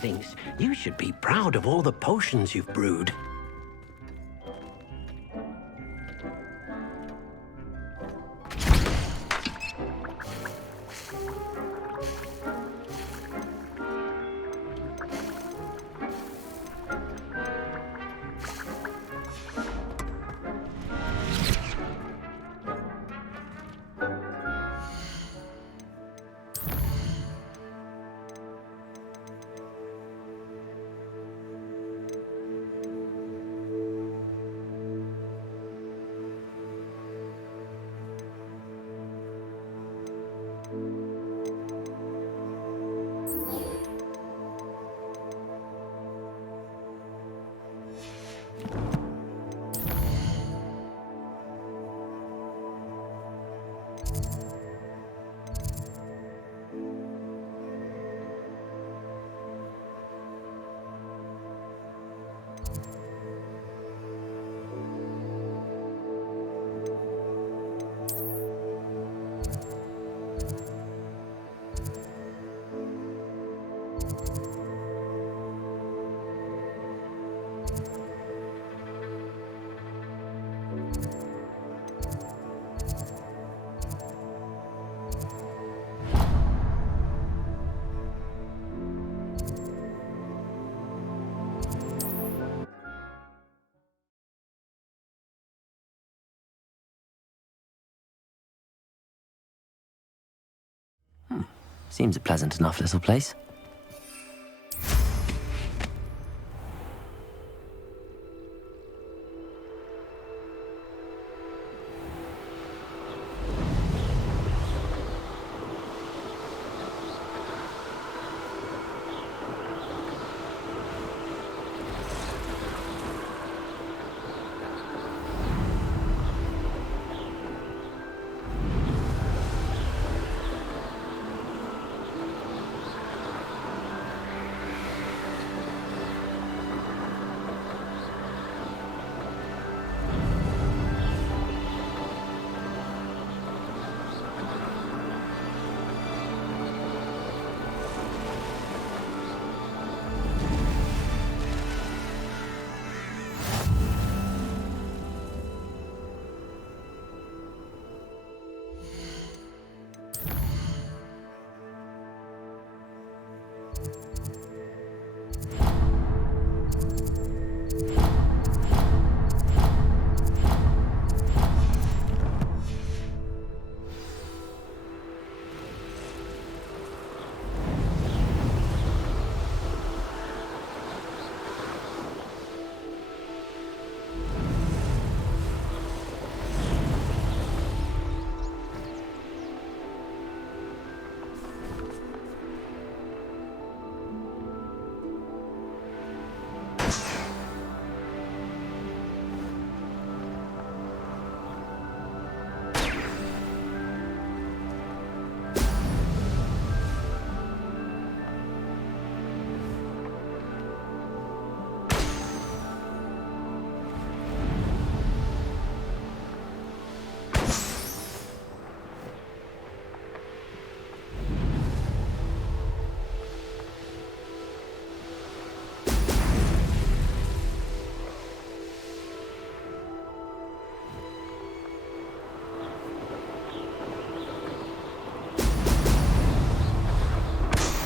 things. You should be proud of all the potions you've brewed. Seems a pleasant enough little place.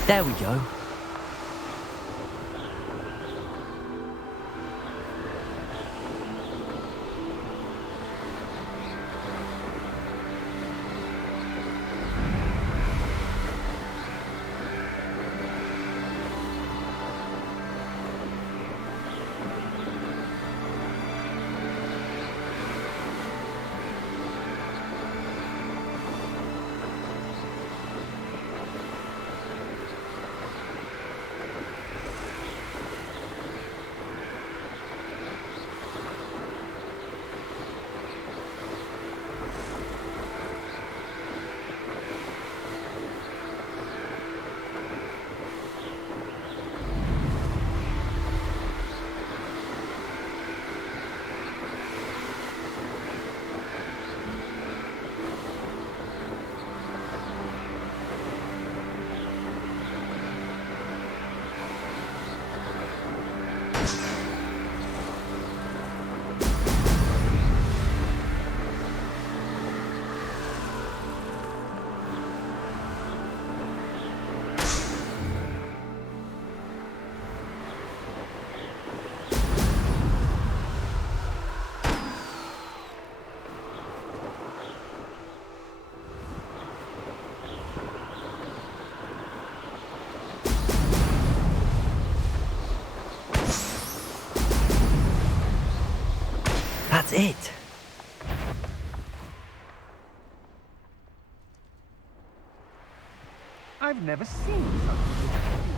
There we go. That's it. I've never seen such a thing.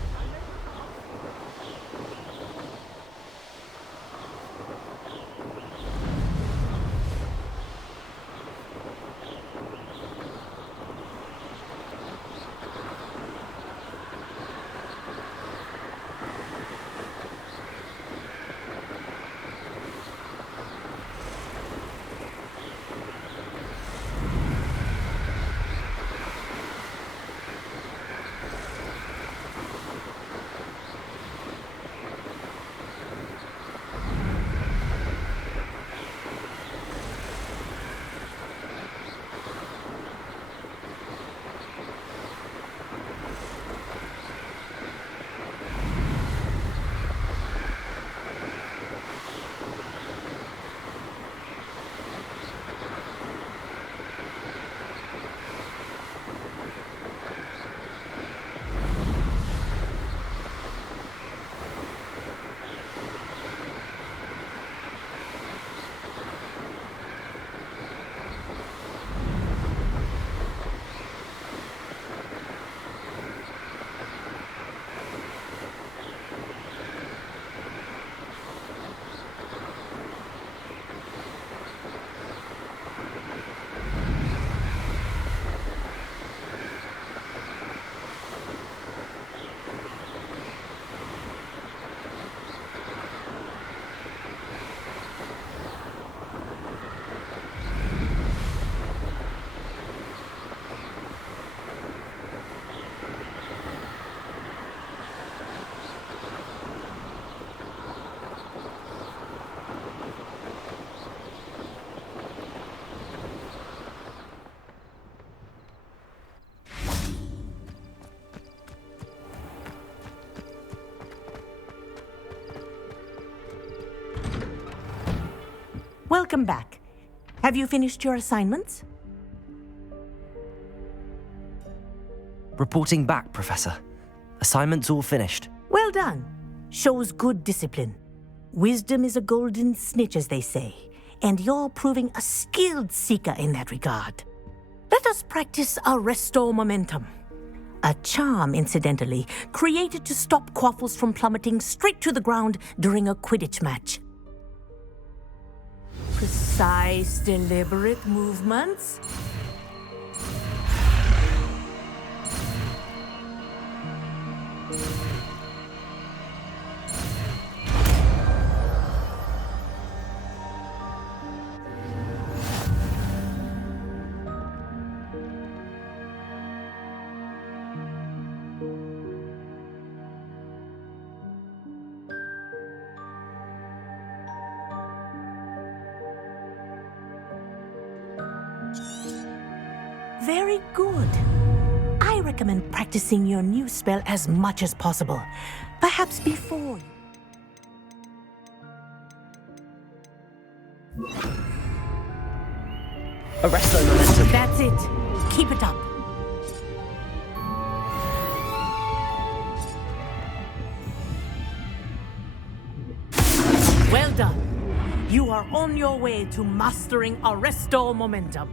Welcome back. Have you finished your assignments? Reporting back, Professor. Assignments all finished. Well done. Shows good discipline. Wisdom is a golden snitch, as they say, and you're proving a skilled seeker in that regard. Let us practice our Restore Momentum. A charm, incidentally, created to stop Quaffles from plummeting straight to the ground during a Quidditch match. Precise, deliberate movements. Very good. I recommend practicing your new spell as much as possible. Perhaps before Arresto momentum. That's it. Keep it up. Well done. You are on your way to mastering Arresto Momentum.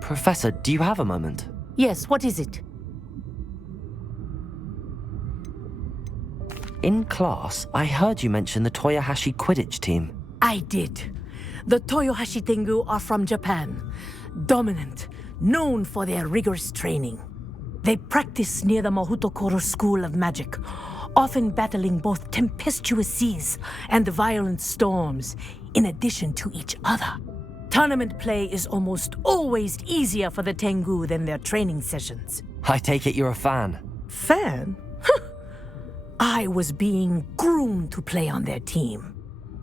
Professor, do you have a moment? Yes, what is it? In class, I heard you mention the Toyohashi Quidditch team. I did. The Toyohashi Tengu are from Japan. Dominant, known for their rigorous training. They practice near the Mahutokoro School of Magic, often battling both tempestuous seas and violent storms, in addition to each other. Tournament play is almost always easier for the Tengu than their training sessions. I take it you're a fan. Fan? I was being groomed to play on their team.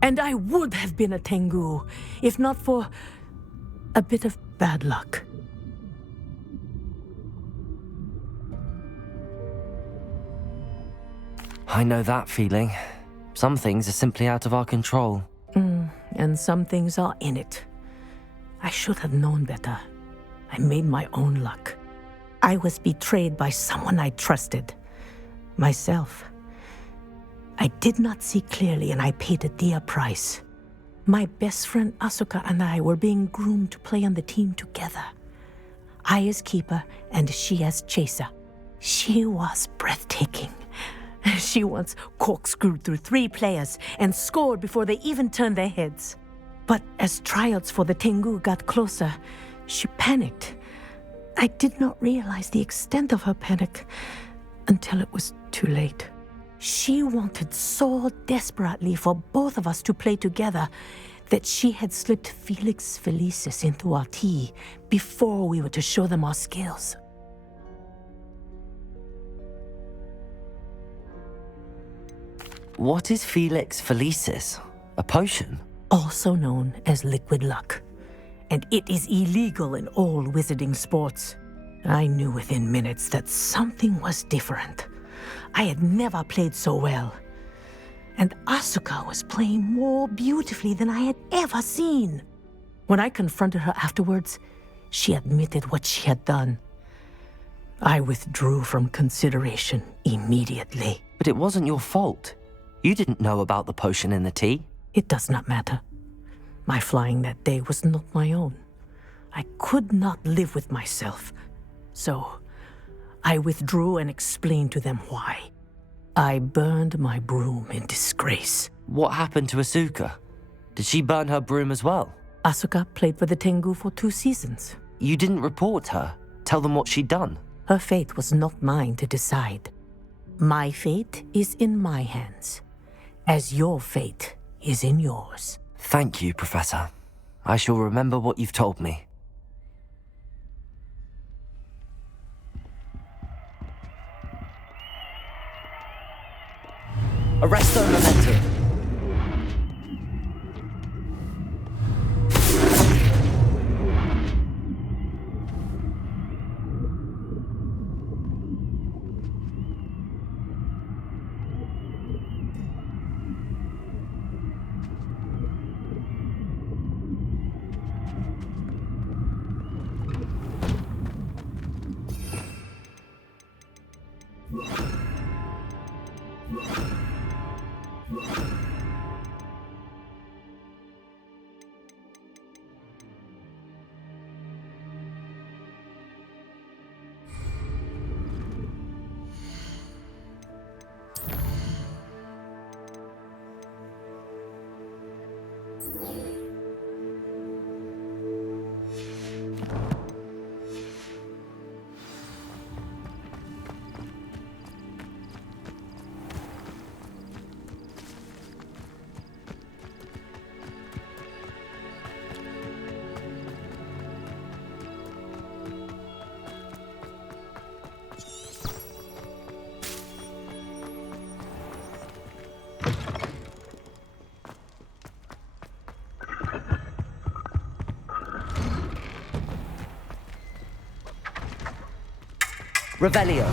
And I would have been a Tengu, if not for a bit of bad luck. I know that feeling. Some things are simply out of our control. And some things are in it. I should have known better. I made my own luck. I was betrayed by someone I trusted. Myself. I did not see clearly and I paid a dear price. My best friend Asuka and I were being groomed to play on the team together. I as keeper and she as chaser. She was breathtaking. She once corkscrewed through 3 players and scored before they even turned their heads. But as tryouts for the Tengu got closer, she panicked. I did not realize the extent of her panic until it was too late. She wanted so desperately for both of us to play together that she had slipped Felix Felicis into our tea before we were to show them our skills. What is Felix Felicis? A potion? Also known as liquid luck. And it is illegal in all wizarding sports. I knew within minutes that something was different. I had never played so well. And Asuka was playing more beautifully than I had ever seen. When I confronted her afterwards, she admitted what she had done. I withdrew from consideration immediately. But it wasn't your fault. You didn't know about the potion in the tea. It does not matter. My flying that day was not my own. I could not live with myself. So, I withdrew and explained to them why. I burned my broom in disgrace. What happened to Asuka? Did she burn her broom as well? Asuka played for the Tengu for 2 seasons. You didn't report her. Tell them what she'd done. Her fate was not mine to decide. My fate is in my hands, as your fate is in yours. Thank you, Professor. I shall remember what you've told me. Arresto Momentum. Revelio.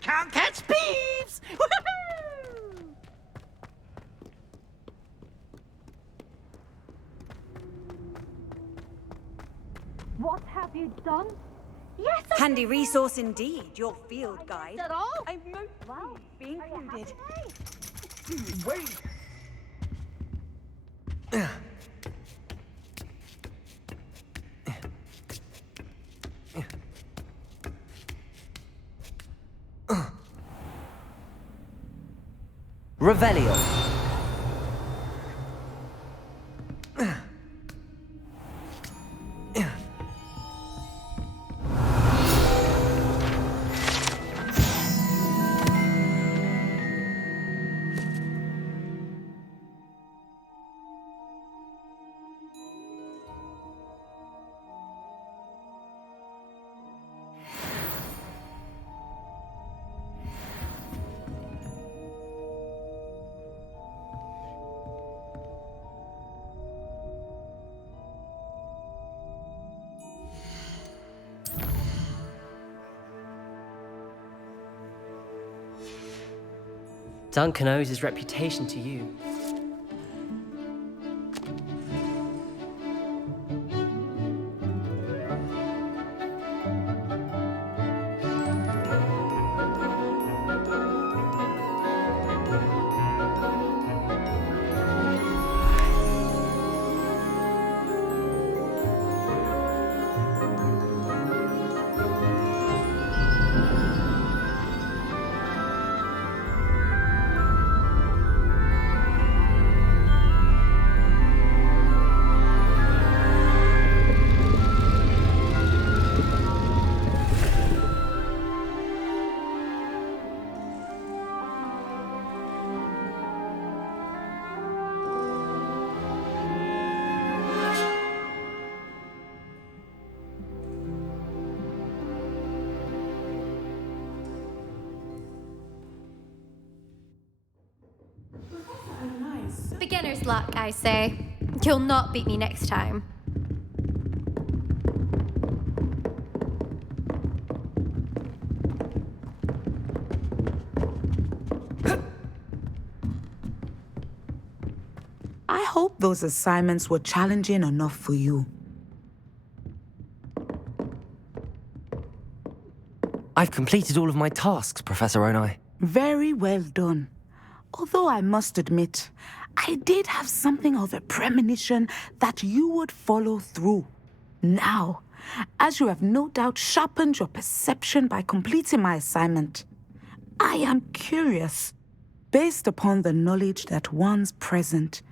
Can't catch thieves! Woohoo! What have you done? Yes, handy resource indeed, your field guide. At all? I'm most pleased to be included. Wait! Revelio. Duncan owes his reputation to you. Beginner's luck, I say. You'll not beat me next time. I hope those assignments were challenging enough for you. I've completed all of my tasks, Professor Onai. Very well done. Although I must admit, I did have something of a premonition that you would follow through. Now, as you have no doubt sharpened your perception by completing my assignment, I am curious, based upon the knowledge that one's present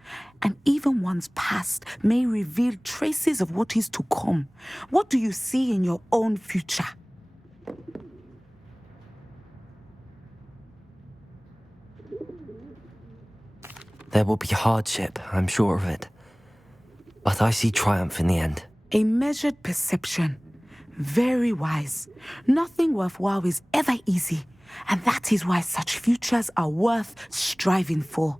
and even one's past may reveal traces of what is to come. What do you see in your own future? There will be hardship, I'm sure of it. But I see triumph in the end. A measured perception. Very wise. Nothing worthwhile is ever easy, and that is why such futures are worth striving for.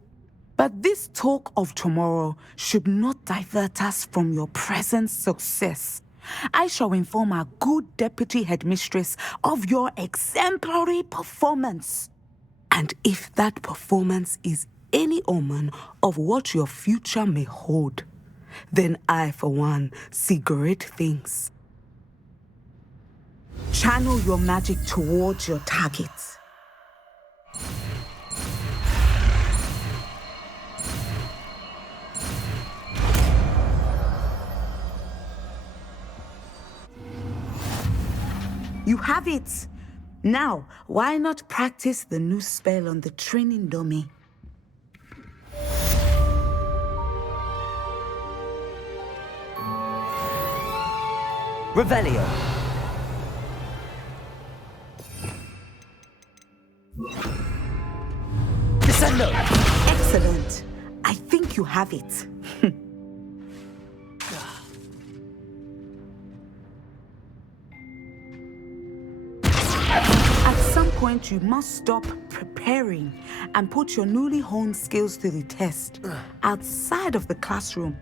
But this talk of tomorrow should not divert us from your present success. I shall inform our good deputy headmistress of your exemplary performance. And if that performance is any omen of what your future may hold, then I, for one, see great things. Channel your magic towards your targets. You have it! Now, why not practice the new spell on the training dummy? Revelio. Descendo. Excellent. I think you have it. At some point, you must stop preparing and put your newly honed skills to the test outside of the classroom.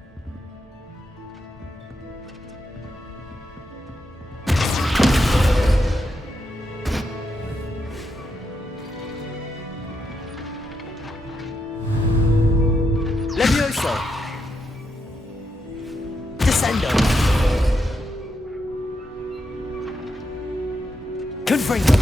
Levioso. Descendo. Confringo.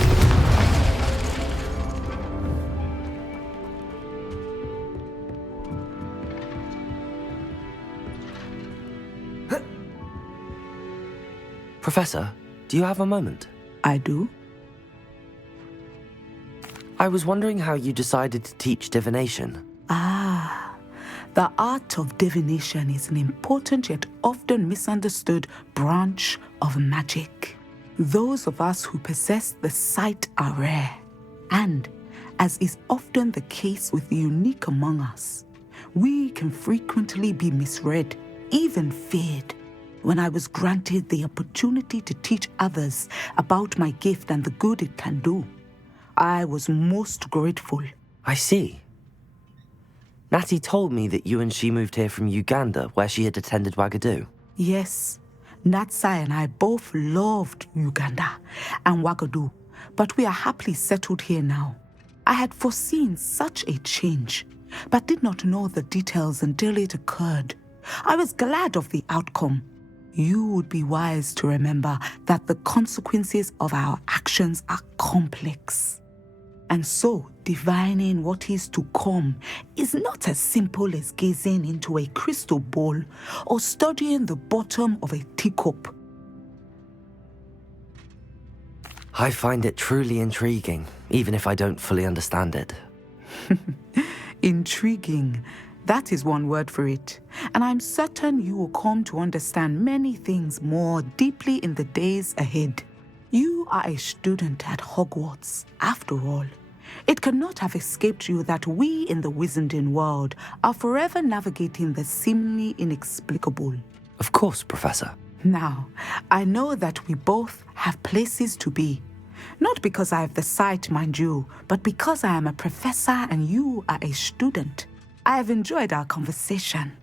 Professor, do you have a moment? I do. I was wondering how you decided to teach divination. The art of divination is an important yet often misunderstood branch of magic. Those of us who possess the sight are rare, and, as is often the case with the unique among us, we can frequently be misread, even feared. When I was granted the opportunity to teach others about my gift and the good it can do, I was most grateful. I see. Natty told me that you and she moved here from Uganda, where she had attended Wagadu. Yes, Natsai and I both loved Uganda and Wagadu, but we are happily settled here now. I had foreseen such a change, but did not know the details until it occurred. I was glad of the outcome. You would be wise to remember that the consequences of our actions are complex. And so, divining what is to come is not as simple as gazing into a crystal ball or studying the bottom of a teacup. I find it truly intriguing, even if I don't fully understand it. Intriguing. That is one word for it. And I'm certain you will come to understand many things more deeply in the days ahead. You are a student at Hogwarts, after all. It cannot have escaped you that we in the wizarding world are forever navigating the seemingly inexplicable. Of course, Professor. Now, I know that we both have places to be. Not because I have the sight, mind you, but because I am a professor and you are a student. I have enjoyed our conversation.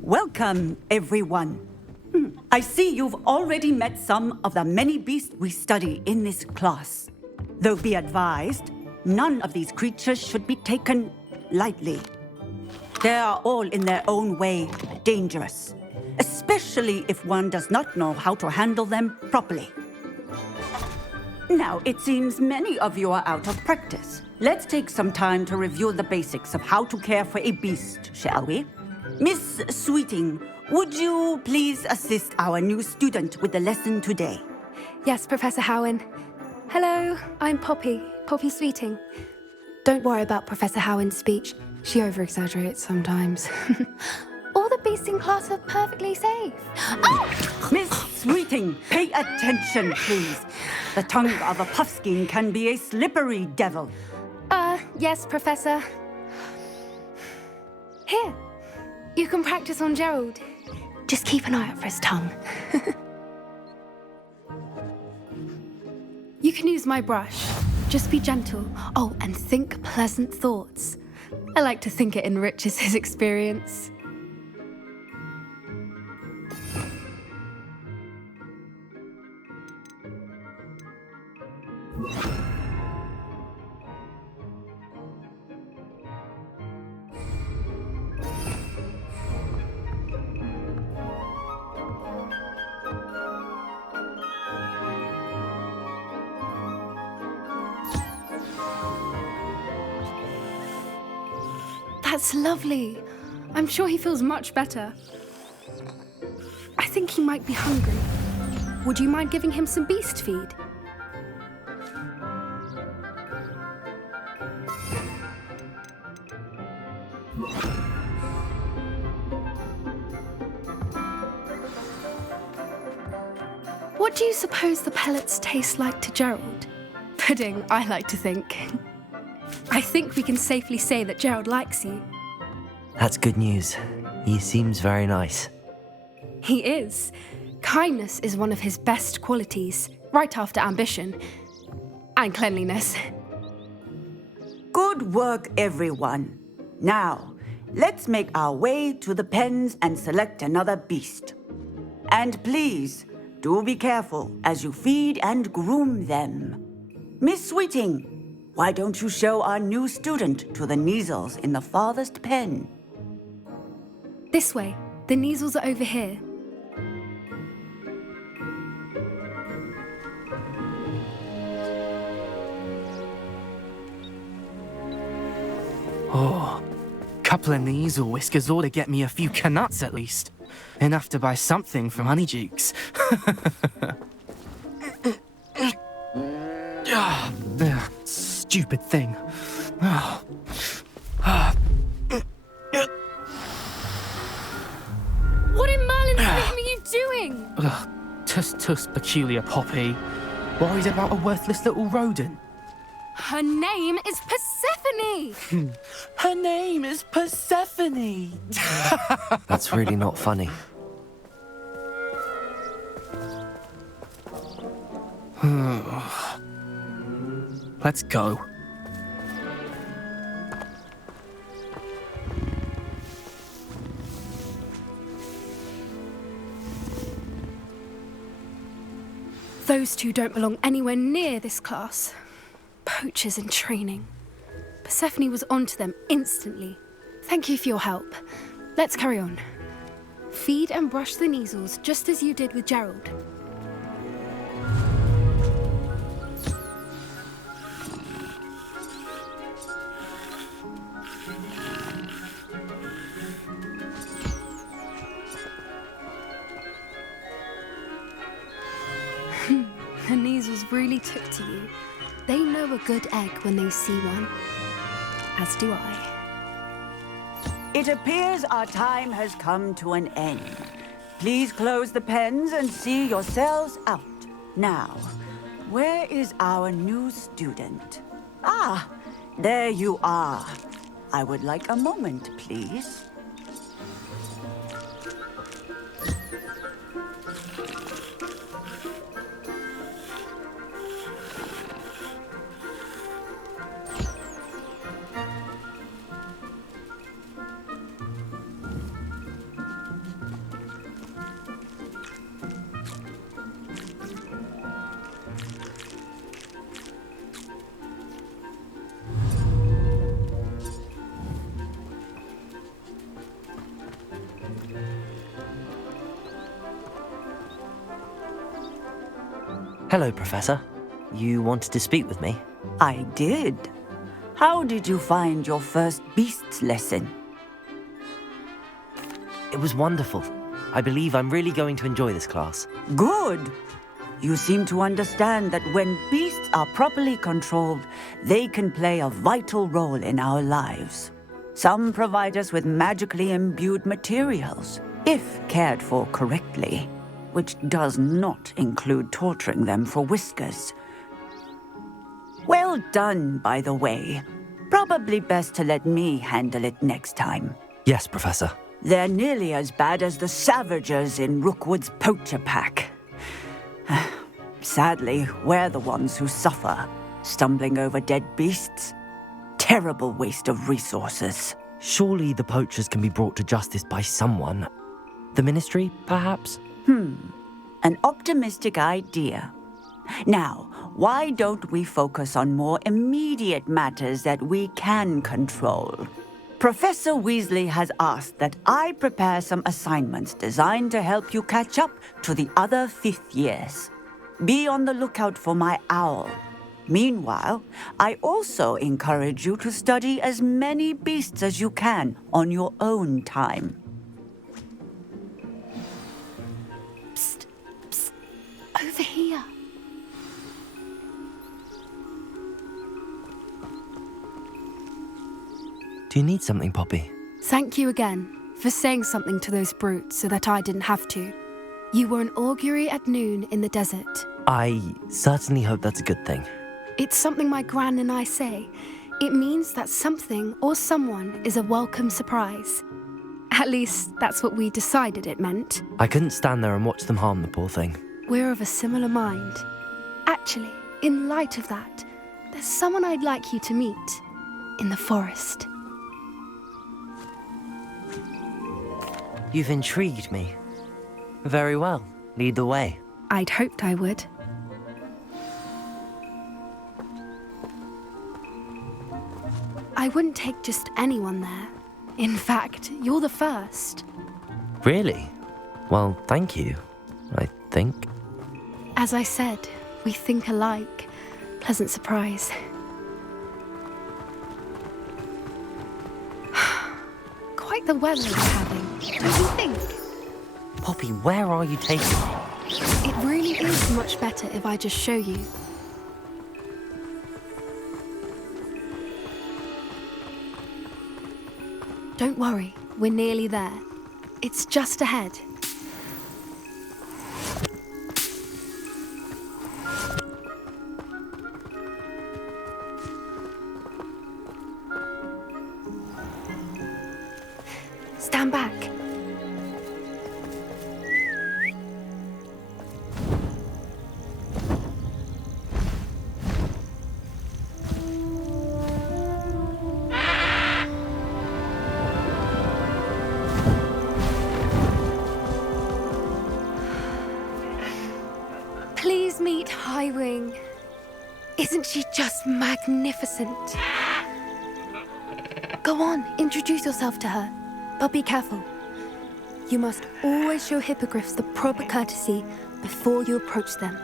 Welcome, everyone. I see you've already met some of the many beasts we study in this class. Though be advised, none of these creatures should be taken lightly. They are all in their own way dangerous, especially if one does not know how to handle them properly. Now, it seems many of you are out of practice. Let's take some time to review the basics of how to care for a beast, shall we? Miss Sweeting, would you please assist our new student with the lesson today? Yes, Professor Howen. Hello, I'm Poppy Sweeting. Don't worry about Professor Howen's speech. She over-exaggerates sometimes. All the beasts in class are perfectly safe. Oh! Miss Sweeting, pay attention, please. The tongue of a puffskein can be a slippery devil. Yes, Professor. Here, you can practice on Gerald. Just keep an eye out for his tongue. You can use my brush. Just be gentle. Oh, and think pleasant thoughts. I like to think it enriches his experience. That's lovely. I'm sure he feels much better. I think he might be hungry. Would you mind giving him some beast feed? What do you suppose the pellets taste like to Gerald? Pudding, I like to think. I think we can safely say that Gerald likes you. That's good news. He seems very nice. He is. Kindness is one of his best qualities, right after ambition. And cleanliness. Good work, everyone. Now, let's make our way to the pens and select another beast. And please, do be careful as you feed and groom them. Miss Sweeting, why don't you show our new student to the Neasels in the farthest pen? This way. The Neasels are over here. Oh, couple of Neasel whiskers ought to get me a few canuts at least. Enough to buy something from Honeydukes. Stupid thing. Oh. What in Merlin's name are you doing? Tuss, peculiar Poppy. Worried about a worthless little rodent. Her name is Persephone! Her name is Persephone! That's really not funny. Let's go. Those two don't belong anywhere near this class. Poachers in training. Persephone was onto them instantly. Thank you for your help. Let's carry on. Feed and brush the Neasels just as you did with Gerald. The Neasels really took to you. They know a good egg when they see one. As do I. It appears our time has come to an end. Please close the pens and see yourselves out. Now, where is our new student? Ah, there you are. I would like a moment, please. Hello, Professor. You wanted to speak with me? I did. How did you find your first beasts lesson? It was wonderful. I believe I'm really going to enjoy this class. Good. You seem to understand that when beasts are properly controlled, they can play a vital role in our lives. Some provide us with magically imbued materials, if cared for correctly, which does not include torturing them for whiskers. Well done, by the way. Probably best to let me handle it next time. Yes, Professor. They're nearly as bad as the Savagers in Rookwood's poacher pack. Sadly, we're the ones who suffer, stumbling over dead beasts. Terrible waste of resources. Surely the poachers can be brought to justice by someone. The Ministry, perhaps? An optimistic idea. Now, why don't we focus on more immediate matters that we can control? Professor Weasley has asked that I prepare some assignments designed to help you catch up to the other fifth years. Be on the lookout for my owl. Meanwhile, I also encourage you to study as many beasts as you can on your own time. Psst, psst, over here. Do you need something, Poppy? Thank you again for saying something to those brutes so that I didn't have to. You were an augury at noon in the desert. I certainly hope that's a good thing. It's something my gran and I say. It means that something or someone is a welcome surprise. At least, that's what we decided it meant. I couldn't stand there and watch them harm the poor thing. We're of a similar mind. Actually, in light of that, there's someone I'd like you to meet in the forest. You've intrigued me. Very well. Lead the way. I'd hoped I would. I wouldn't take just anyone there. In fact, you're the first. Really? Well, thank you, I think. As I said, we think alike. Pleasant surprise. Quite the weather we're having, don't you think? Poppy, where are you taking me? It really is much better if I just show you. Don't worry, we're nearly there. It's just ahead. Stand back. Please meet Highwing. Isn't she just magnificent? Go on, introduce yourself to her. But be careful. You must always show hippogriffs the proper courtesy before you approach them.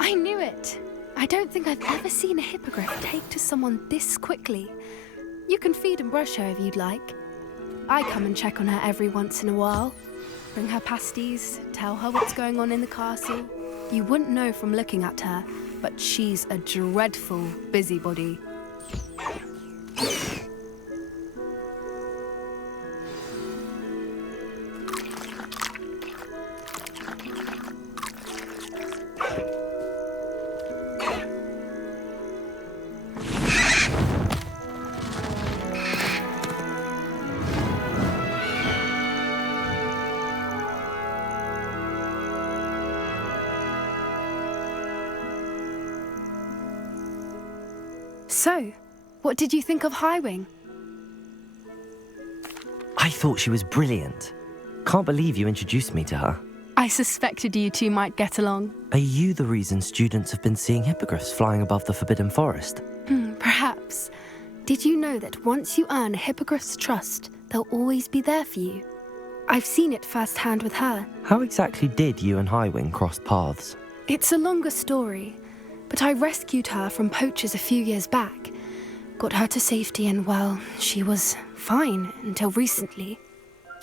I knew it! I don't think I've ever seen a hippogriff take to someone this quickly. You can feed and brush her if you'd like. I come and check on her every once in a while. Bring her pasties, tell her what's going on in the castle. You wouldn't know from looking at her, but she's a dreadful busybody. So, what did you think of Highwing? I thought she was brilliant. Can't believe you introduced me to her. I suspected you two might get along. Are you the reason students have been seeing hippogriffs flying above the Forbidden Forest? Perhaps. Did you know that once you earn a hippogriff's trust, they'll always be there for you? I've seen it firsthand with her. How exactly did you and Highwing cross paths? It's a longer story, but I rescued her from poachers a few years back. Got her to safety and, well, she was fine until recently.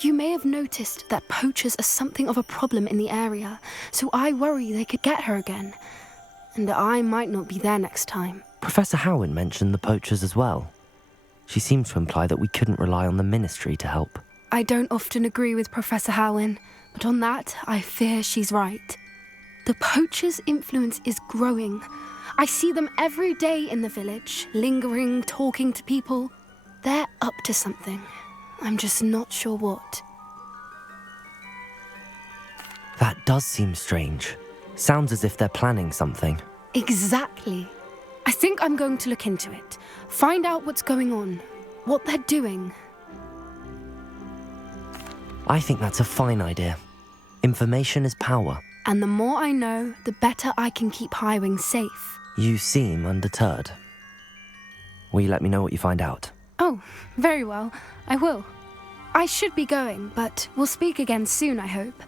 You may have noticed that poachers are something of a problem in the area, so I worry they could get her again. And I might not be there next time. Professor Howin mentioned the poachers as well. She seemed to imply that we couldn't rely on the ministry to help. I don't often agree with Professor Howin, but on that, I fear she's right. The poachers' influence is growing. I see them every day in the village, lingering, talking to people. They're up to something. I'm just not sure what. That does seem strange. Sounds as if they're planning something. Exactly. I think I'm going to look into it. Find out what's going on. What they're doing. I think that's a fine idea. Information is power. And the more I know, the better I can keep Highwing safe. You seem undeterred. Will you let me know what you find out? Oh, very well. I will. I should be going, but we'll speak again soon, I hope.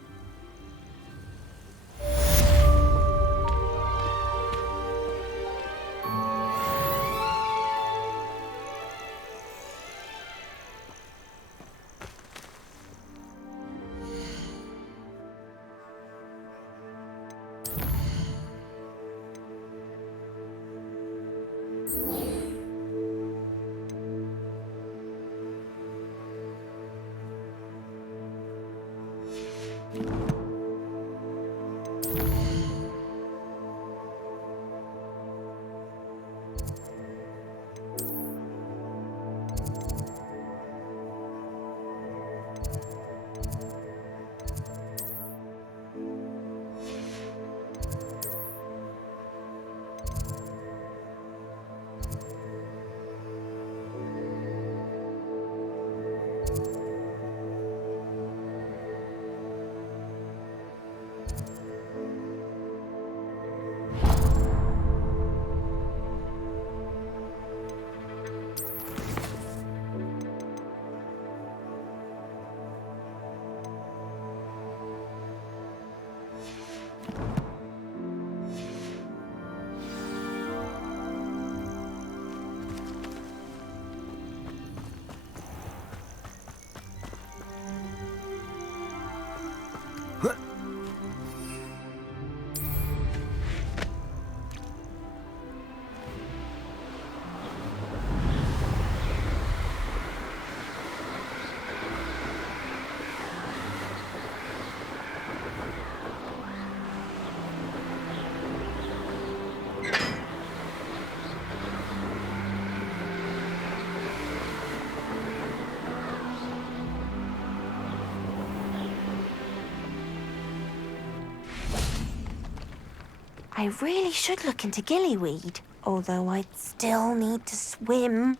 I really should look into gillyweed, although I'd still need to swim.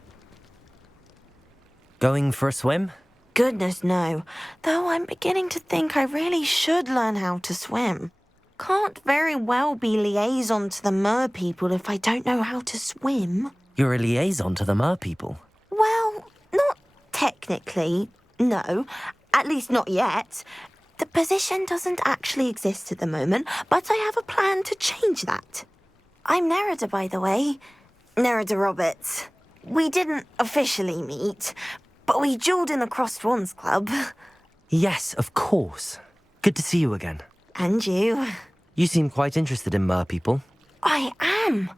Going for a swim? Goodness, no. Though I'm beginning to think I really should learn how to swim. Can't very well be liaison to the mer people if I don't know how to swim. You're a liaison to the mer people. Well, not technically, no. At least not yet. The position doesn't actually exist at the moment, but I have a plan to change that. I'm Nerida, by the way. Nerida Roberts. We didn't officially meet, but we duelled in the Crossed Wands Club. Yes, of course. Good to see you again. And you. You seem quite interested in mer people. I am.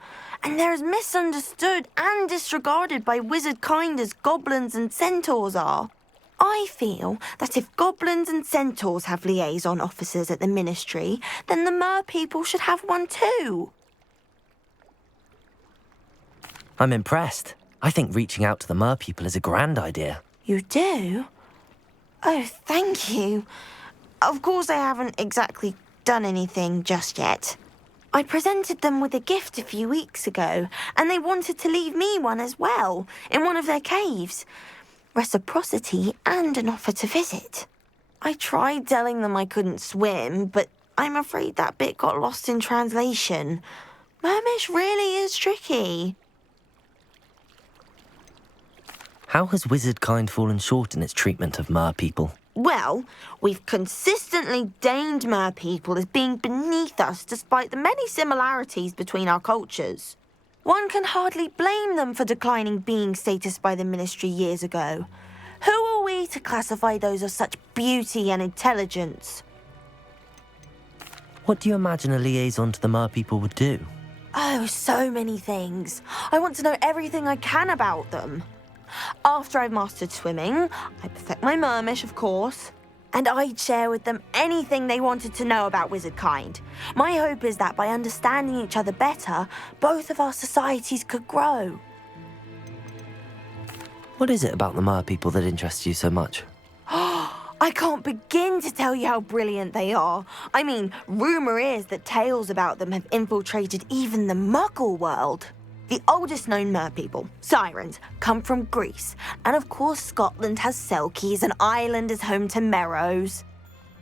And they're as misunderstood and disregarded by wizard kind as goblins and centaurs are. I feel that if goblins and centaurs have liaison officers at the ministry, then the mer people should have one too. I'm impressed. I think reaching out to the mer people is a grand idea. You do? Oh, thank you. Of course I haven't exactly done anything just yet. I presented them with a gift a few weeks ago, and they wanted to leave me one as well, in one of their caves. Reciprocity and an offer to visit. I tried telling them I couldn't swim, but I'm afraid that bit got lost in translation. Mermish really is tricky. How has wizard kind fallen short in its treatment of mer people? Well, we've consistently deemed mer people as being beneath us despite the many similarities between our cultures. One can hardly blame them for declining being status by the ministry years ago. Who are we to classify those of such beauty and intelligence? What do you imagine a liaison to the mer people would do? Oh, so many things. I want to know everything I can about them. After I've mastered swimming, I perfect my mermish, of course. And I'd share with them anything they wanted to know about wizard kind. My hope is that by understanding each other better, both of our societies could grow. What is it about the mer people that interests you so much? I can't begin to tell you how brilliant they are. I mean, rumour is that tales about them have infiltrated even the Muggle world. The oldest known merpeople, sirens, come from Greece. And of course Scotland has Selkies and Ireland is home to Merrows.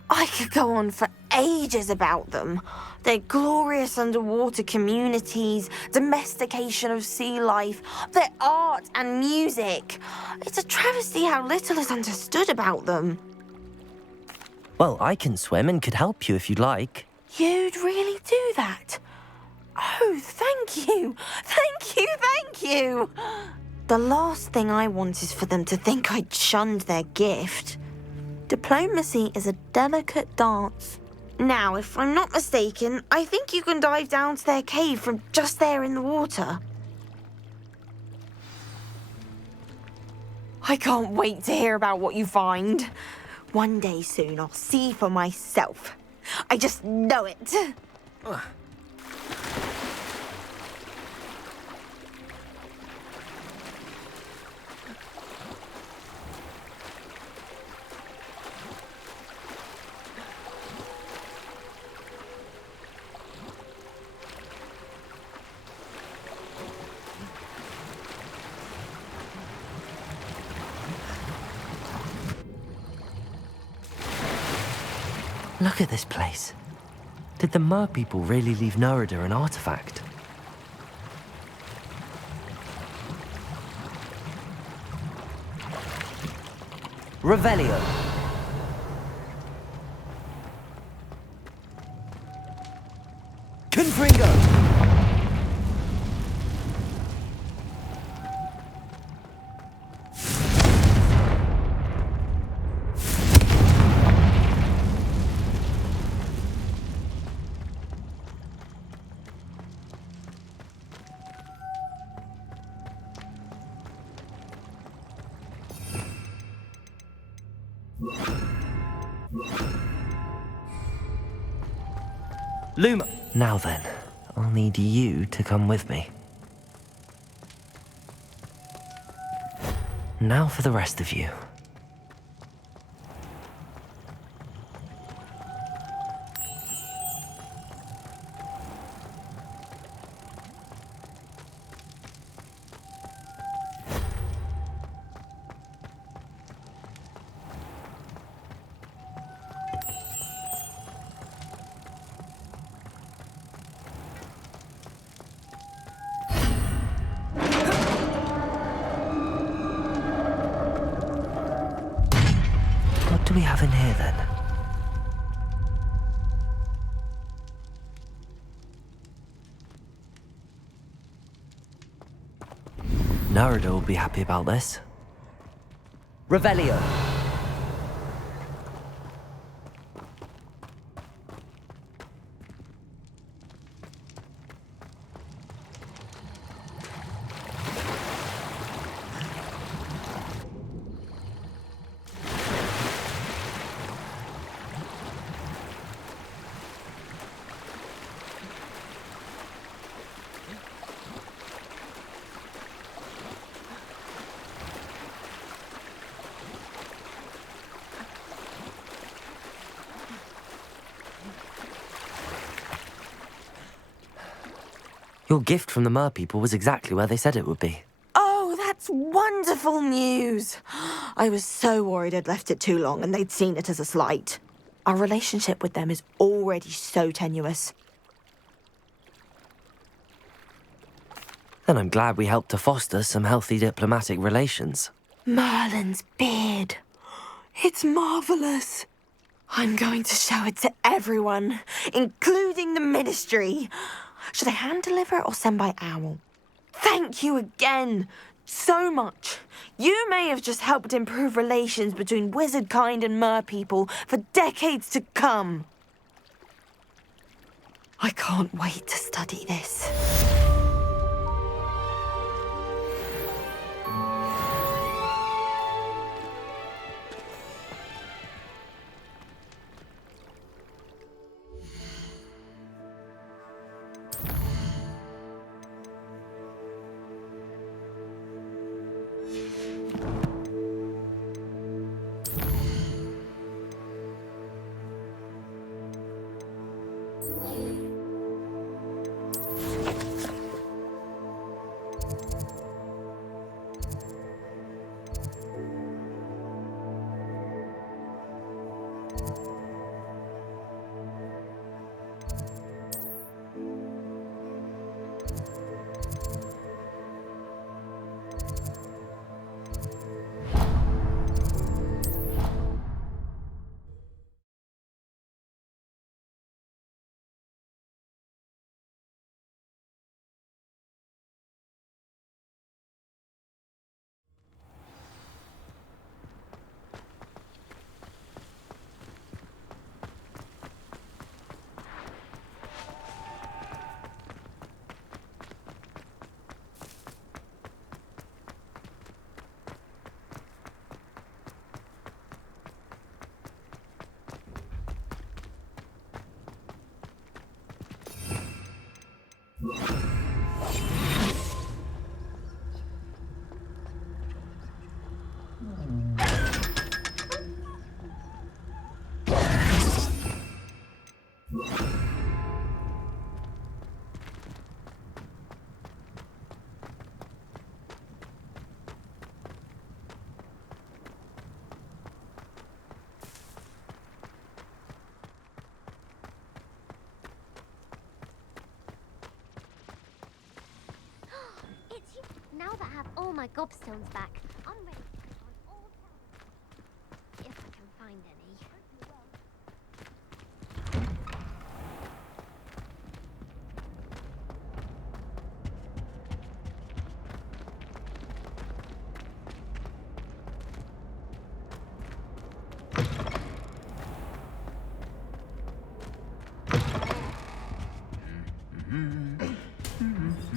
I could go on for ages about them. Their glorious underwater communities, domestication of sea life, their art and music. It's a travesty how little is understood about them. Well, I can swim and could help you if you'd like. You'd really do that? Oh, thank you. Thank you, thank you. The last thing I want is for them to think I'd shunned their gift. Diplomacy is a delicate dance. Now, if I'm not mistaken, I think you can dive down to their cave from just there in the water. I can't wait to hear about what you find. One day soon, I'll see for myself. I just know it. Look at this place. Did the mer people really leave Nerida an artifact? Revelio. Confringo. Luma. Now then, I'll need you to come with me. Now for the rest of you. What do we have in here then? Nerida will be happy about this. Revelio. Your gift from the mer people was exactly where they said it would be. Oh, that's wonderful news. I was so worried I'd left it too long and they'd seen it as a slight. Our relationship with them is already so tenuous. Then I'm glad we helped to foster some healthy diplomatic relations. Merlin's beard. It's marvellous. I'm going to show it to everyone, including the Ministry. Should I hand deliver it or send by owl? Thank you again so much. You may have just helped improve relations between wizard kind and mer people for decades to come. I can't wait to study this. It's you. Now that I have all my gobstones back, I'm ready to put on all talent. If I can find any.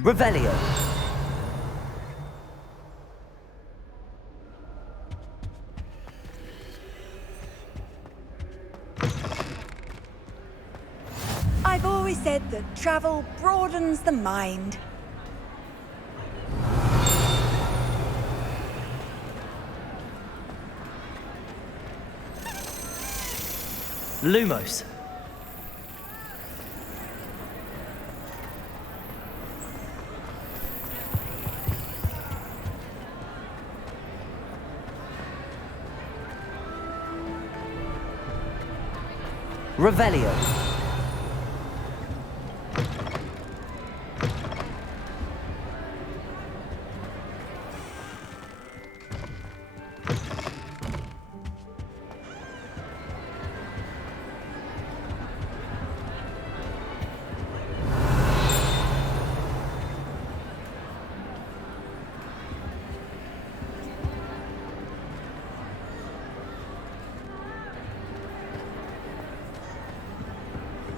Revelio. I've always said that travel broadens the mind. Lumos. Revelio.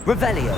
Revelio.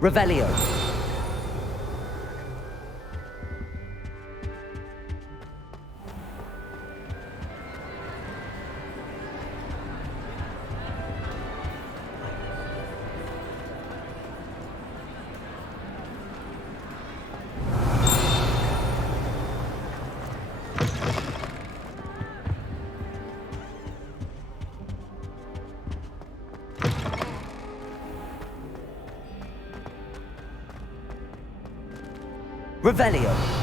Revelio. Revelio.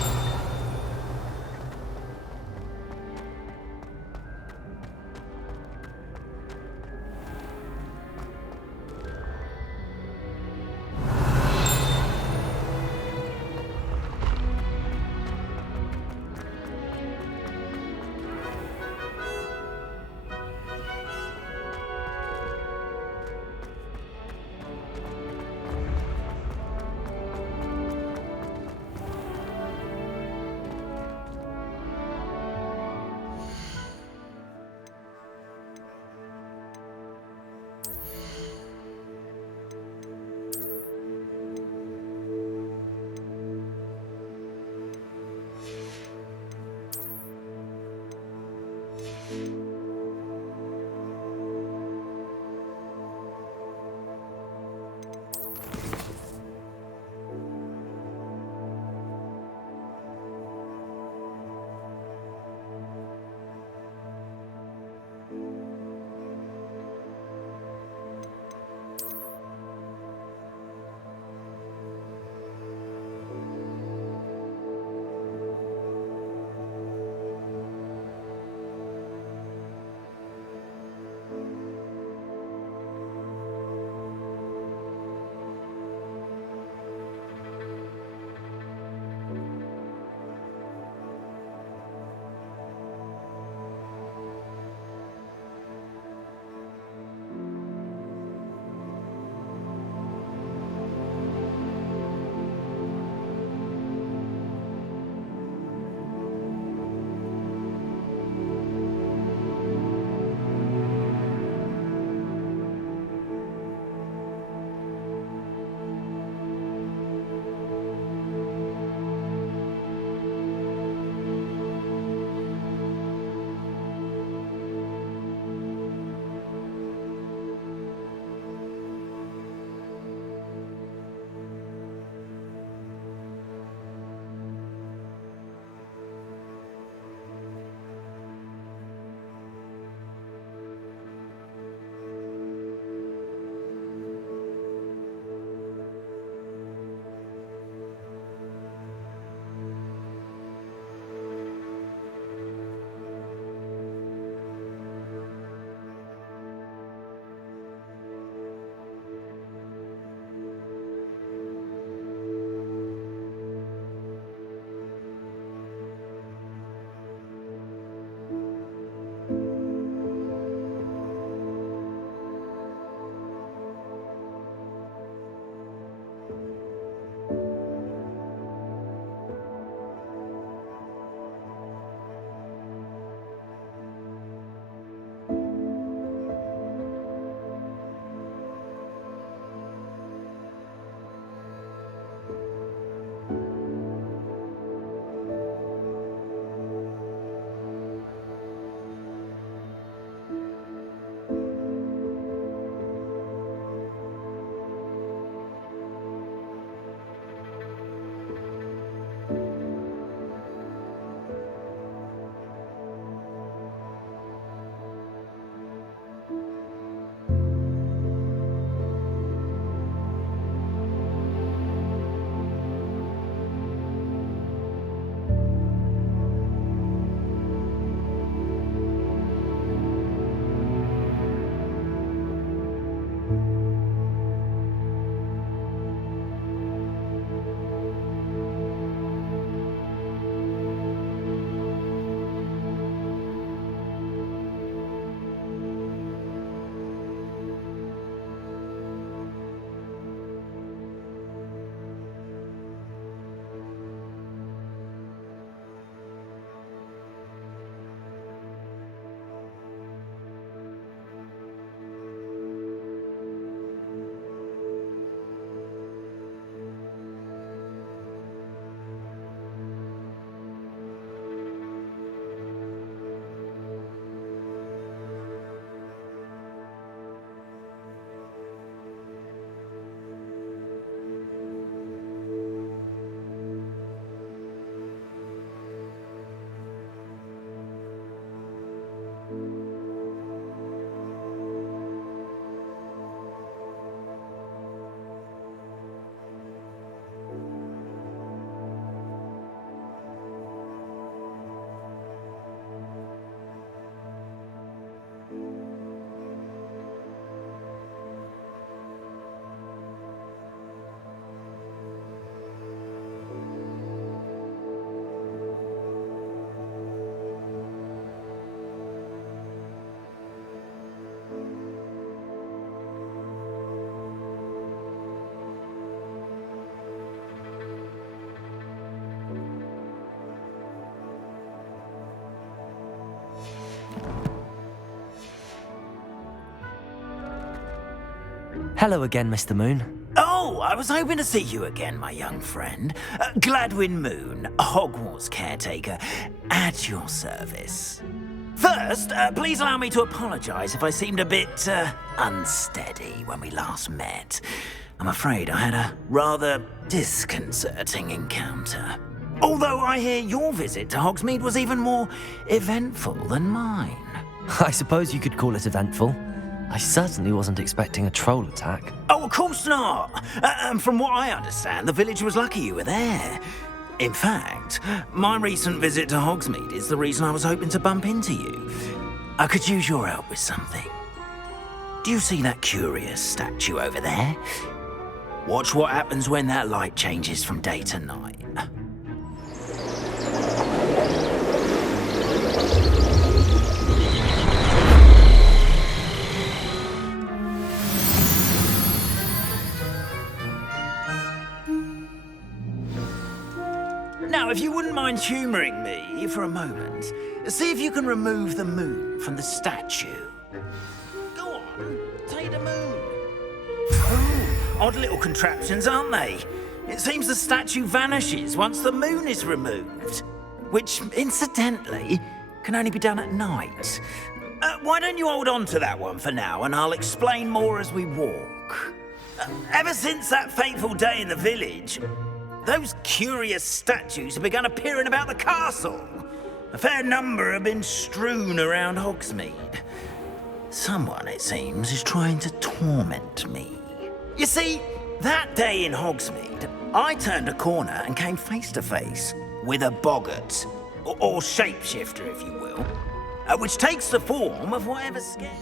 Hello again, Mr. Moon. Oh, I was hoping to see you again, my young friend. Gladwin Moon, Hogwarts caretaker, at your service. First, please allow me to apologise if I seemed a bit unsteady when we last met. I'm afraid I had a rather disconcerting encounter. Although I hear your visit to Hogsmeade was even more eventful than mine. I suppose you could call it eventful. I certainly wasn't expecting a troll attack. Oh, of course not. And from what I understand, the village was lucky you were there. In fact, my recent visit to Hogsmeade is the reason I was hoping to bump into you. I could use your help with something. Do you see that curious statue over there? Watch what happens when that light changes from day to night. Now, if you wouldn't mind humouring me for a moment, see if you can remove the moon from the statue. Go on, take the moon. Oh, odd little contraptions, aren't they? It seems the statue vanishes once the moon is removed, which, incidentally, can only be done at night. Why don't you hold on to that one for now, and I'll explain more as we walk. Ever since that fateful day in the village, those curious statues have begun appearing about the castle. A fair number have been strewn around Hogsmeade. Someone, it seems, is trying to torment me. You see, that day in Hogsmeade, I turned a corner and came face to face with a boggart, or shapeshifter, if you will, which takes the form of whatever scared.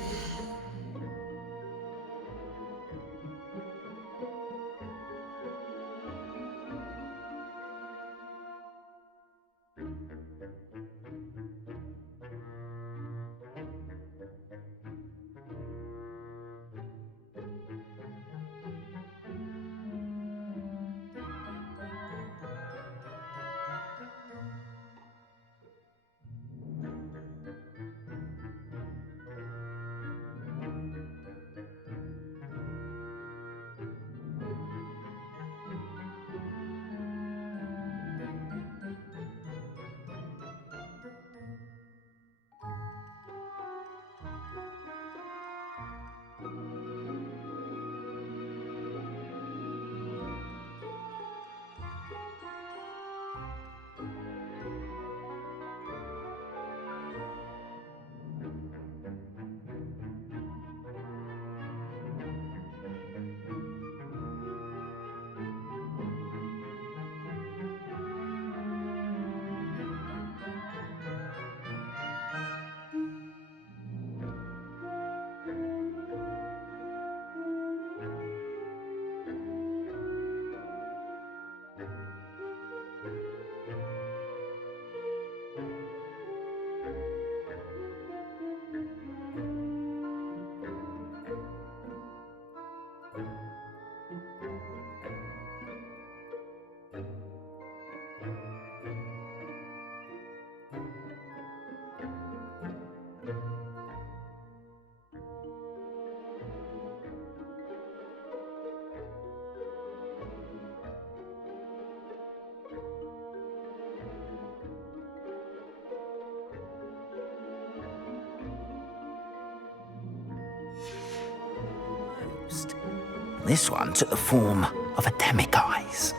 This one took the form of a demiguise.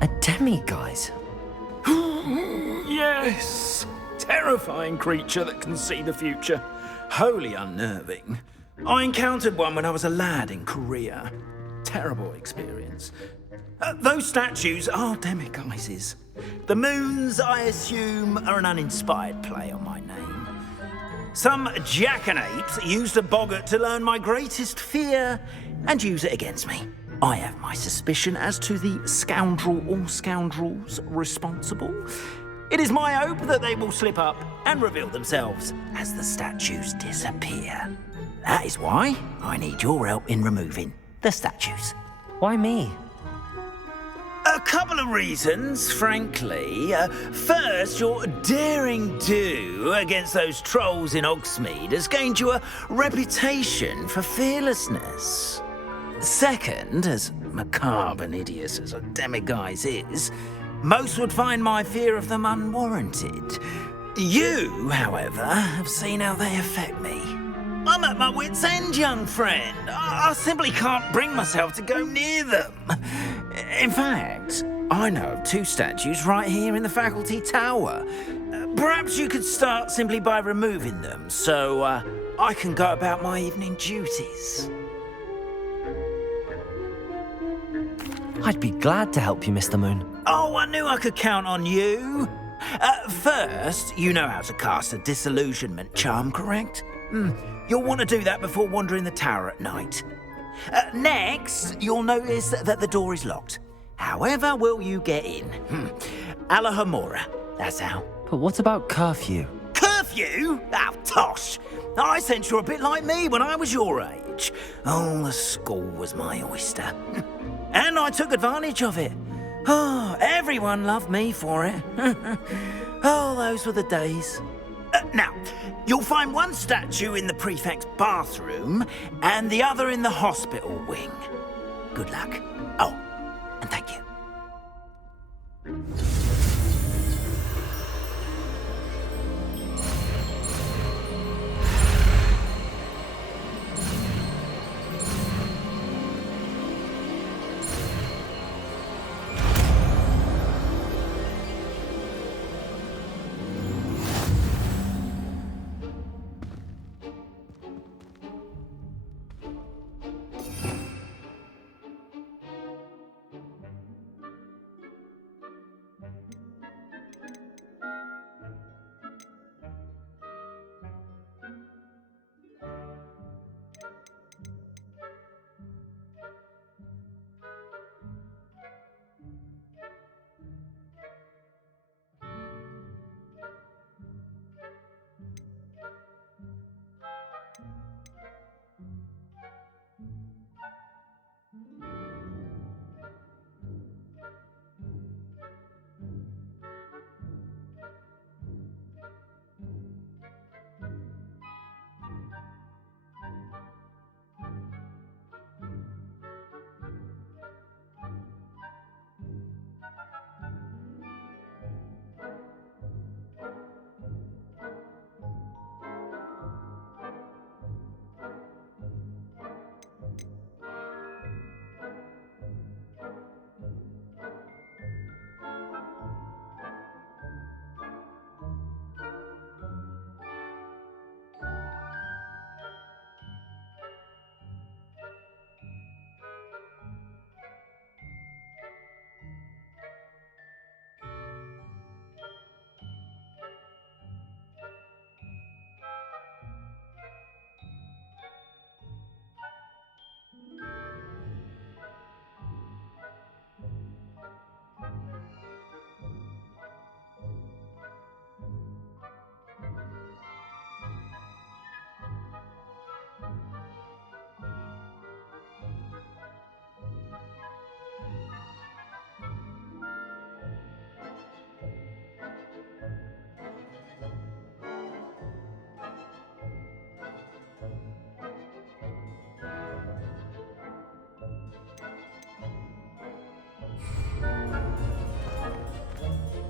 A demiguise? Yes! Terrifying creature that can see the future. Wholly unnerving. I encountered one when I was a lad in Korea. Terrible experience. Those statues are demiguises. The moons, I assume, are an uninspired play on my name. Some jackanapes used a boggart to learn my greatest fear and use it against me. I have my suspicion as to the scoundrel or scoundrels responsible. It is my hope that they will slip up and reveal themselves as the statues disappear. That is why I need your help in removing the statues. Why me? couple of reasons, frankly. First, your daring do against those trolls in Hogsmeade has gained you a reputation for fearlessness. Second, as macabre and hideous as a demiguise is, most would find my fear of them unwarranted. You, however, have seen how they affect me. I'm at my wit's end, young friend. I simply can't bring myself to go near them. In fact, I know of 2 statues right here in the faculty tower. Perhaps you could start simply by removing them, so I can go about my evening duties. I'd be glad to help you, Mr. Moon. Oh, I knew I could count on you. First, you know how to cast a disillusionment charm, correct? You'll want to do that before wandering the tower at night. Next, you'll notice that the door is locked. However will you get in? Alahomora, that's how. But what about curfew? Curfew? Oh, tosh. I sense you're a bit like me when I was your age. Oh, the school was my oyster. And I took advantage of it. Oh, everyone loved me for it. Oh, those were the days. Now, you'll find one statue in the prefect's bathroom and the other in the hospital wing. Good luck. Oh, and thank you.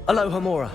Alohomora.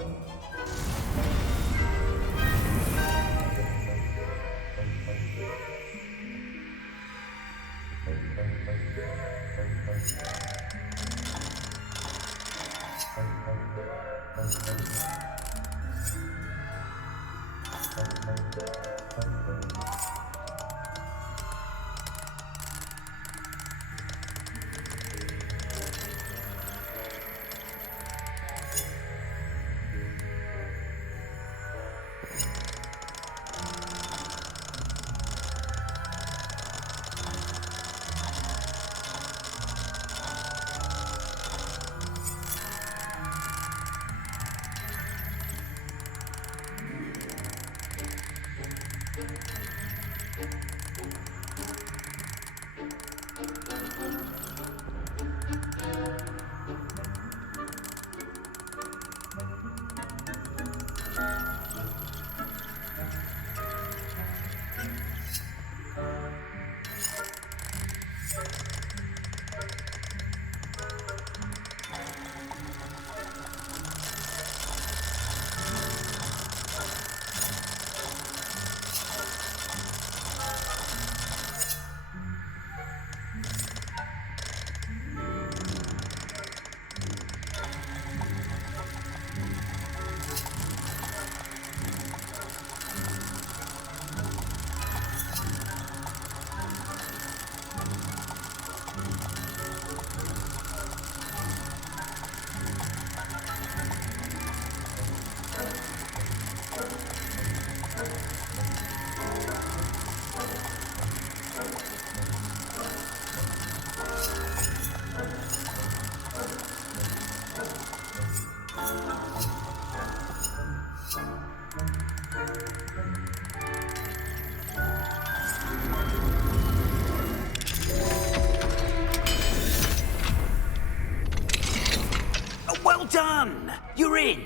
in.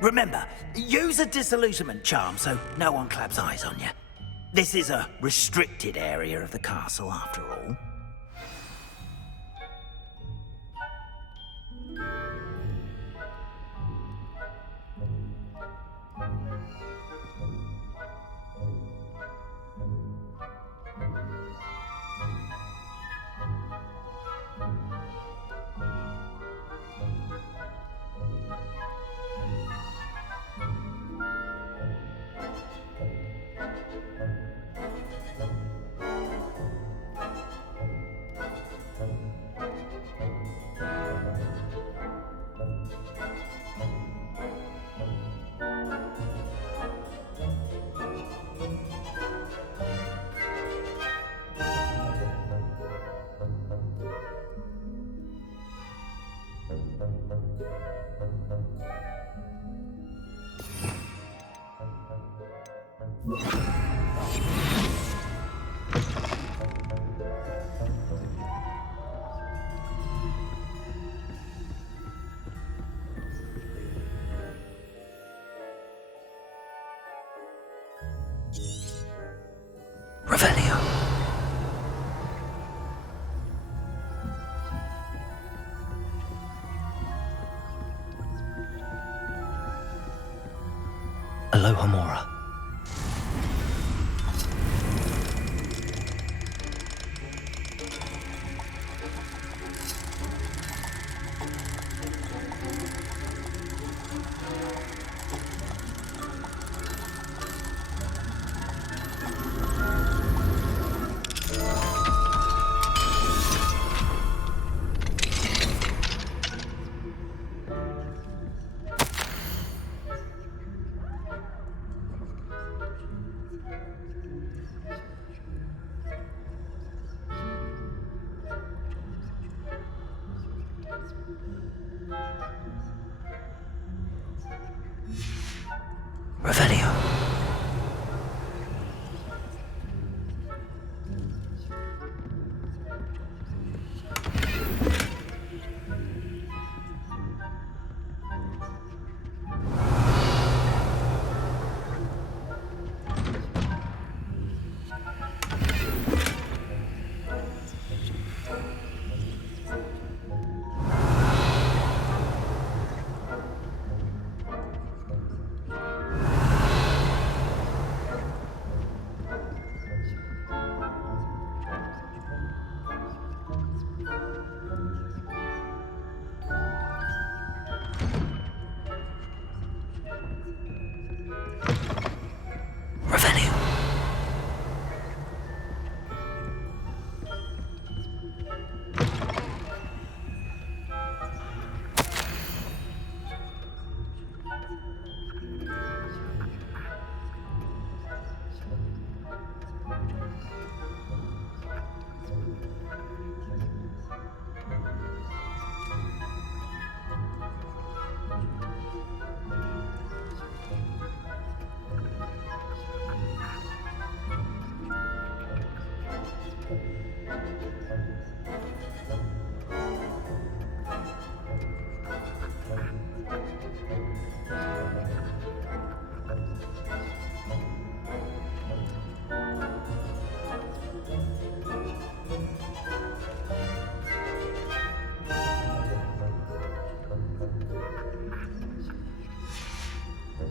Remember, use a disillusionment charm so no one claps eyes on you. This is a restricted area of the castle, after all. Revelio. Aloha Mora. Revelio. Revelio.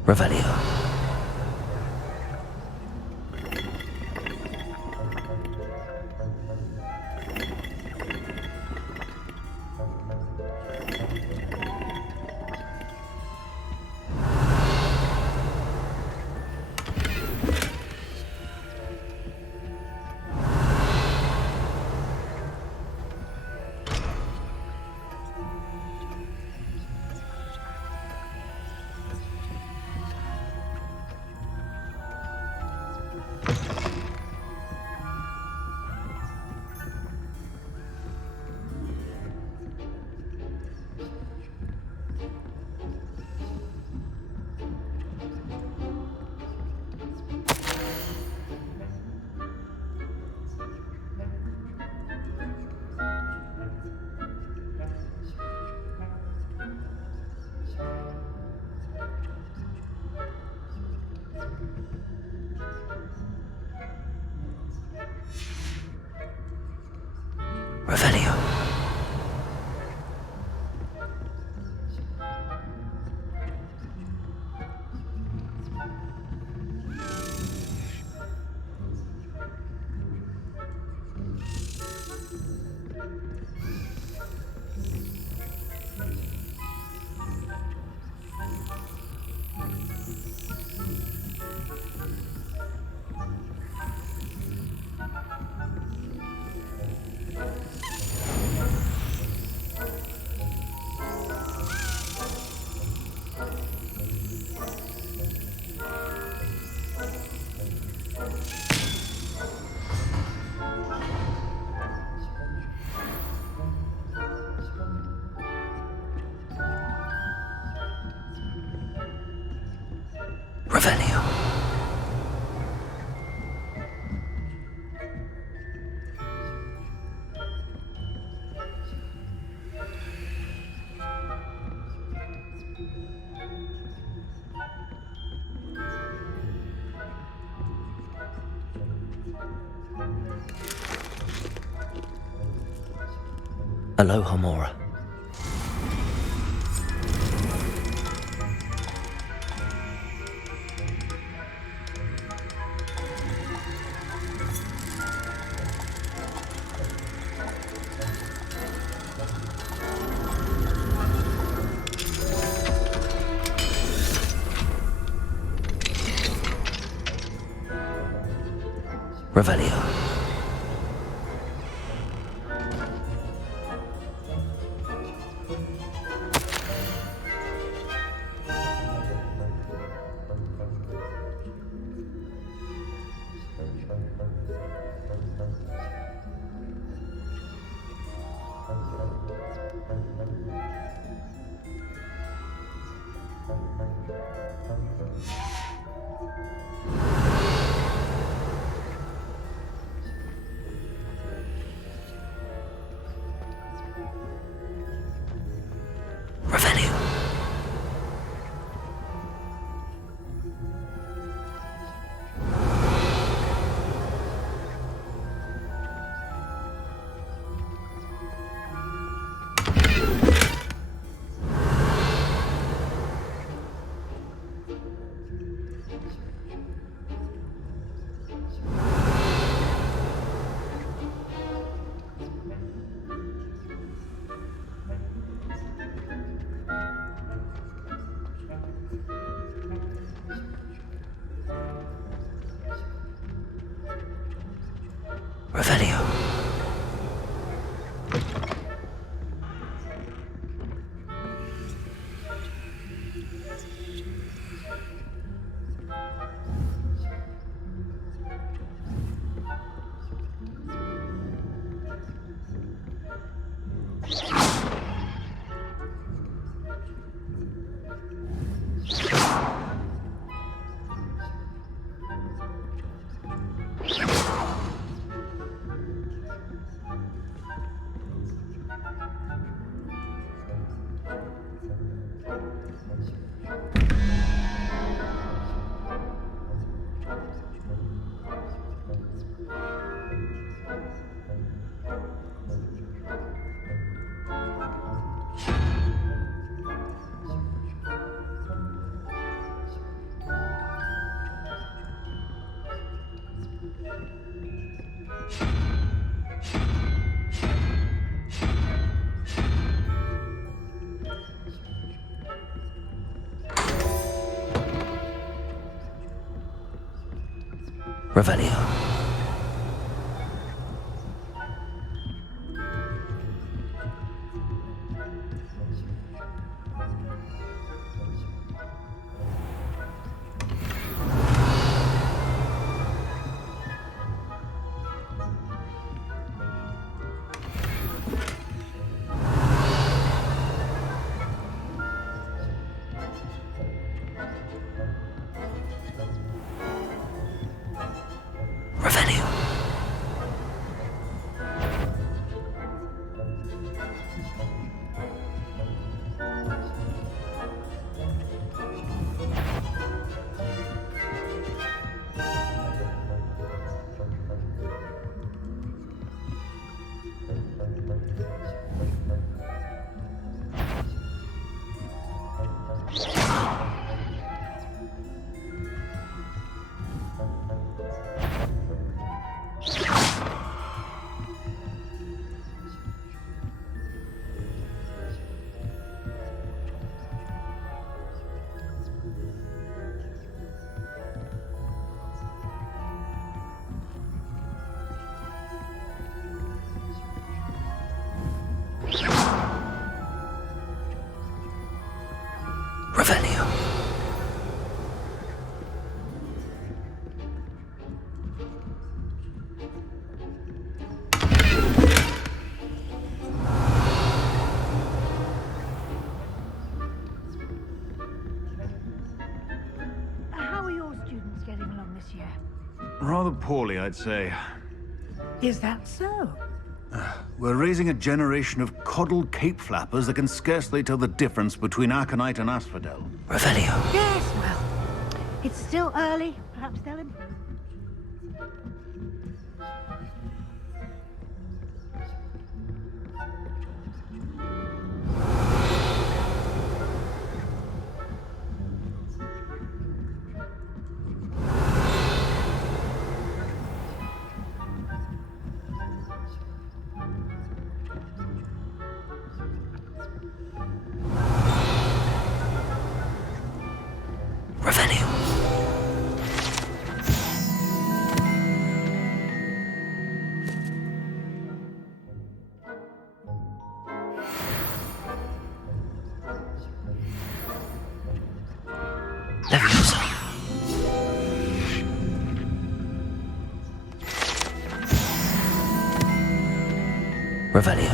Revelio. Revelio. Revelio. Aloha, Mora. Revelio. Revelio. Revelio. Revelio. Rather poorly, I'd say. Is that so? We're raising a generation of coddled cape flappers that can scarcely tell the difference between aconite and asphodel. Revelio. Yes, well, it's still early. Perhaps they'll improve. Revelio. Leviosa. Revelio.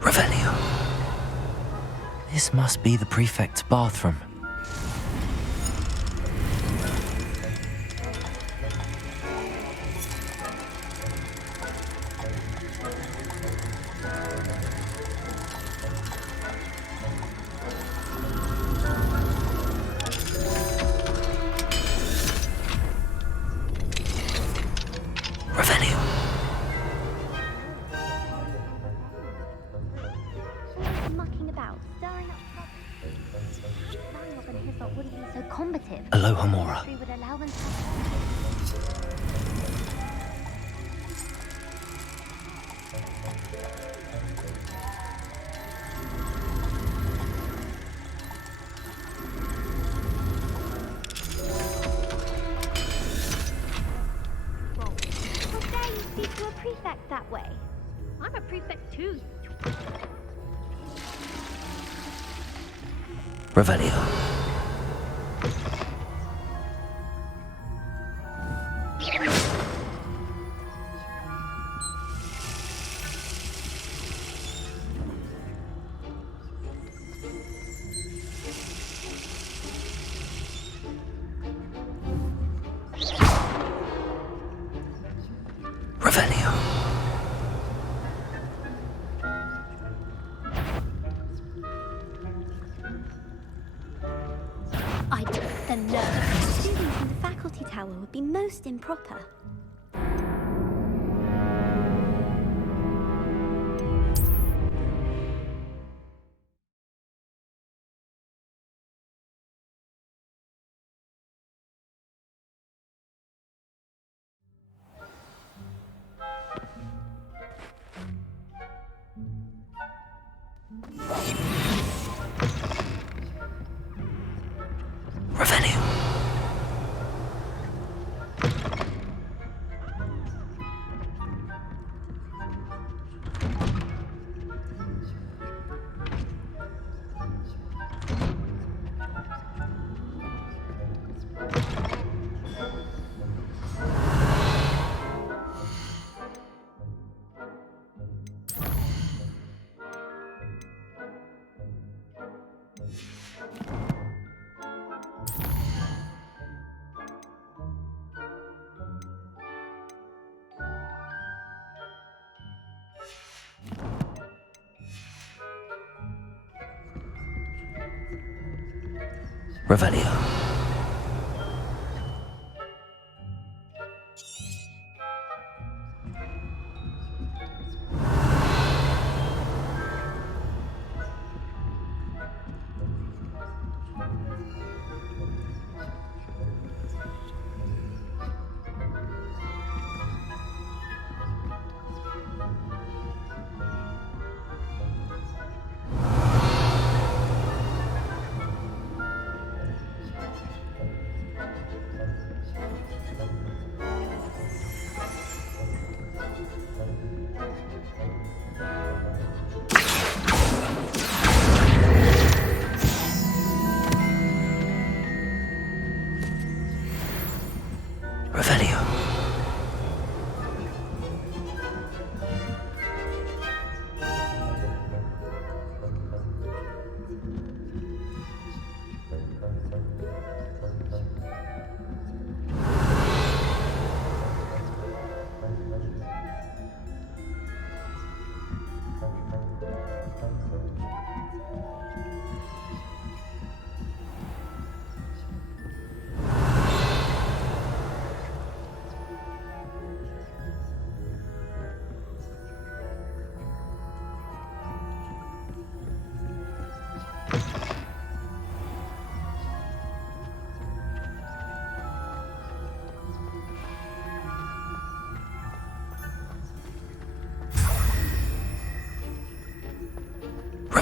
Revelio. This must be the prefect's bathroom. Revelio. Mucking about, stirring up trouble. Perhaps Landlock and Hislop wouldn't be so combative. Aloha Mora. History would allow them to... How dare you speak to a prefect that way? I'm a prefect too. Revelio. Revelio. I the nerve. Students in the faculty tower would be most improper. Revelio. Revelio.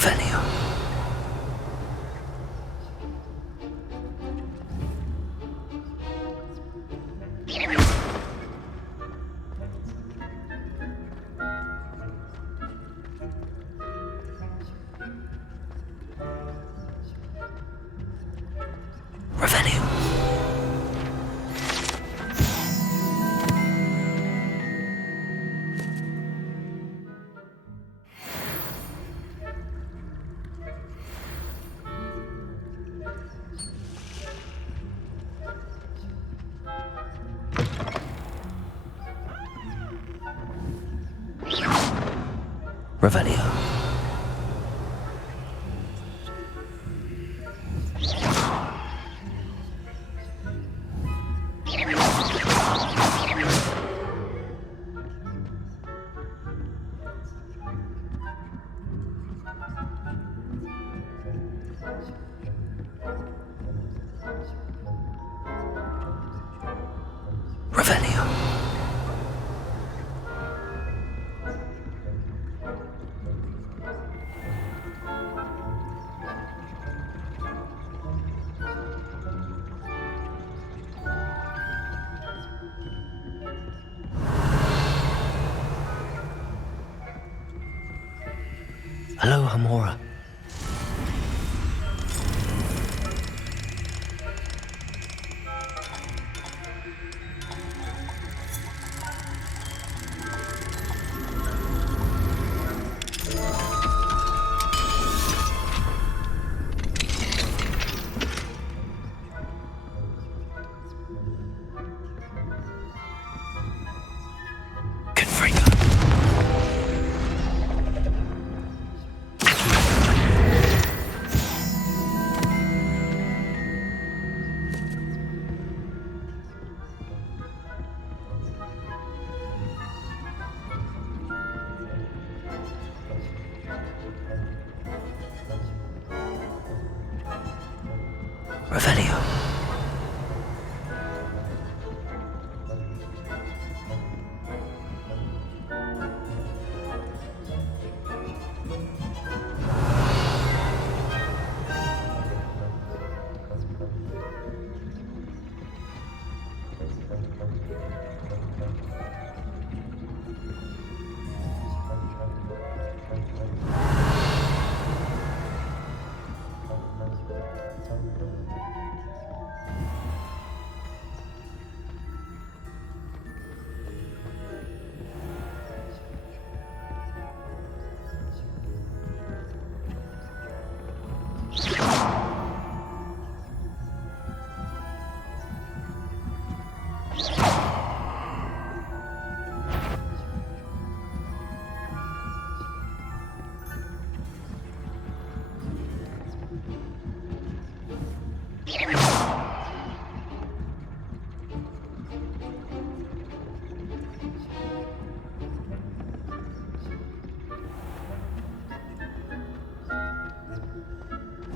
Revelio. Revelio. Revelio. Revelio. Hello, Hamora. Revelio.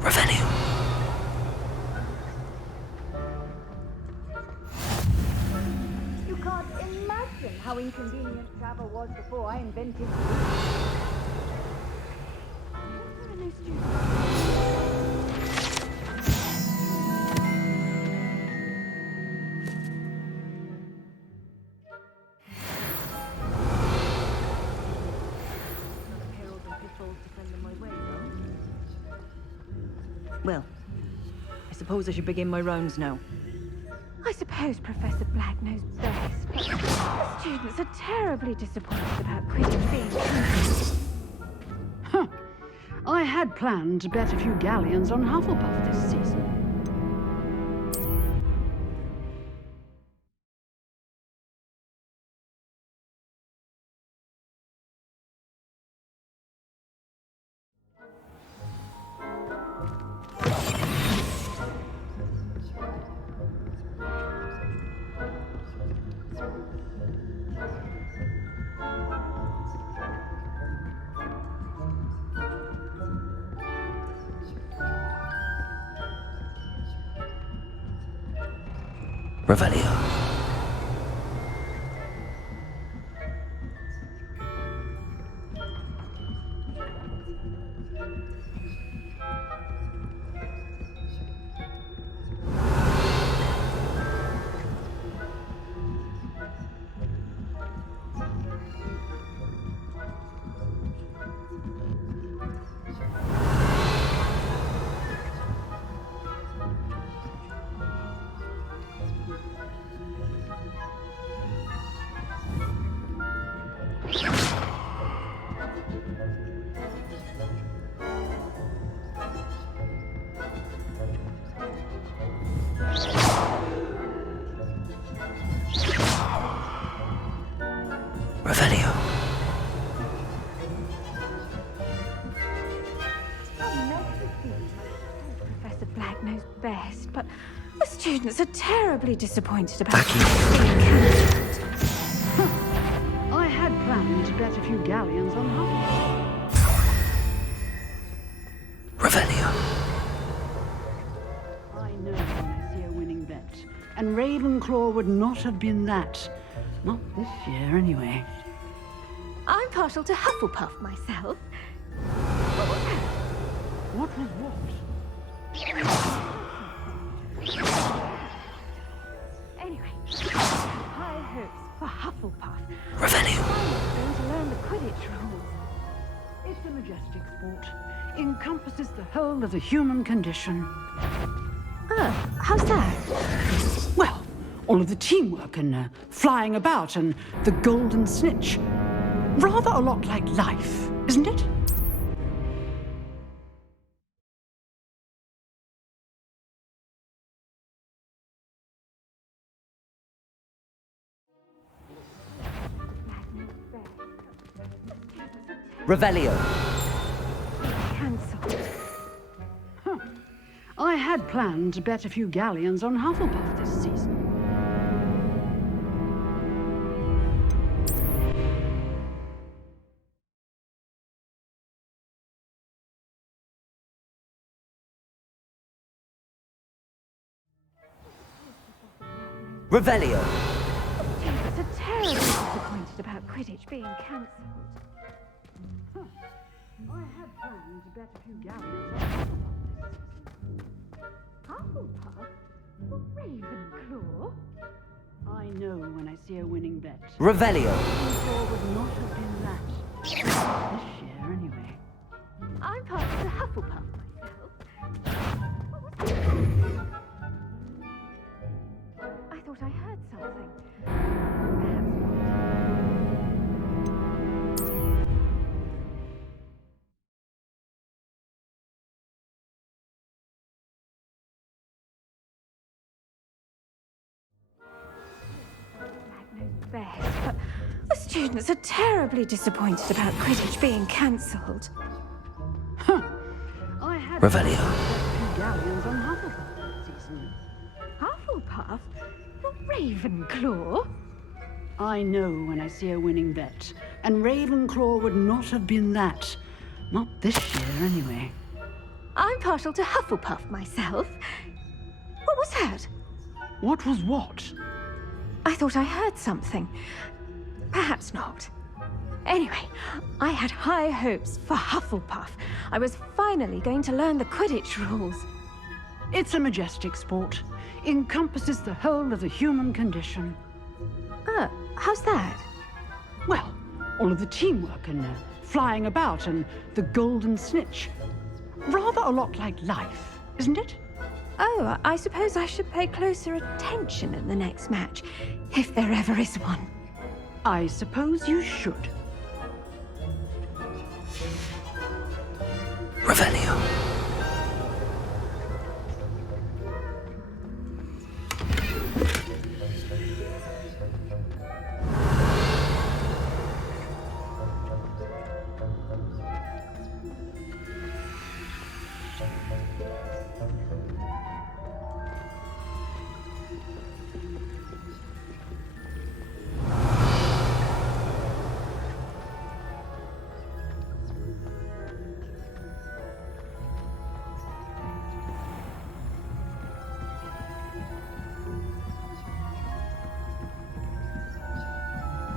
Revelio. You can't imagine how inconvenient travel was before I invented it. Well, I suppose I should begin my rounds now. I suppose Professor Black knows best, but the students are terribly disappointed about Quidditch being cancelled. Huh. I had planned to bet a few galleons on Hufflepuff this season. Revelio. knows best, but the students are terribly disappointed about I had planned to bet a few galleons on Hufflepuff. Revelio. I know when I see a winning bet, and Ravenclaw would not have been that. Not this year, anyway. I'm partial to Hufflepuff myself. What was what? Anyway, high hopes for Hufflepuff. Revelio. I'm going to learn the Quidditch rules. It's a majestic sport. Encompasses the whole of the human condition. How's that? Well, all of the teamwork and flying about and the golden snitch. Rather a lot like life, isn't it? Revelio. Cancelled. I had planned to bet a few galleons on Hufflepuff this season. Revelio. Students are terribly disappointed about Quidditch being cancelled. I had planned to bet a few galleons on Hufflepuff this season. Hufflepuff? Ravenclaw? I know when I see a winning bet. Revelio. Ravenclaw would not have been that. This year, anyway. I'm partial to Hufflepuff myself. I thought I heard something. Perhaps not. Best, but the students are terribly disappointed about Quidditch being cancelled. I had Revelio. a few galleons on Hufflepuff this season. Hufflepuff? Ravenclaw? I know when I see a winning bet, and Ravenclaw would not have been that. Not this year, anyway. I'm partial to Hufflepuff myself. What was that? What was what? I thought I heard something. Perhaps not. Anyway, I had high hopes for Hufflepuff. I was finally going to learn the Quidditch rules. It's a majestic sport. Encompasses the whole of the human condition. How's that? Well, all of the teamwork and flying about and the golden snitch. Rather a lot like life, isn't it? Oh, I suppose I should pay closer attention at the next match, if there ever is one. I suppose you should. Revelio.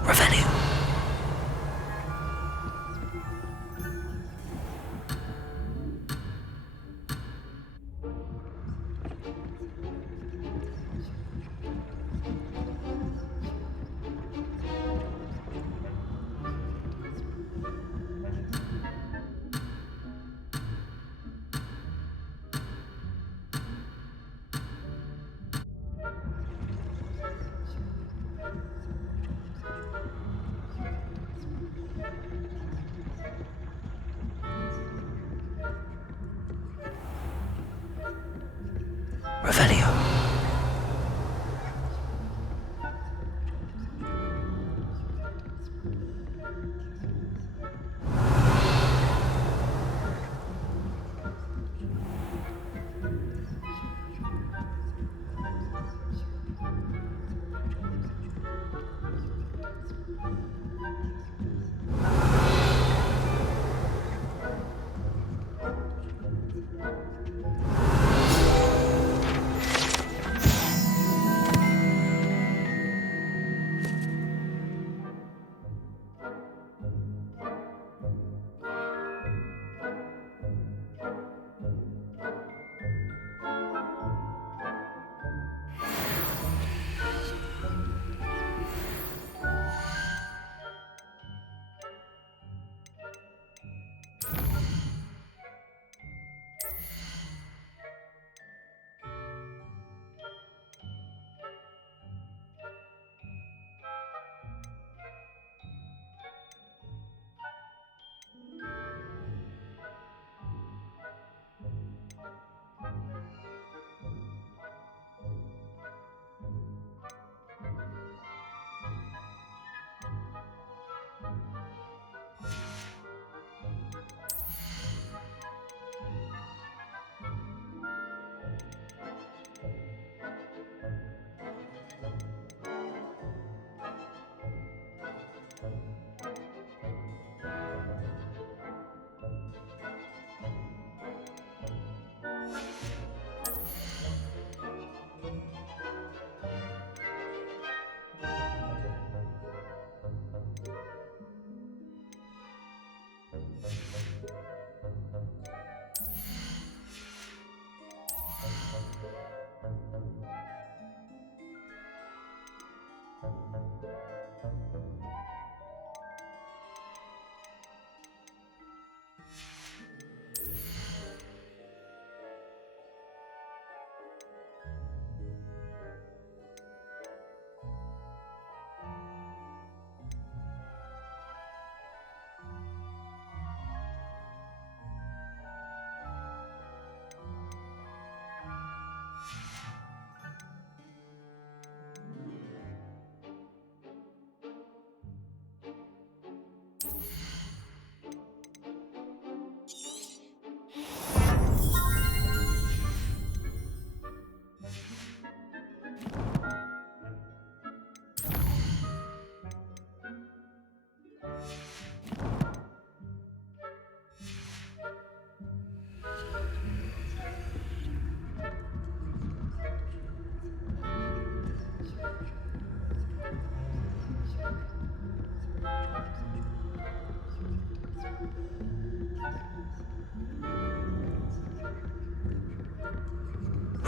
Revelio. Revelio.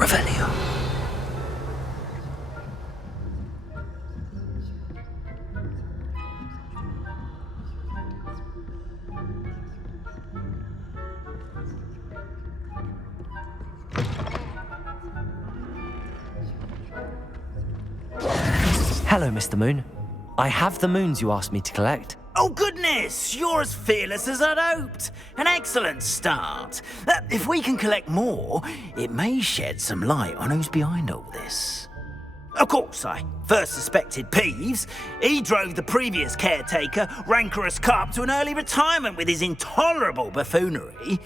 Revelio. Hello, Mr. Moon. I have the moons you asked me to collect. Oh, goodness! You're as fearless as I'd hoped. An excellent start. If we can collect more, it may shed some light on who's behind all this. Of course, I first suspected Peeves. He drove the previous caretaker, Rancorous Carp, to an early retirement with his intolerable buffoonery.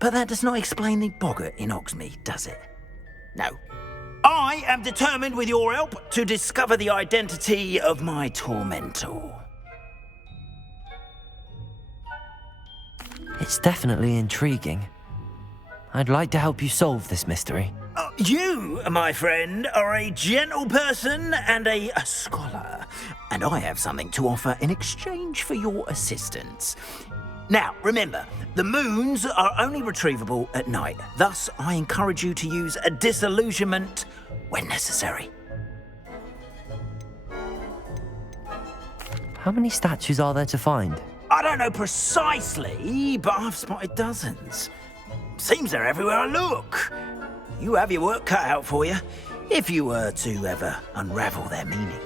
But that does not explain the boggart in Hogsmeade, does it? No. I am determined, with your help, to discover the identity of my tormentor. It's definitely intriguing. I'd like to help you solve this mystery. You, my friend, are a gentle person and a scholar, and I have something to offer in exchange for your assistance. Now, remember, the moons are only retrievable at night. Thus, I encourage you to use a disillusionment when necessary. How many statues are there to find? I don't know precisely, but I've spotted dozens. Seems they're everywhere I look. You have your work cut out for you, if you were to ever unravel their meaning.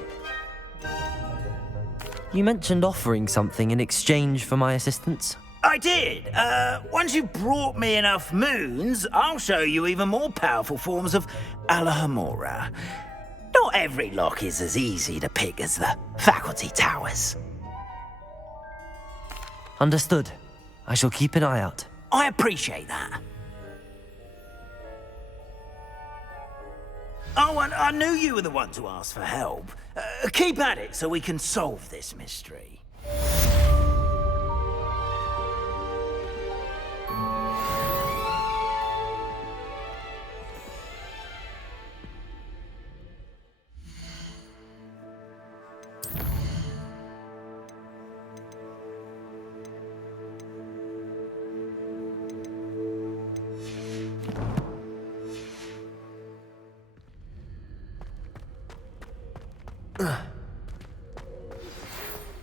You mentioned offering something in exchange for my assistance. I did. Once you've brought me enough moons, I'll show you even more powerful forms of Alahamora. Not every lock is as easy to pick as the faculty towers. Understood. I shall keep an eye out. I appreciate that. Oh, and I knew you were the one to ask for help. Keep at it so we can solve this mystery.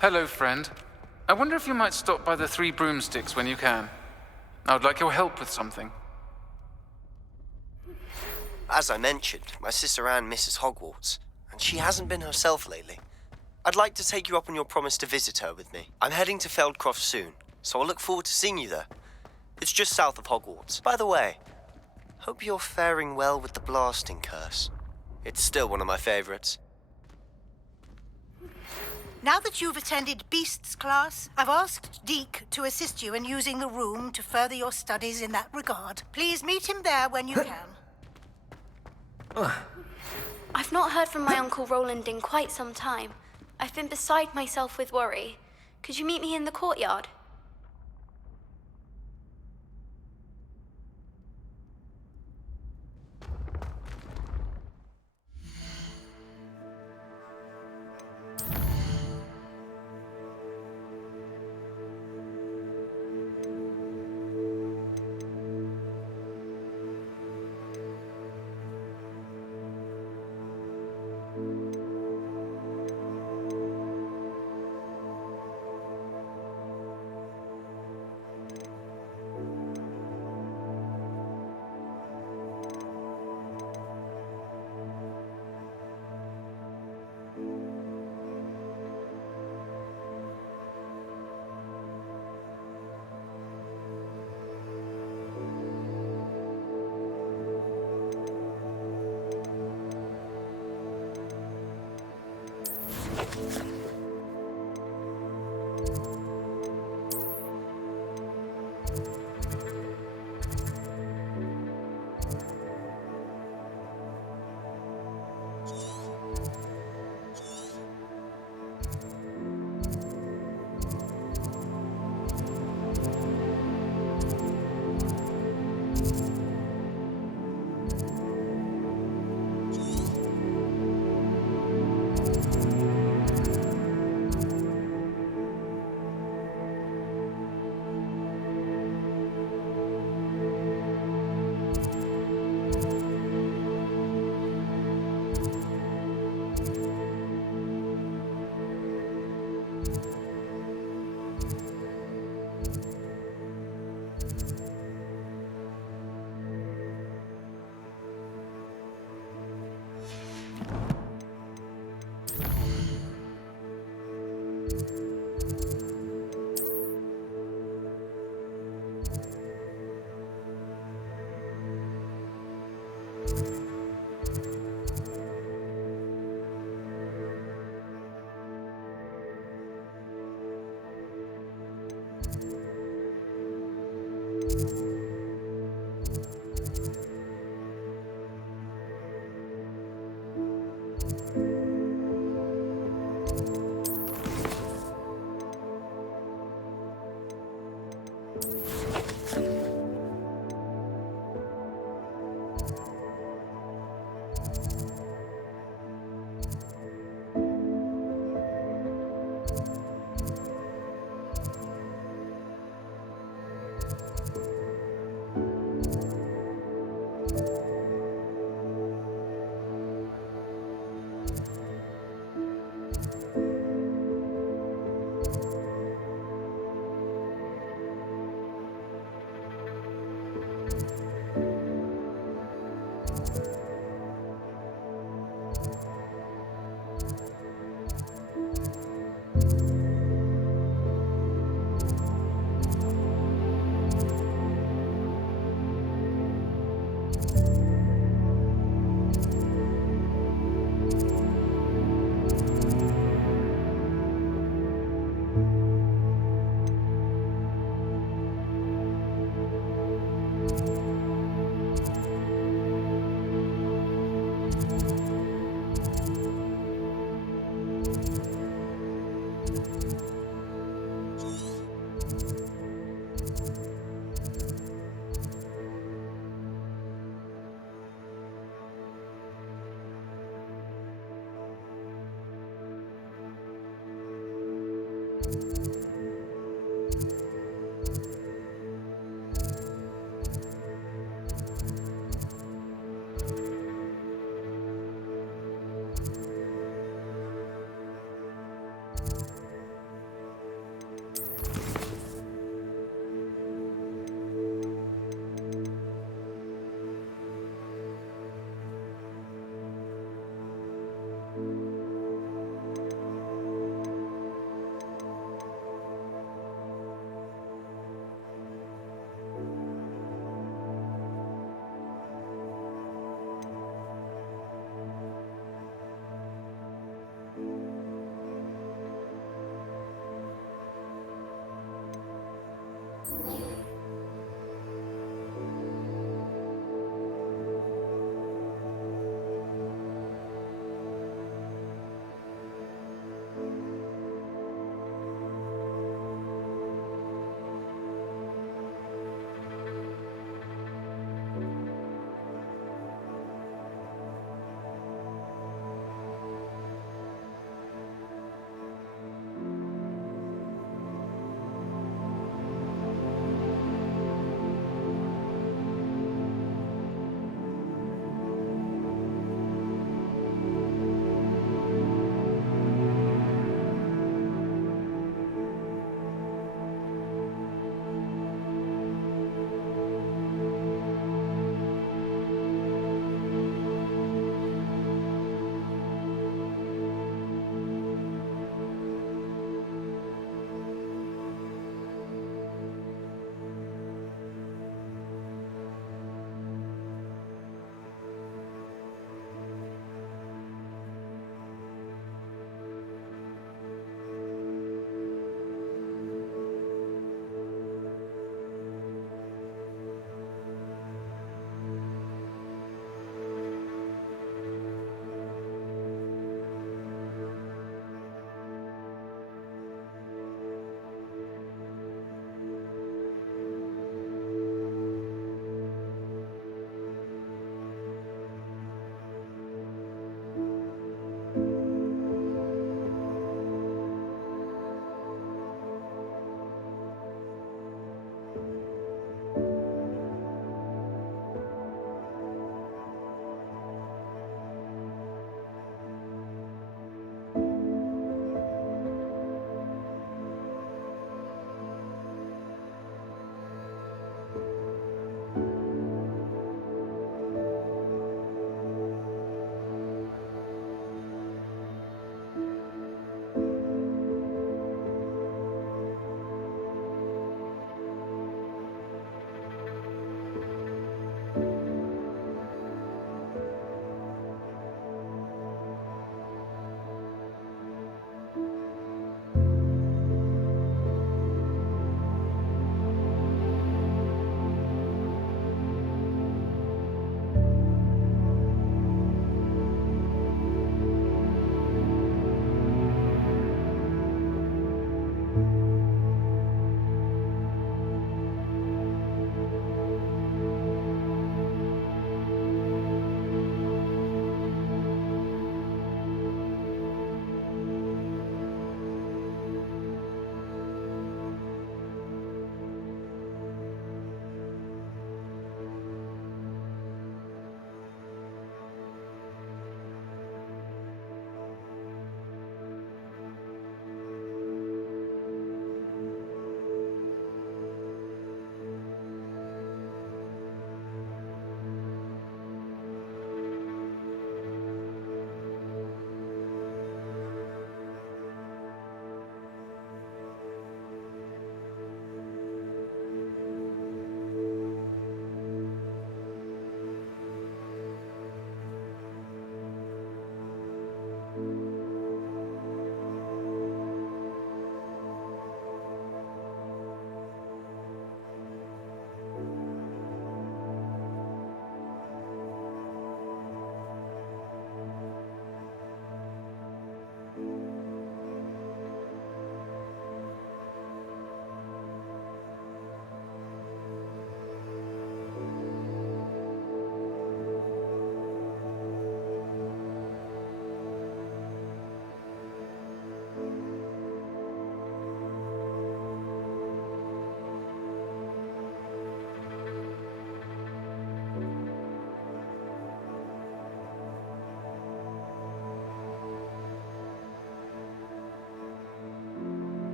Hello, friend. I wonder if you might stop by the Three Broomsticks when you can. I would like your help with something. As I mentioned, my sister Anne misses Hogwarts, and she hasn't been herself lately. I'd like to take you up on your promise to visit her with me. I'm heading to Feldcroft soon, so I'll look forward to seeing you there. It's just south of Hogwarts. By the way, hope you're faring well with the blasting curse. It's still one of my favorites. Now that you've attended Beasts class, I've asked Deke to assist you in using the room to further your studies in that regard. Please meet him there when you can. I've not heard from my Uncle Roland in quite some time. I've been beside myself with worry. Could you meet me in the courtyard?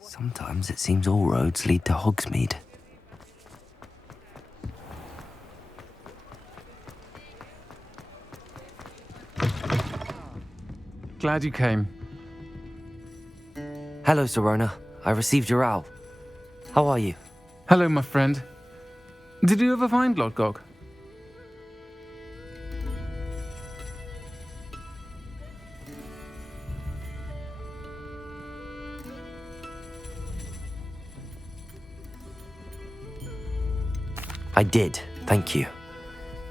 Sometimes it seems all roads lead to Hogsmeade. Glad you came. Hello, Serona. I received your owl. How are you? Hello, my friend. Did you ever find Lodgok? I did, thank you.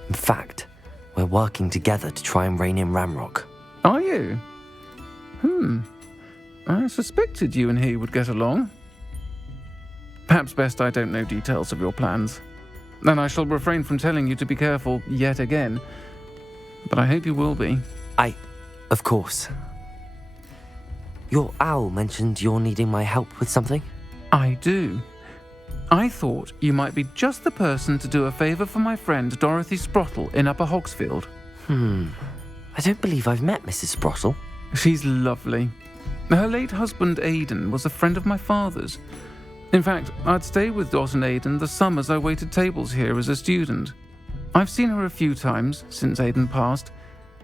In fact, we're working together to try and rein in Ramrock. Are you? I suspected you and he would get along. Perhaps best I don't know details of your plans. And I shall refrain from telling you to be careful yet again. But I hope you will be. Of course. Your owl mentioned you're needing my help with something? I do. I thought you might be just the person to do a favour for my friend Dorothy Sprottle in Upper Hogsfield. I don't believe I've met Mrs. Sprottle. She's lovely. Her late husband Aidan was a friend of my father's. In fact, I'd stay with Dot and Aidan the summers I waited tables here as a student. I've seen her a few times since Aidan passed,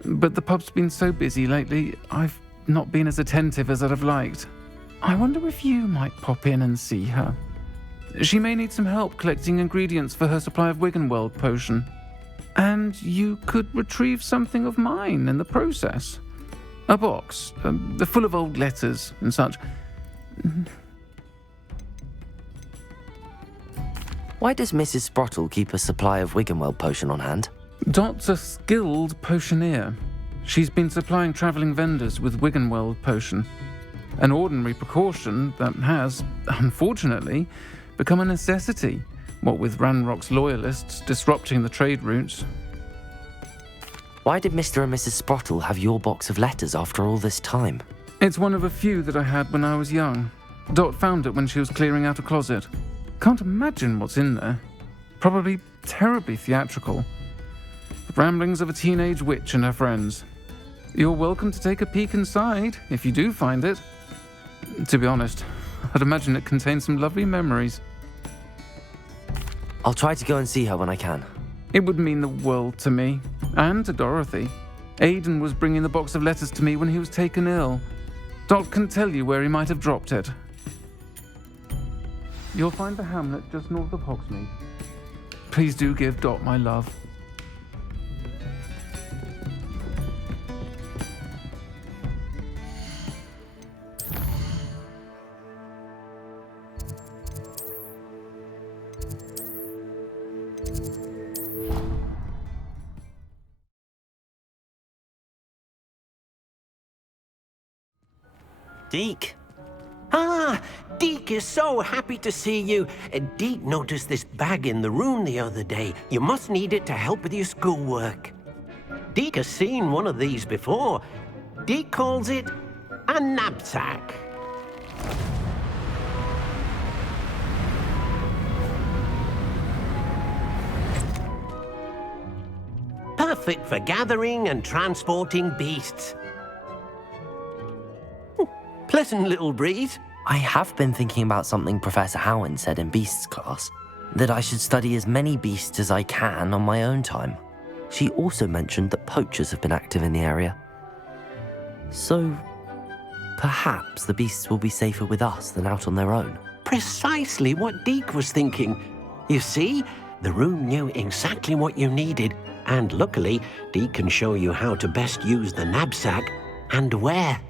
but the pub's been so busy lately, I've not been as attentive as I'd have liked. I wonder if you might pop in and see her. She may need some help collecting ingredients for her supply of Wiggenweld potion. And you could retrieve something of mine in the process. A box, full of old letters and such. Why does Mrs. Sprottle keep a supply of Wiggenweld potion on hand? Dot's a skilled potioneer. She's been supplying travelling vendors with Wiggenweld potion. An ordinary precaution that has, unfortunately, become a necessity, what with Ranrock's loyalists disrupting the trade routes. Why did Mr. and Mrs. Sprottle have your box of letters after all this time? It's one of a few that I had when I was young. Dot found it when she was clearing out a closet. Can't imagine what's in there. Probably terribly theatrical. The ramblings of a teenage witch and her friends. You're welcome to take a peek inside, if you do find it. To be honest, I'd imagine it contains some lovely memories. I'll try to go and see her when I can. It would mean the world to me, and to Dorothy. Aidan was bringing the box of letters to me when he was taken ill. Dot can tell you where he might have dropped it. You'll find the hamlet just north of Hogsmeade. Please do give Dot my love. Deke. Ah, Deke is so happy to see you. Deke noticed this bag in the room the other day. You must need it to help with your schoolwork. Deke has seen one of these before. Deke calls it a knapsack. Perfect for gathering and transporting beasts. Pleasant little breeze. I have been thinking about something Professor Howin said in Beasts class, that I should study as many beasts as I can on my own time. She also mentioned that poachers have been active in the area. So, perhaps the beasts will be safer with us than out on their own. Precisely what Deke was thinking. You see, the room knew exactly what you needed, and luckily, Deke can show you how to best use the knapsack and where.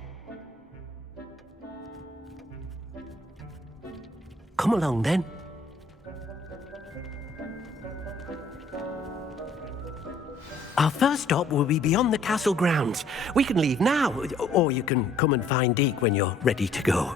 Come along, then. Our first stop will be beyond the castle grounds. We can leave now, or you can come and find Deke when you're ready to go.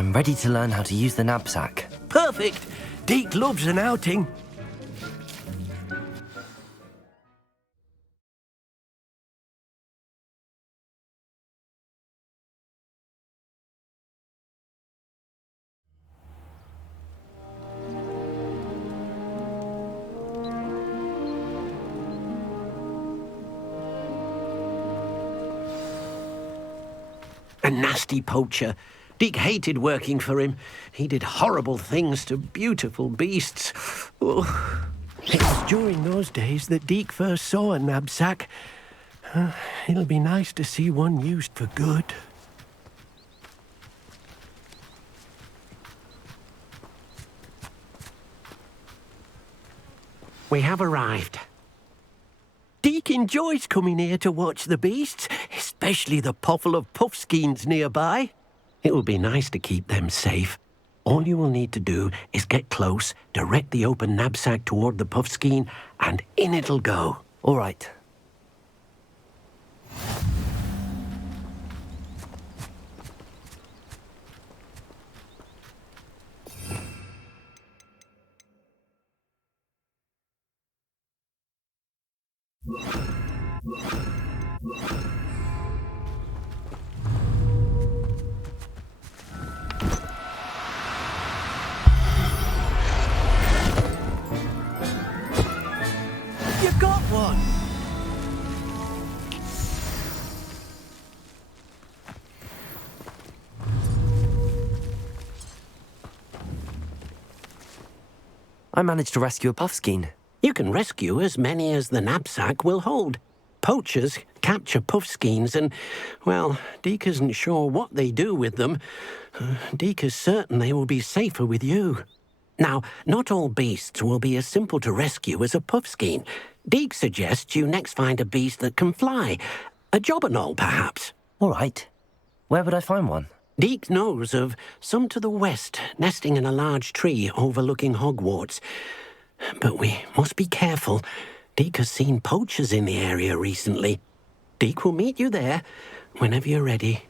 I'm ready to learn how to use the knapsack. Perfect. Deke loves an outing. A nasty poacher. Deke hated working for him. He did horrible things to beautiful beasts. Oh. It was during those days that Deke first saw a knapsack. It'll be nice to see one used for good. We have arrived. Deke enjoys coming here to watch the beasts, especially the potful of puffskeins nearby. It will be nice to keep them safe. All you will need to do is get close, direct the open knapsack toward the puffskein, and in it'll go. All right. You got one! I managed to rescue a puffskein. You can rescue as many as the knapsack will hold. Poachers capture puffskeins and, well, Deke isn't sure what they do with them. Deke is certain they will be safer with you. Now, not all beasts will be as simple to rescue as a puffskein. Deke suggests you next find a beast that can fly. A jobberknoll, perhaps. All right. Where would I find one? Deke knows of some to the west, nesting in a large tree overlooking Hogwarts. But we must be careful. Deke has seen poachers in the area recently. Deke will meet you there whenever you're ready.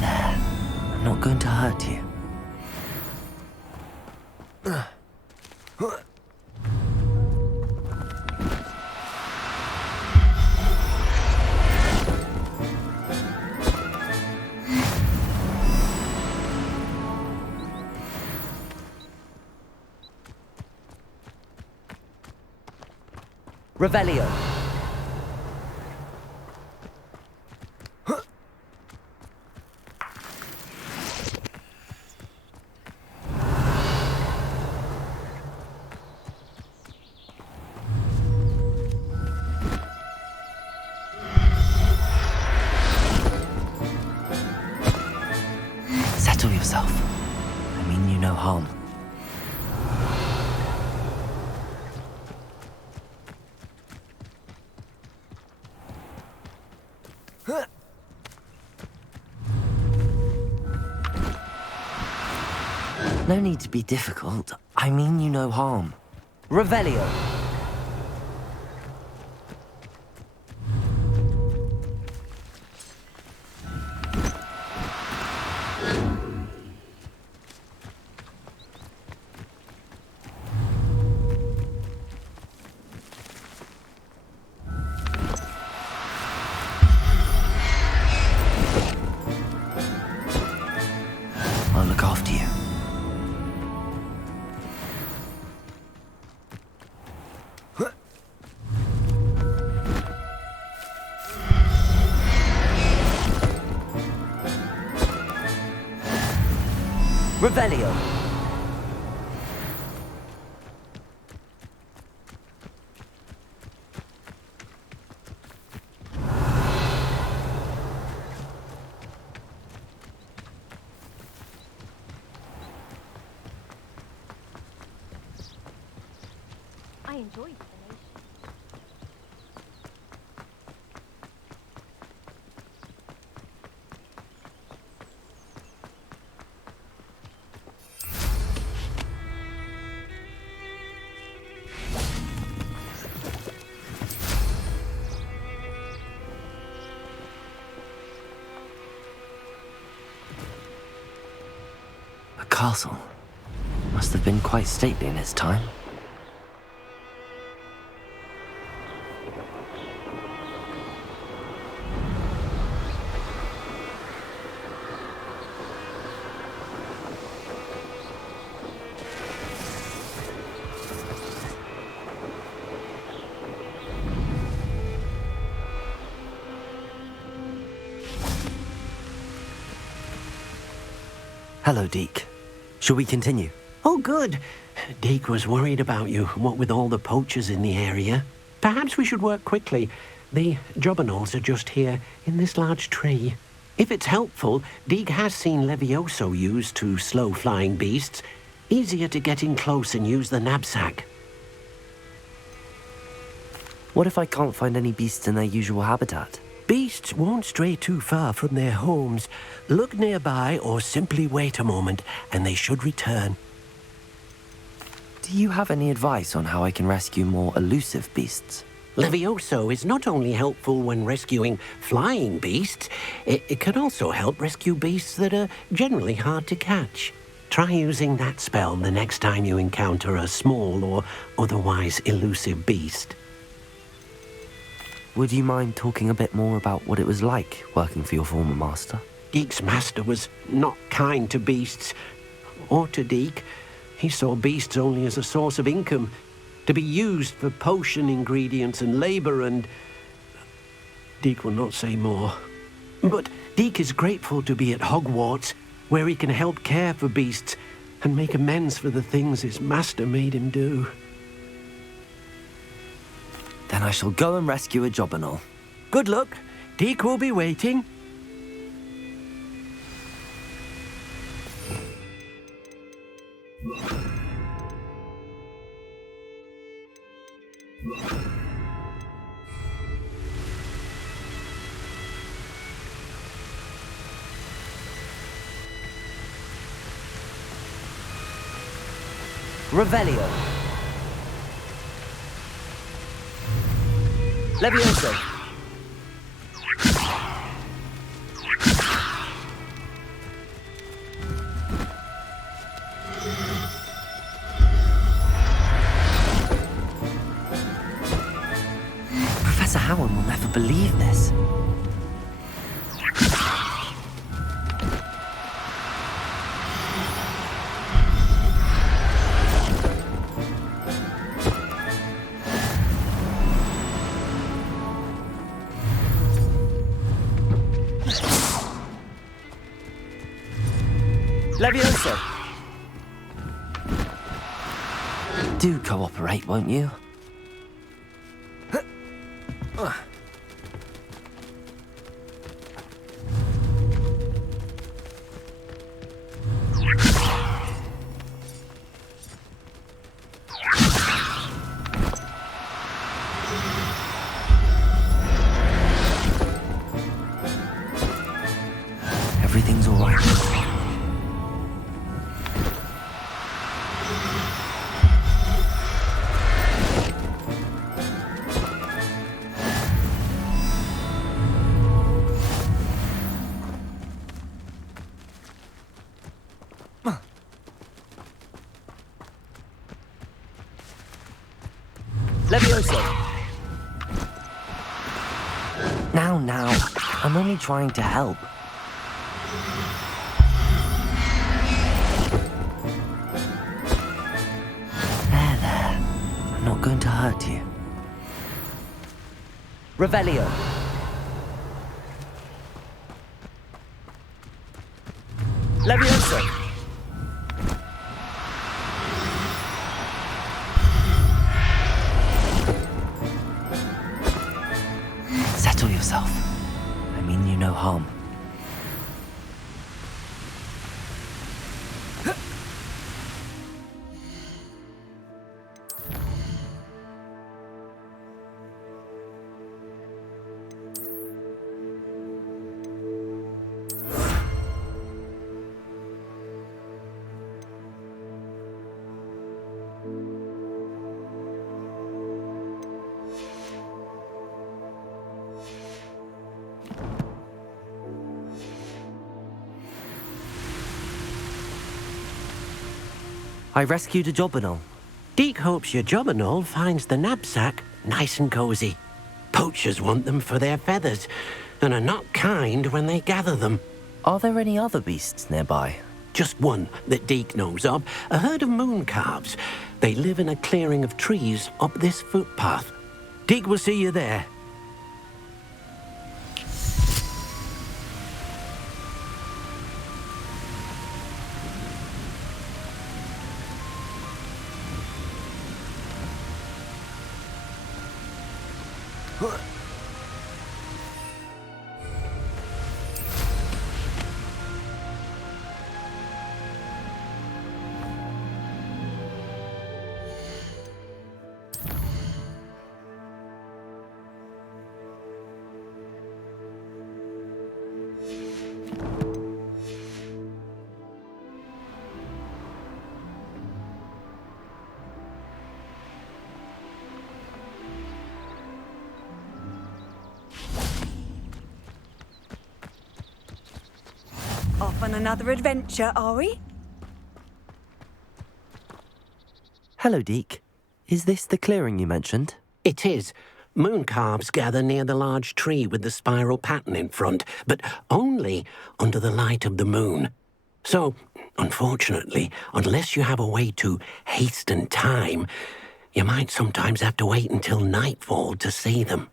There. I'm not going to hurt you. Revelio. Settle yourself. I mean you no harm. No need to be difficult. I mean you no harm. Revelio. I'll look after you. Revelio. I enjoyed the nation. A castle. Must have been quite stately in its time. Hello, Deke. Shall we continue? Oh, good. Deke was worried about you, what with all the poachers in the area. Perhaps we should work quickly. The jobberknolls are just here, in this large tree. If it's helpful, Deke has seen Levioso used to slow flying beasts. Easier to get in close and use the knapsack. What if I can't find any beasts in their usual habitat? Beasts won't stray too far from their homes. Look nearby or simply wait a moment, and they should return. Do you have any advice on how I can rescue more elusive beasts? Levioso is not only helpful when rescuing flying beasts, it can also help rescue beasts that are generally hard to catch. Try using that spell the next time you encounter a small or otherwise elusive beast. Would you mind talking a bit more about what it was like working for your former master? Deke's master was not kind to beasts, or to Deke. He saw beasts only as a source of income, to be used for potion ingredients and labor, and Deke will not say more. But Deke is grateful to be at Hogwarts, where he can help care for beasts and make amends for the things his master made him do. Then I shall go and rescue a jobberknoll. Good luck. Deke will be waiting. Revelio. Levioso. Professor Howard will never believe this. Levioso! Do cooperate, won't you? Everything's all right. Levioso! Now, I'm only trying to help. There. I'm not going to hurt you. Revelio. Levioso! Settle yourself. I mean you no harm. I rescued a jobberknoll. Deke hopes your jobberknoll finds the knapsack nice and cozy. Poachers want them for their feathers, and are not kind when they gather them. Are there any other beasts nearby? Just one that Deke knows of, a herd of moon calves. They live in a clearing of trees up this footpath. Deke will see you there. Off on another adventure, are we? Hello, Deke. Is this the clearing you mentioned? It is. Moon calves gather near the large tree with the spiral pattern in front, but only under the light of the moon. So, unfortunately, unless you have a way to hasten time, you might sometimes have to wait until nightfall to see them.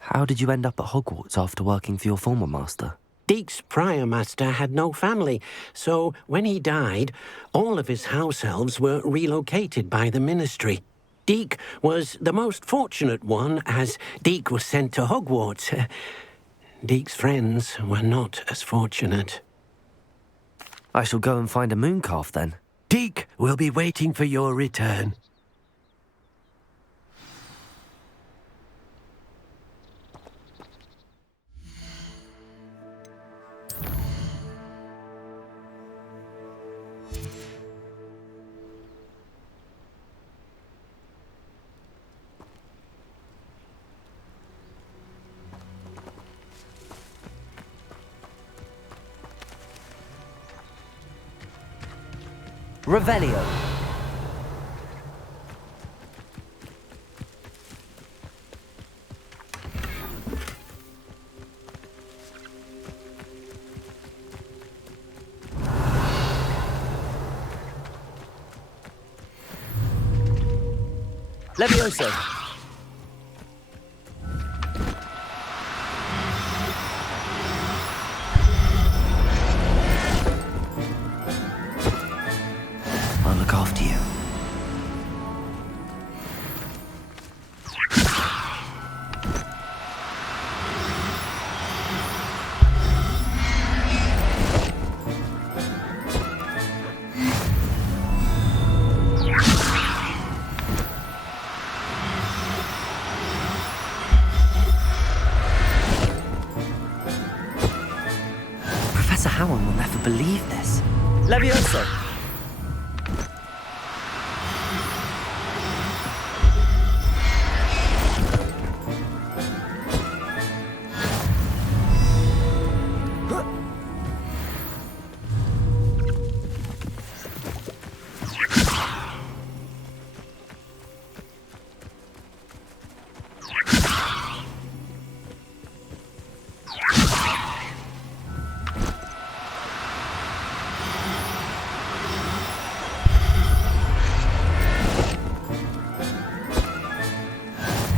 How did you end up at Hogwarts after working for your former master? Deke's prior master had no family, so when he died, all of his house elves were relocated by the ministry. Deke was the most fortunate one, as Deke was sent to Hogwarts. Deke's friends were not as fortunate. I shall go and find a moon calf then. Deke will be waiting for your return. Revelio. Levioso. I'll look after you. Professor Howard will never believe this. Levioso.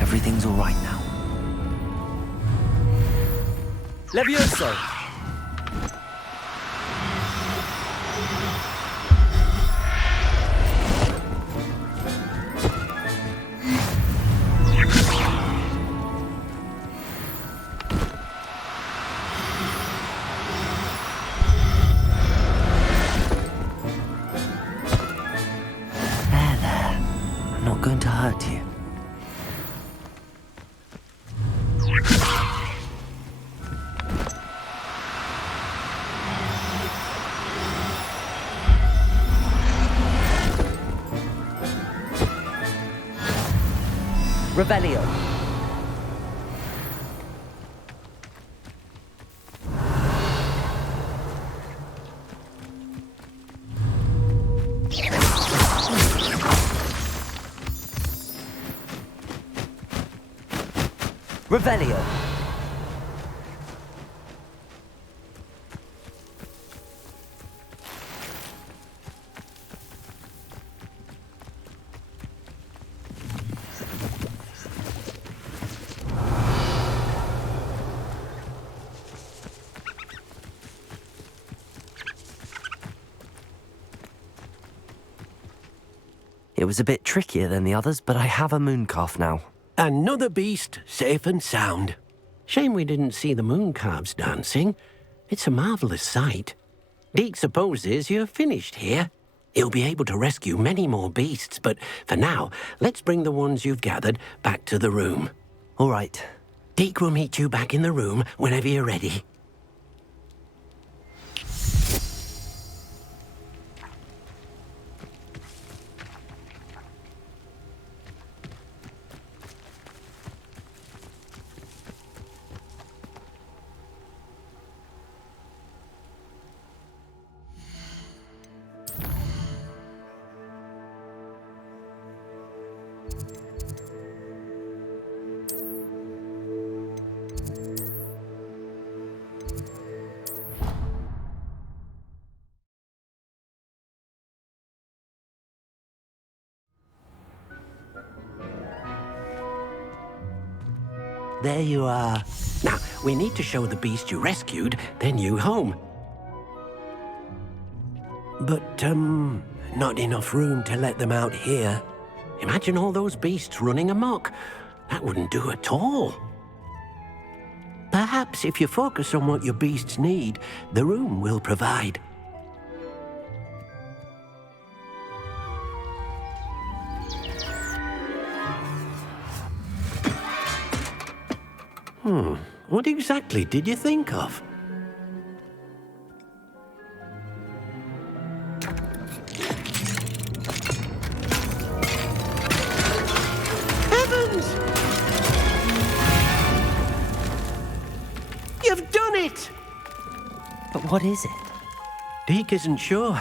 Everything's all right now. Levioso! There. I'm not going to hurt you. Revelio. Revelio. It was a bit trickier than the others, but I have a mooncalf now. Another beast, safe and sound. Shame we didn't see the mooncalves dancing. It's a marvellous sight. Deke supposes you're finished here. He'll be able to rescue many more beasts, but for now, let's bring the ones you've gathered back to the room. All right. Deke will meet you back in the room whenever you're ready. There you are. Now, we need to show the beast you rescued their new home. But, not enough room to let them out here. Imagine all those beasts running amok. That wouldn't do at all. Perhaps if you focus on what your beasts need, the room will provide. What exactly did you think of? Heavens! You've done it! But what is it? Deke isn't sure.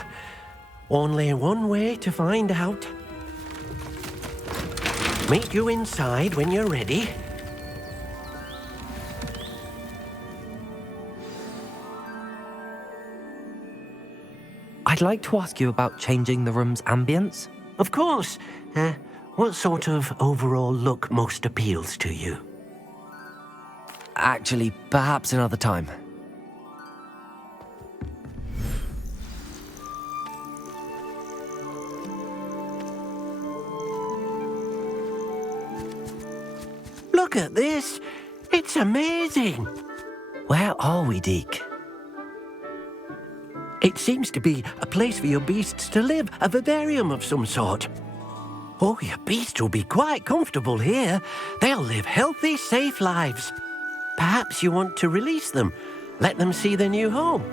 Only one way to find out. Meet you inside when you're ready. I'd like to ask you about changing the room's ambience. Of course. What sort of overall look most appeals to you? Actually, perhaps another time. Look at this. It's amazing. Where are we, Deke? It seems to be a place for your beasts to live, a vivarium of some sort. Oh, your beasts will be quite comfortable here. They'll live healthy, safe lives. Perhaps you want to release them, let them see their new home.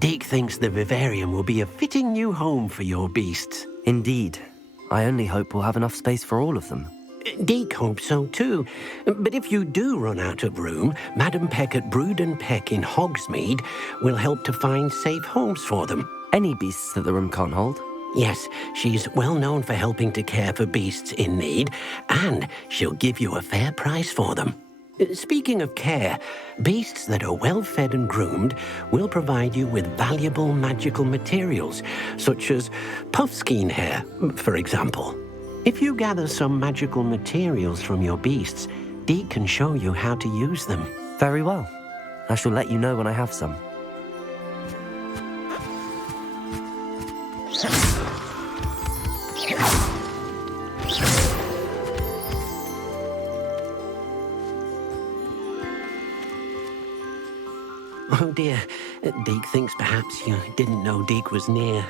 Deke thinks the vivarium will be a fitting new home for your beasts. Indeed. I only hope we'll have enough space for all of them. Deke hopes so too. But if you do run out of room, Madam Peck at Brood and Peck in Hogsmeade will help to find safe homes for them. Any beasts that the room can't hold? Yes, she's well known for helping to care for beasts in need, and she'll give you a fair price for them. Speaking of care, beasts that are well fed and groomed will provide you with valuable magical materials, such as puffskein hair, for example. If you gather some magical materials from your beasts, Deke can show you how to use them. Very well. I shall let you know when I have some. Oh dear, Deke thinks perhaps you didn't know Deke was near.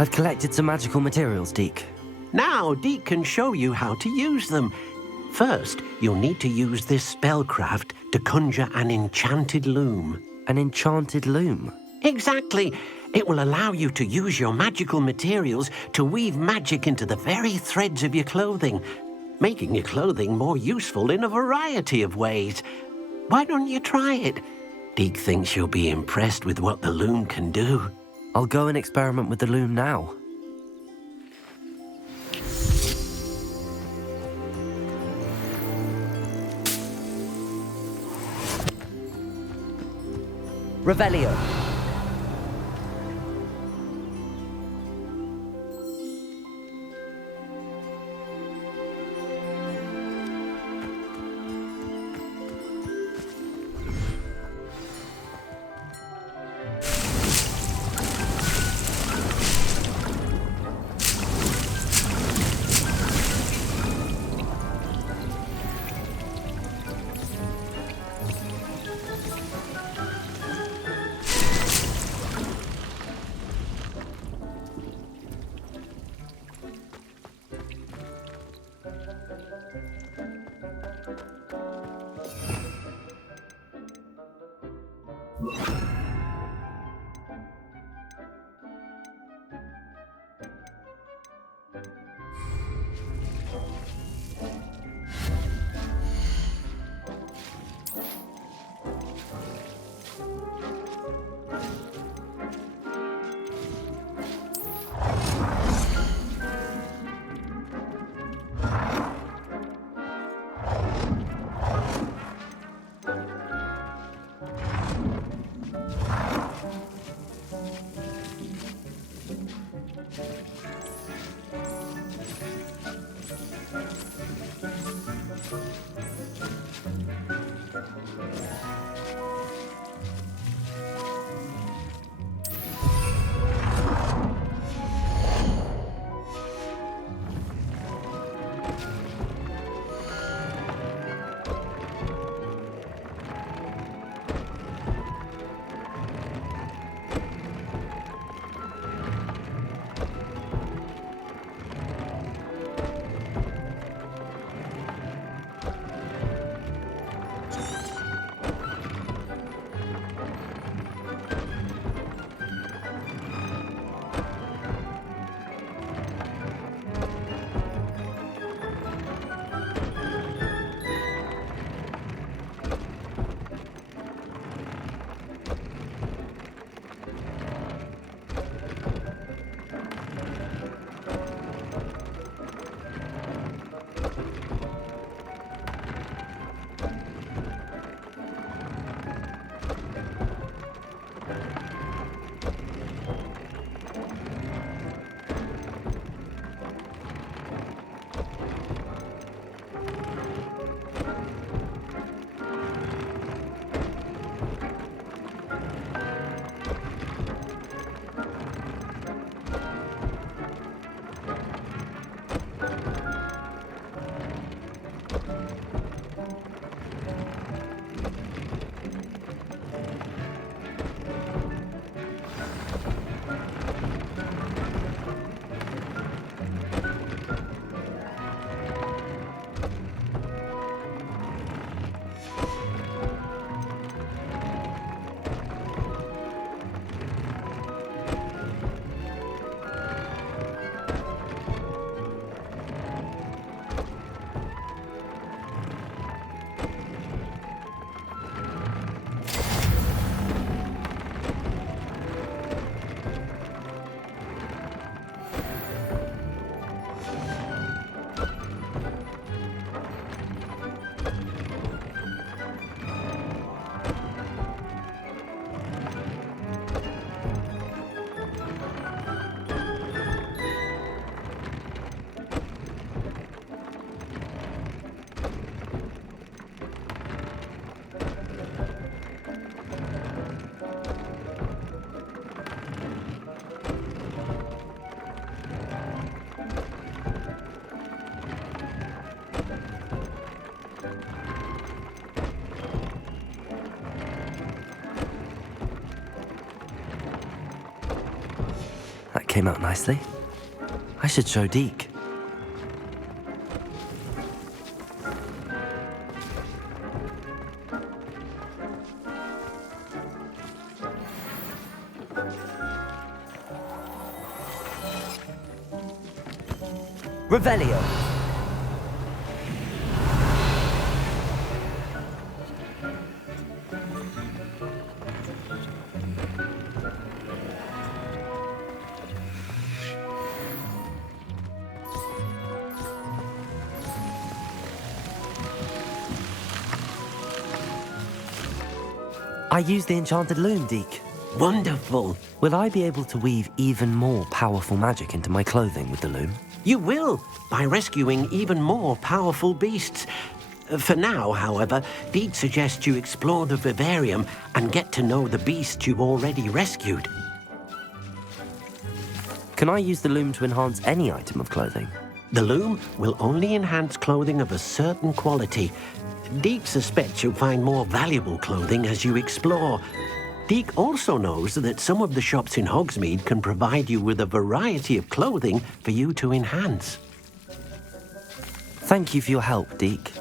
I've collected some magical materials, Deke. Now, Deke can show you how to use them. First, you'll need to use this spellcraft to conjure an enchanted loom. An enchanted loom? Exactly. It will allow you to use your magical materials to weave magic into the very threads of your clothing, making your clothing more useful in a variety of ways. Why don't you try it? Deke thinks you'll be impressed with what the loom can do. I'll go and experiment with the loom now. Revelio. came out nicely. I should show Deke. Revelio. I used the enchanted loom, Deke. Wonderful. Will I be able to weave even more powerful magic into my clothing with the loom? You will, by rescuing even more powerful beasts. For now, however, Deke suggests you explore the vivarium and get to know the beasts you've already rescued. Can I use the loom to enhance any item of clothing? The loom will only enhance clothing of a certain quality. Deke suspects you'll find more valuable clothing as you explore. Deke also knows that some of the shops in Hogsmeade can provide you with a variety of clothing for you to enhance. Thank you for your help, Deke.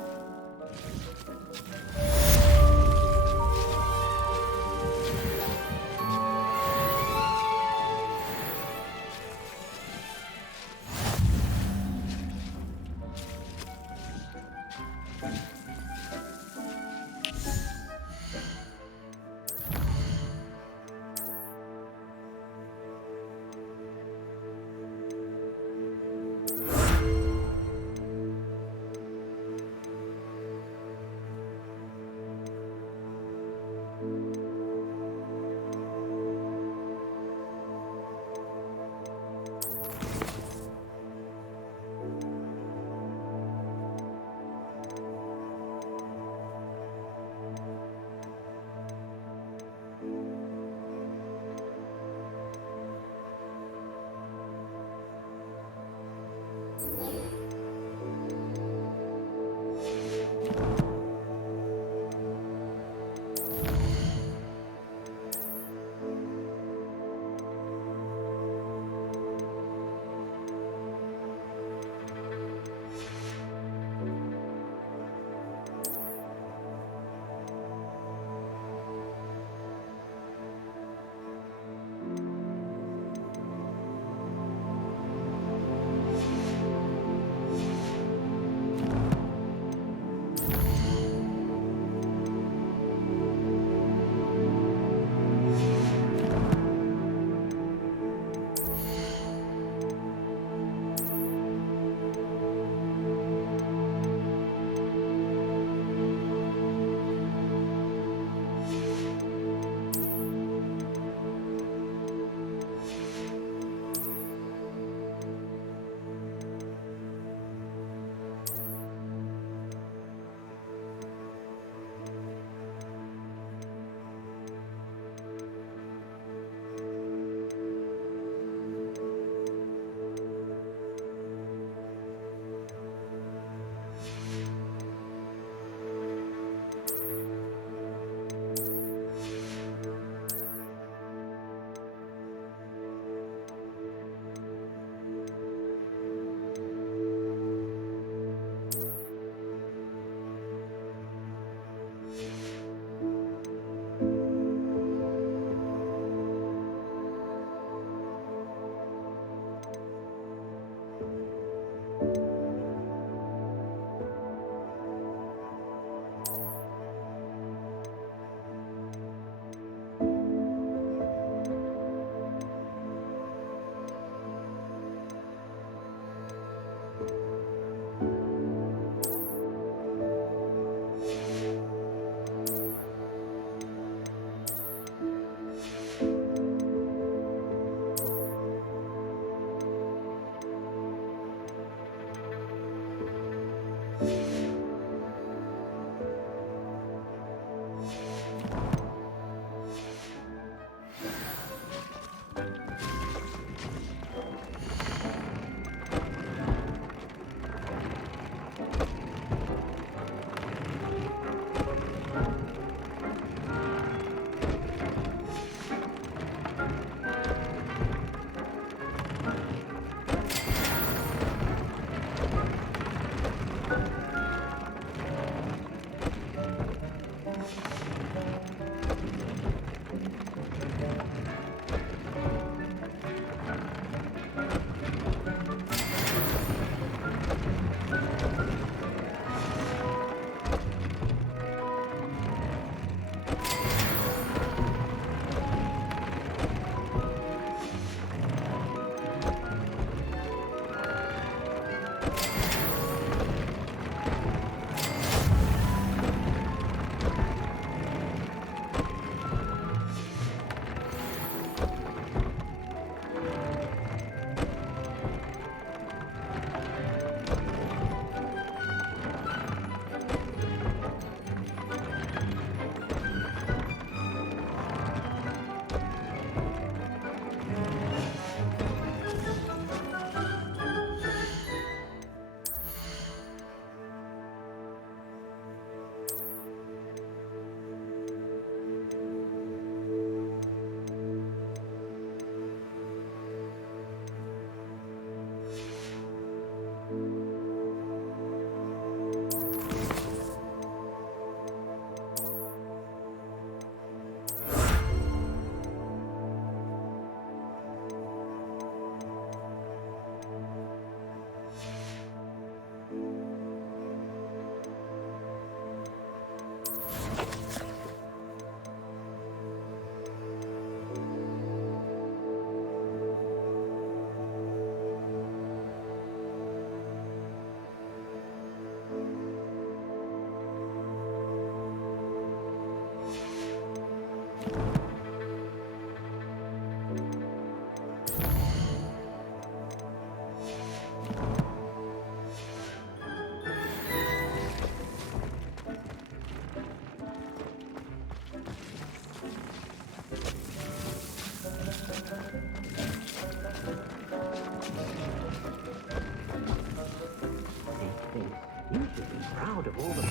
You should be proud of all the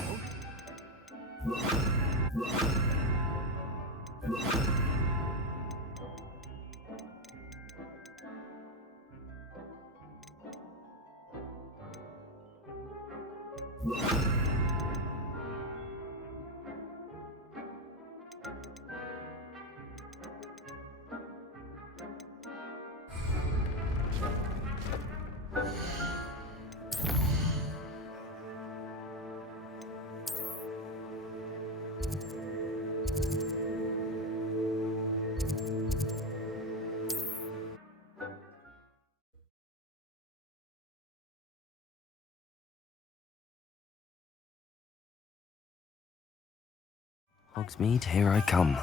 Hogsmeade, here I come.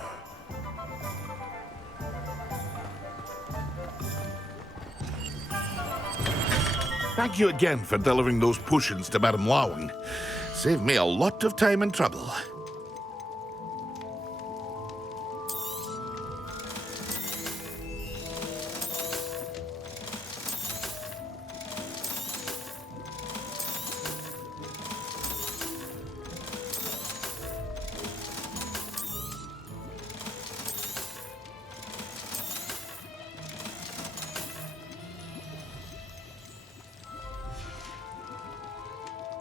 Thank you again for delivering those potions to Madame Lowing. Saved me a lot of time and trouble.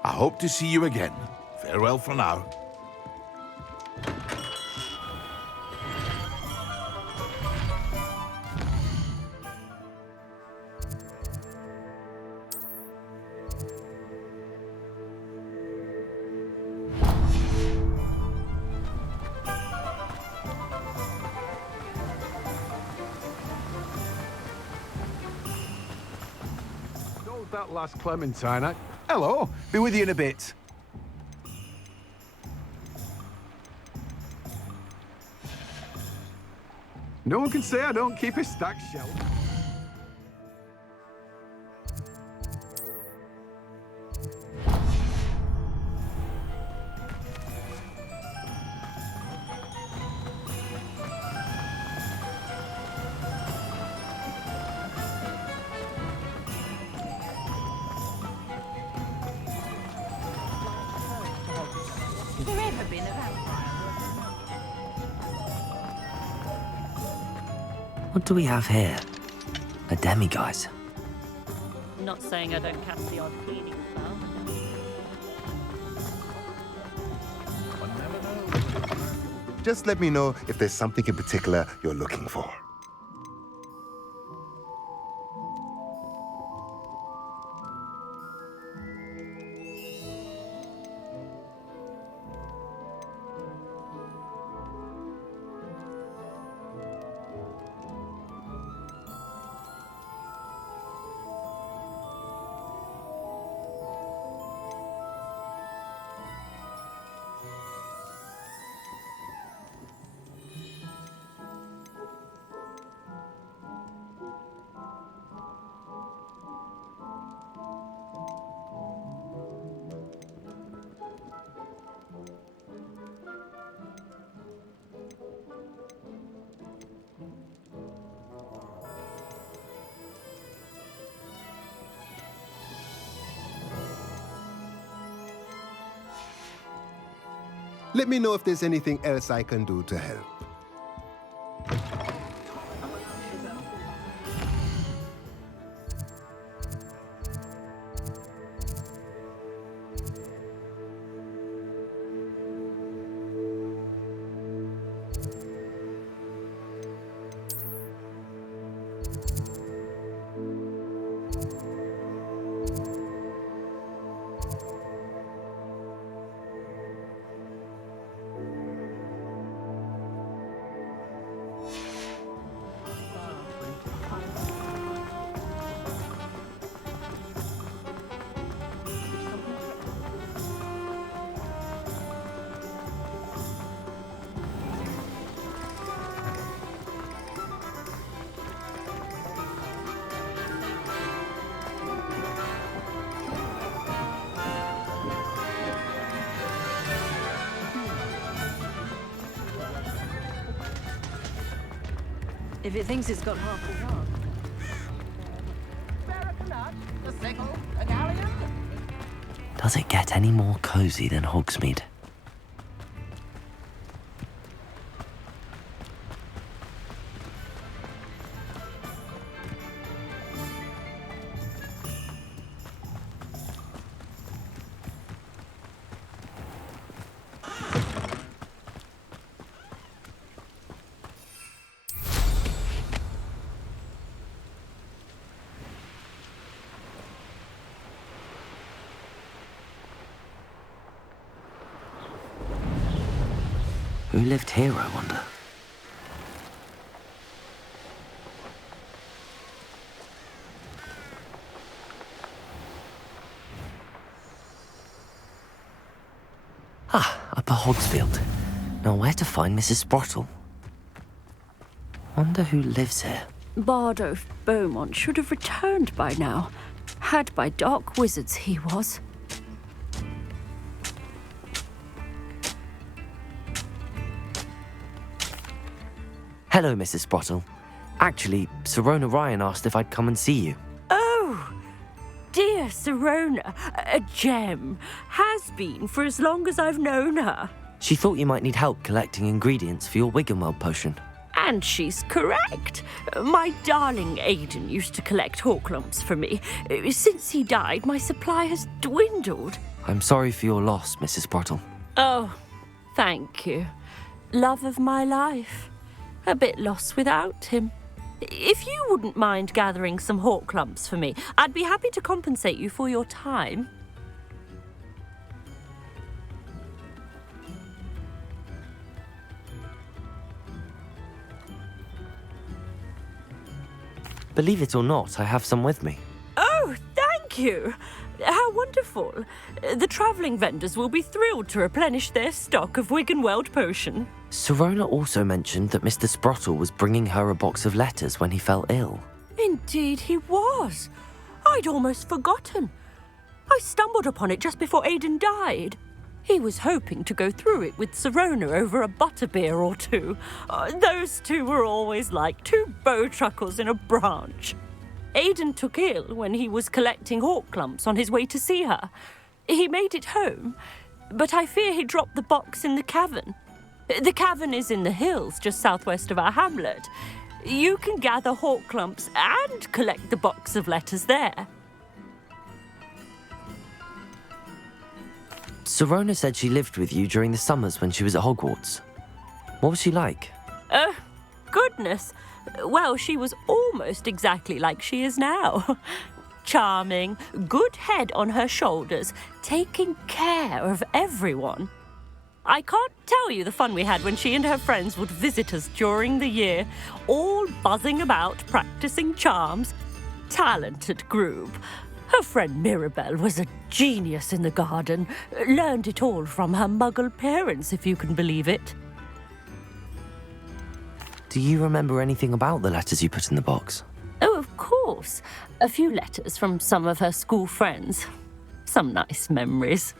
I hope to see you again. Farewell for now. Hold that last Clementine. Hello, be with you in a bit. No one can say I don't keep a stacked shelf. There ever been a vampire? What do we have here? A demiguise. Not saying I don't cast the odd cleaning spell. Just let me know if there's something in particular you're looking for. Let me know if there's anything else I can do to help. If it thinks it's got half a heart. Does it get any more cozy than Hogsmeade? Who lived here, I wonder? Upper Hogsfield. Now where to find Mrs. Sprottle? Wonder who lives here. Bardolph Beaumont should have returned by now. Had by dark wizards he was. Hello, Mrs. Sprottle. Actually, Sirona Ryan asked if I'd come and see you. Oh, dear Sirona, a gem. Has been for as long as I've known her. She thought you might need help collecting ingredients for your Wiggenweld potion. And she's correct. My darling Aidan used to collect Horklumps for me. Since he died, my supply has dwindled. I'm sorry for your loss, Mrs. Sprottle. Oh, thank you. Love of my life. A bit lost without him. If you wouldn't mind gathering some Horklumps for me, I'd be happy to compensate you for your time. Believe it or not, I have some with me. Oh, thank you. How wonderful. The travelling vendors will be thrilled to replenish their stock of Wiggenweld potion. Sirona also mentioned that Mr. Sprottle was bringing her a box of letters when he fell ill. Indeed he was. I'd almost forgotten. I stumbled upon it just before Aidan died. He was hoping to go through it with Sirona over a butterbeer or two. Those two were always like two bowtruckles in a branch. Aidan took ill when he was collecting Horklumps on his way to see her. He made it home, but I fear he dropped the box in the cavern. The cavern is in the hills just southwest of our hamlet. You can gather Horklumps and collect the box of letters there. Sirona said she lived with you during the summers when she was at Hogwarts. What was she like? Goodness. Well, she was almost exactly like she is now. Charming, good head on her shoulders, taking care of everyone. I can't tell you the fun we had when she and her friends would visit us during the year, all buzzing about, practicing charms. Talented group. Her friend Mirabelle was a genius in the garden. Learned it all from her muggle parents, if you can believe it. Do you remember anything about the letters you put in the box? Oh, of course. A few letters from some of her school friends. Some nice memories.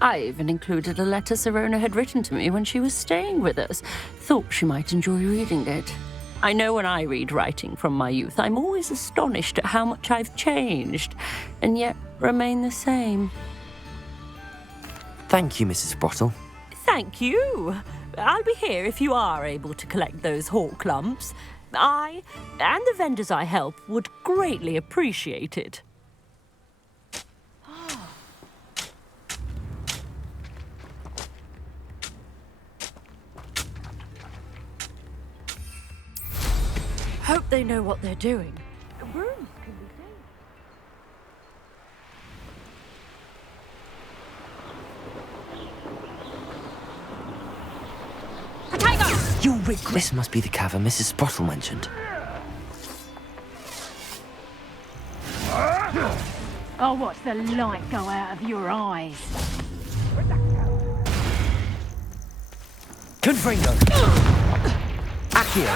I even included a letter Sirona had written to me when she was staying with us. Thought she might enjoy reading it. I know when I read writing from my youth, I'm always astonished at how much I've changed, and yet remain the same. Thank you, Mrs. Sprottle. Thank you. I'll be here if you are able to collect those Horklumps. I, and the vendors I help, would greatly appreciate it. Hope they know what they're doing. Brooms can be You regret. This must be the cavern Mrs. Sprottle mentioned. I'll watch the light go out of your eyes. Confringo! Accio!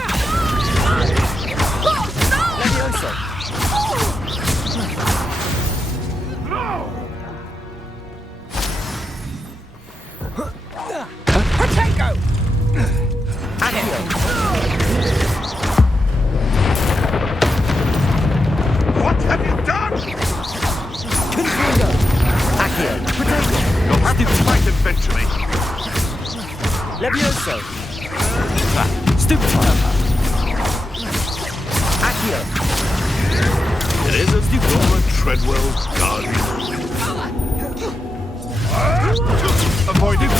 Levioso! Protego! Accio! What have you done? Confringo! Accio! fetch me. Levioso! Stupefy! Accio! It is a Dora Treadwell's gun. Avoiding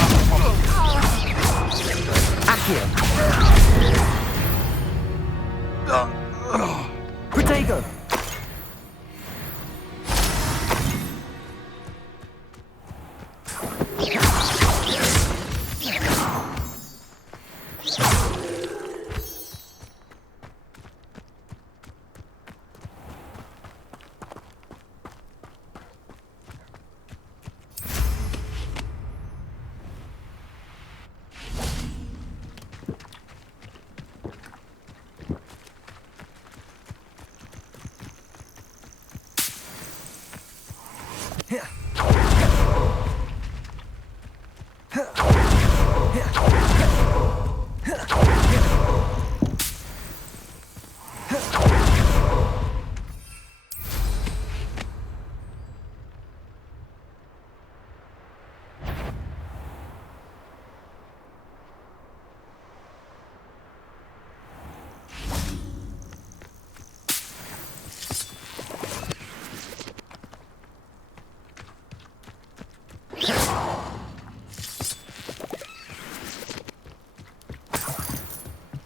Accio! Protego!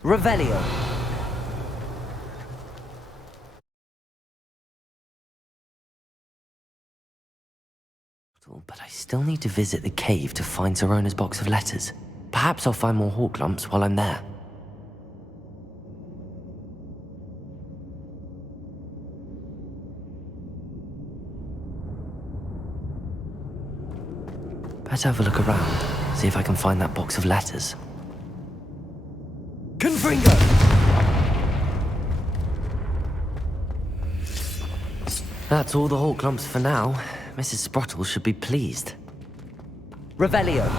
Revelio. But I still need to visit the cave to find Zerona's box of letters. Perhaps I'll find more hawk lumps while I'm there. Better have a look around, see if I can find that box of letters. Confringo! That's all the hawk lumps for now. Mrs. Sprottle should be pleased. Revelio.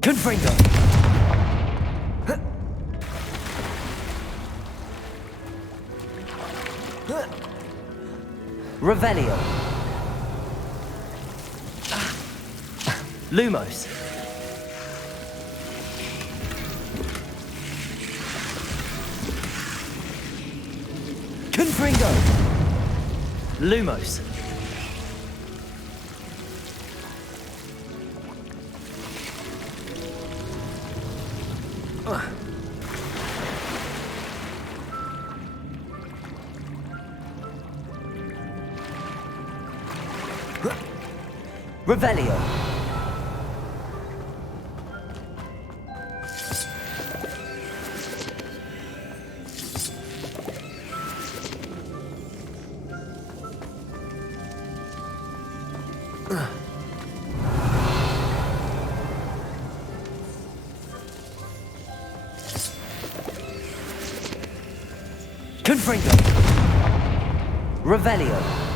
Confringo! Revelio. Lumos. Confringo. Lumos. Revelio. Confringo. Revelio.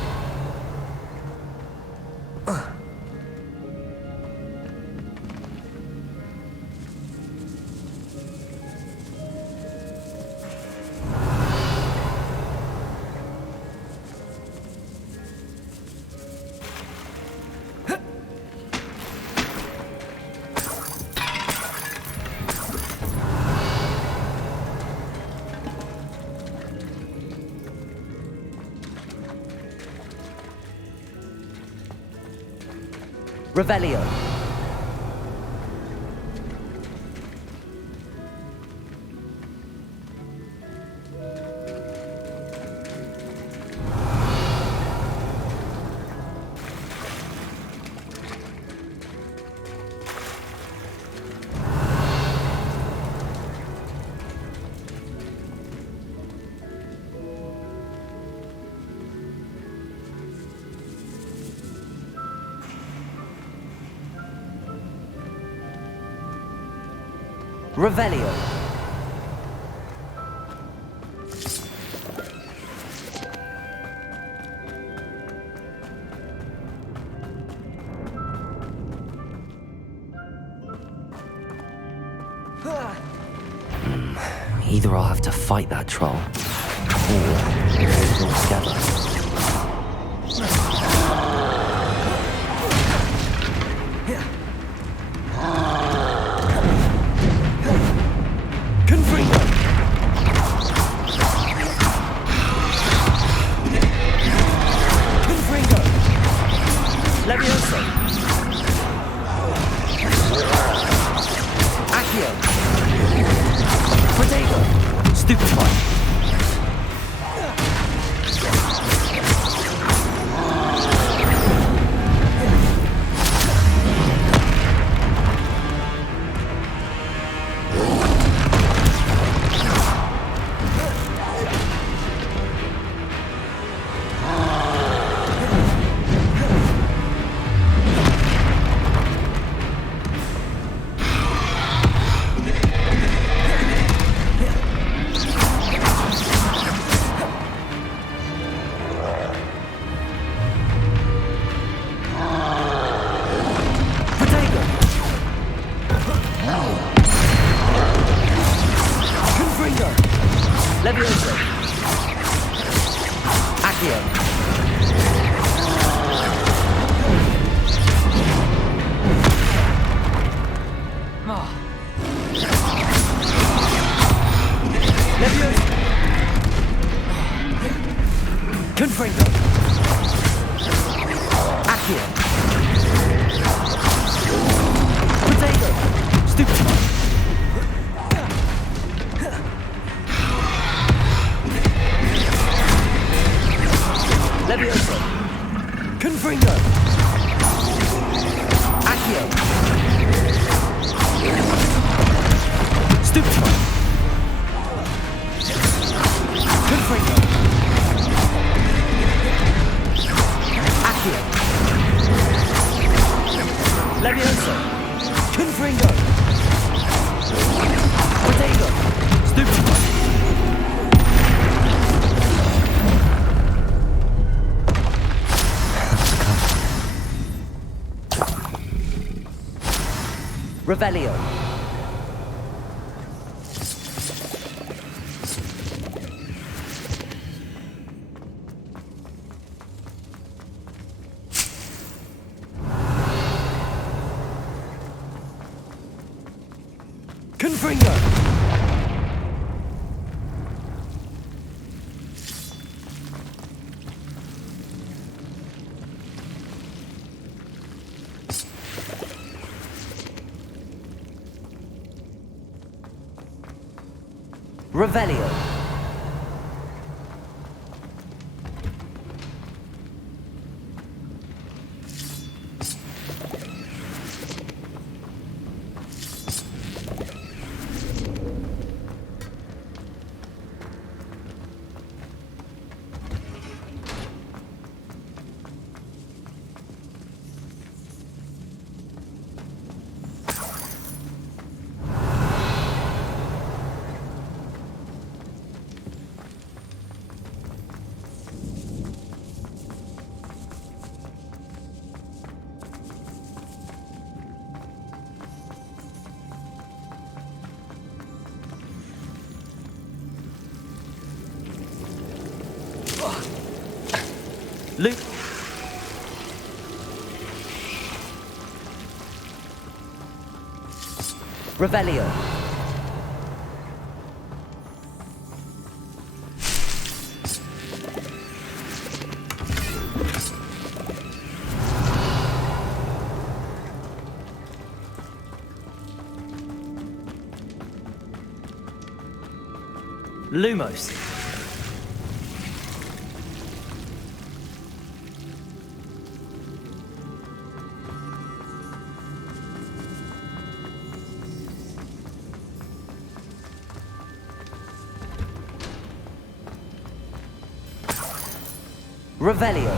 Revelio. Revelio. Either I'll have to fight that troll, or we'll all together. Accio. Leviosa. Confringo. Accio. Potato. Stupid. Leviosa. Confringo. Accio. Stupid. Confringo. Accio. Leviosa. Confringo. Potato. Stupid. Revelio. Confringo. Revelio. Luke. Revelio. Lumos. Revelio.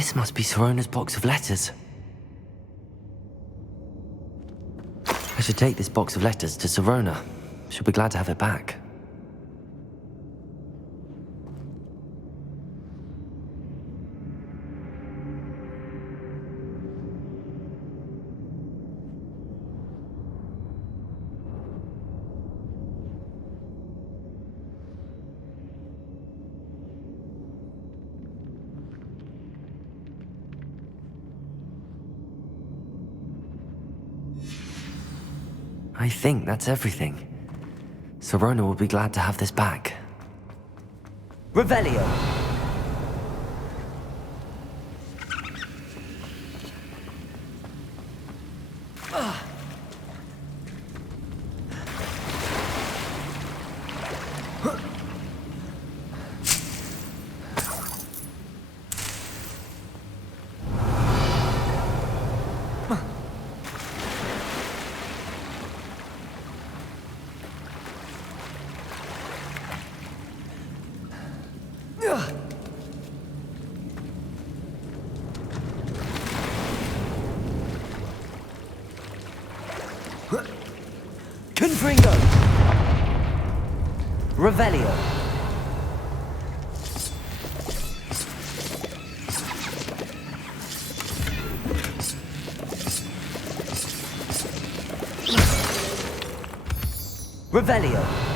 This must be Sirona's box of letters. I should take this box of letters to Sirona. She'll be glad to have it back. I think that's everything. Sirona will be glad to have this back. Revelio! Confringo! Revelio! Revelio!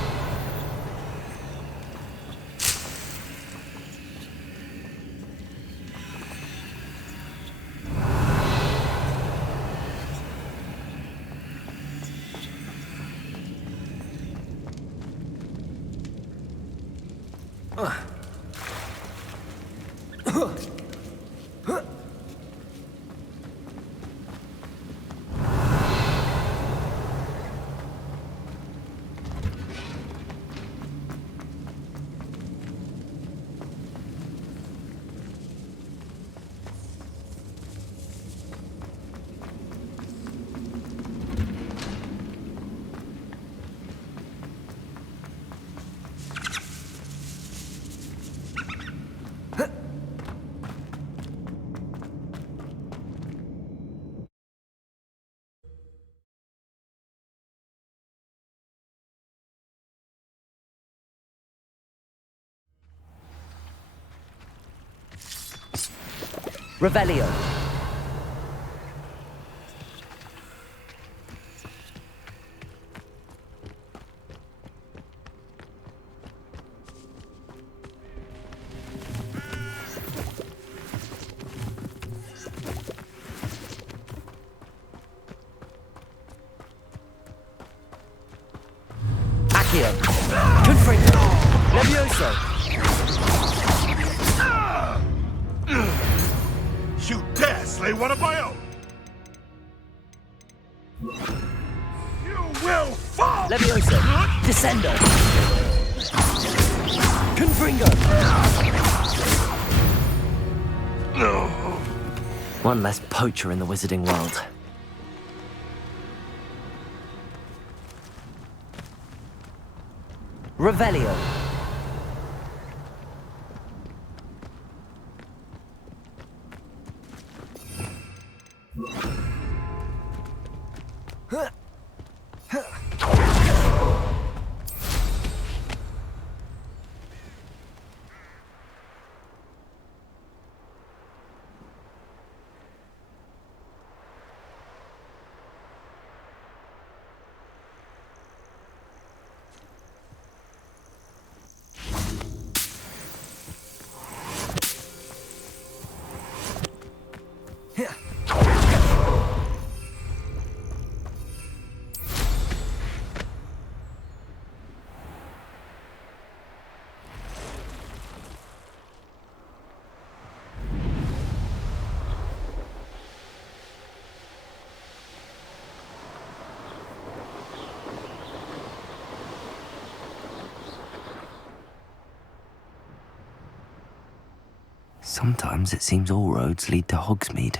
Revelio! Accio! Confringo! Levioso! You dare slay one of my own! You will fall! Levioso! Descendo! Confringo! One less poacher in the wizarding world. Revelio! Sometimes it seems all roads lead to Hogsmeade.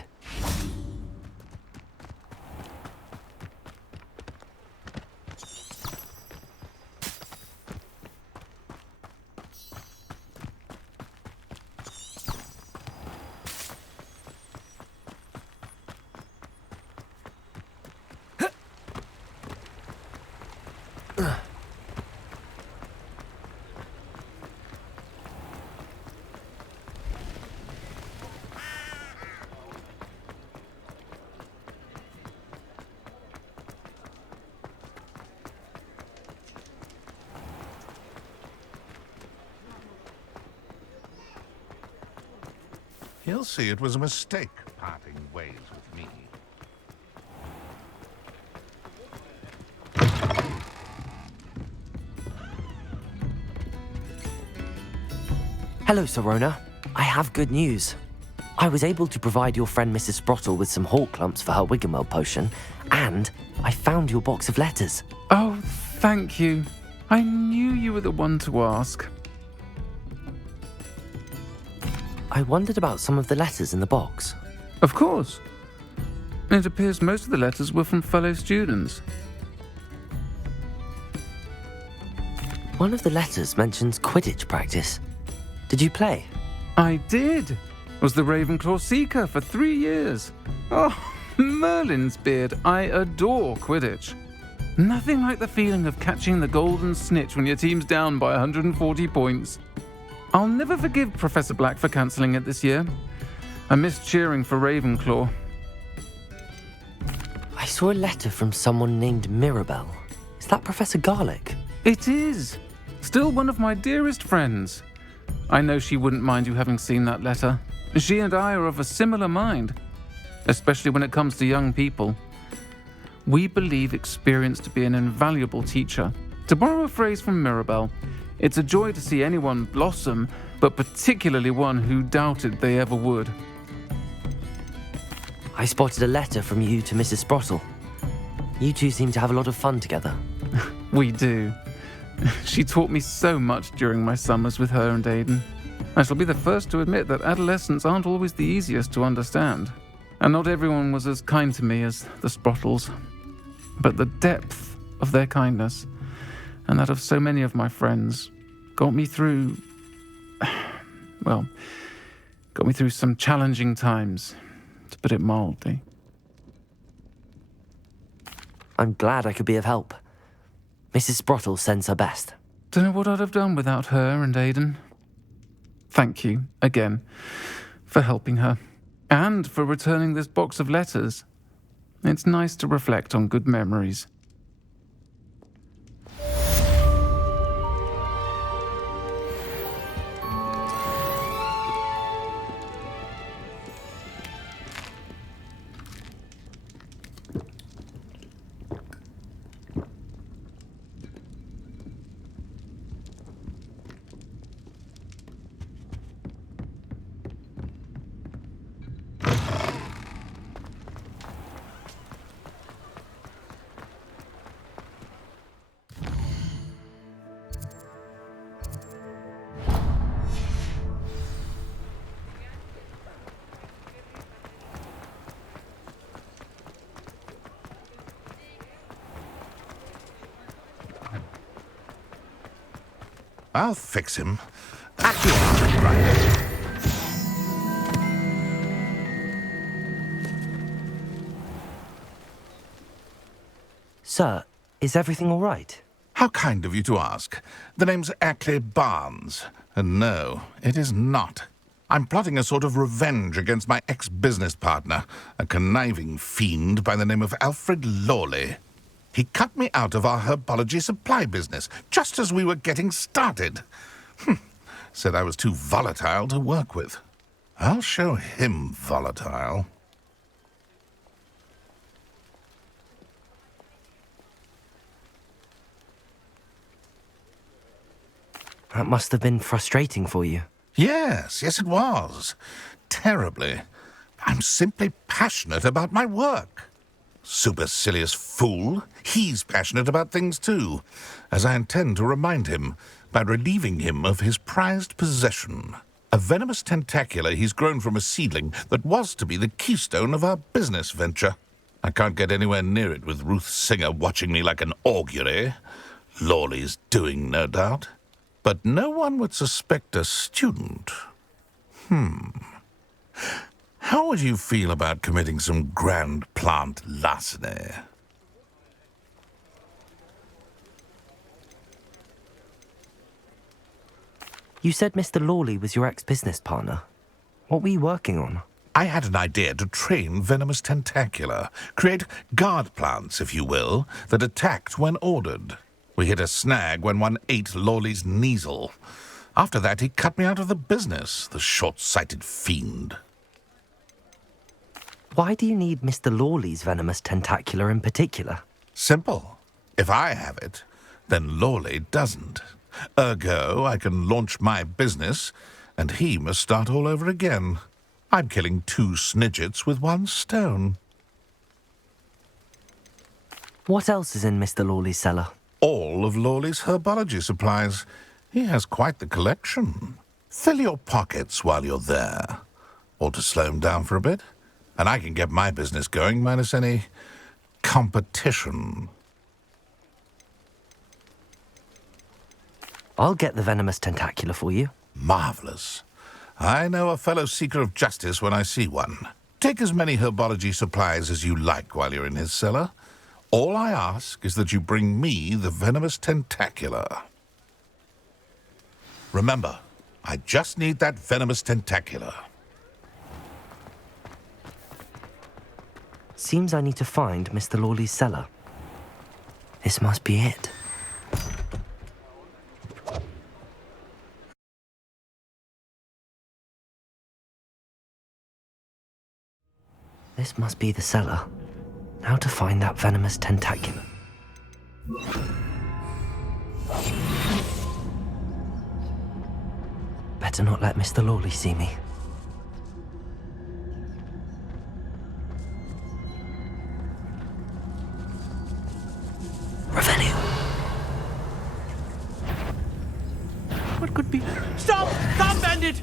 He'll see it was a mistake parting ways with me. Hello, Sirona. I have good news. I was able to provide your friend Mrs. Sprottle with some hawk clumps for her Wiggenweld potion, and I found your box of letters. Oh, thank you. I knew you were the one to ask. I wondered about some of the letters in the box. Of course. It appears most of the letters were from fellow students. One of the letters mentions Quidditch practice. Did you play? I did. Was the Ravenclaw Seeker for 3 years. Oh, Merlin's beard. I adore Quidditch. Nothing like the feeling of catching the golden snitch when your team's down by 140 points. I'll never forgive Professor Black for cancelling it this year. I missed cheering for Ravenclaw. I saw a letter from someone named Mirabelle. Is that Professor Garlick? It is. Still one of my dearest friends. I know she wouldn't mind you having seen that letter. She and I are of a similar mind, especially when it comes to young people. We believe experience to be an invaluable teacher. To borrow a phrase from Mirabelle, it's a joy to see anyone blossom, but particularly one who doubted they ever would. I spotted a letter from you to Mrs. Sprottle. You two seem to have a lot of fun together. We do. She taught me so much during my summers with her and Aidan. I shall be the first to admit that adolescents aren't always the easiest to understand. And not everyone was as kind to me as the Sprottles. But the depth of their kindness, and that of so many of my friends, got me through some challenging times, to put it mildly. I'm glad I could be of help. Mrs. Sprottle sends her best. Don't know what I'd have done without her and Aidan. Thank you, again, for helping her, and for returning this box of letters. It's nice to reflect on good memories. I'll fix him. At your right. Sir, is everything all right? How kind of you to ask. The name's Ackley Barnes. And no, it is not. I'm plotting a sort of revenge against my ex-business partner, a conniving fiend by the name of Alfred Lawley. He cut me out of our herbology supply business, just as we were getting started. Said I was too volatile to work with. I'll show him volatile. That must have been frustrating for you. Yes, it was. Terribly. I'm simply passionate about my work. Supercilious fool. He's passionate about things too, as I intend to remind him by relieving him of his prized possession. A venomous tentacula he's grown from a seedling that was to be the keystone of our business venture. I can't get anywhere near it with Ruth Singer watching me like an augury. Lawley's doing, no doubt. But no one would suspect a student. How would you feel about committing some grand plant larceny? You said Mr. Lawley was your ex-business partner. What were you working on? I had an idea to train venomous tentacula, create guard plants, if you will, that attacked when ordered. We hit a snag when one ate Lawley's Kneasel. After that, he cut me out of the business, the short-sighted fiend. Why do you need Mr. Lawley's venomous tentacular in particular? Simple. If I have it, then Lawley doesn't. Ergo, I can launch my business, and he must start all over again. I'm killing 2 snidgets with 1 stone. What else is in Mr. Lawley's cellar? All of Lawley's herbology supplies. He has quite the collection. Fill your pockets while you're there. Or to slow him down for a bit, and I can get my business going minus any competition. I'll get the venomous tentacular for you. Marvelous. I know a fellow seeker of justice when I see one. Take as many herbology supplies as you like while you're in his cellar. All I ask is that you bring me the venomous tentacular. Remember, I just need that venomous tentacular. Seems I need to find Mr. Lawley's cellar. This must be it. This must be the cellar. How to find that venomous tentacular? Better not let Mr. Lawley see me. Revelio. What could be... Stop! Stop, bandit!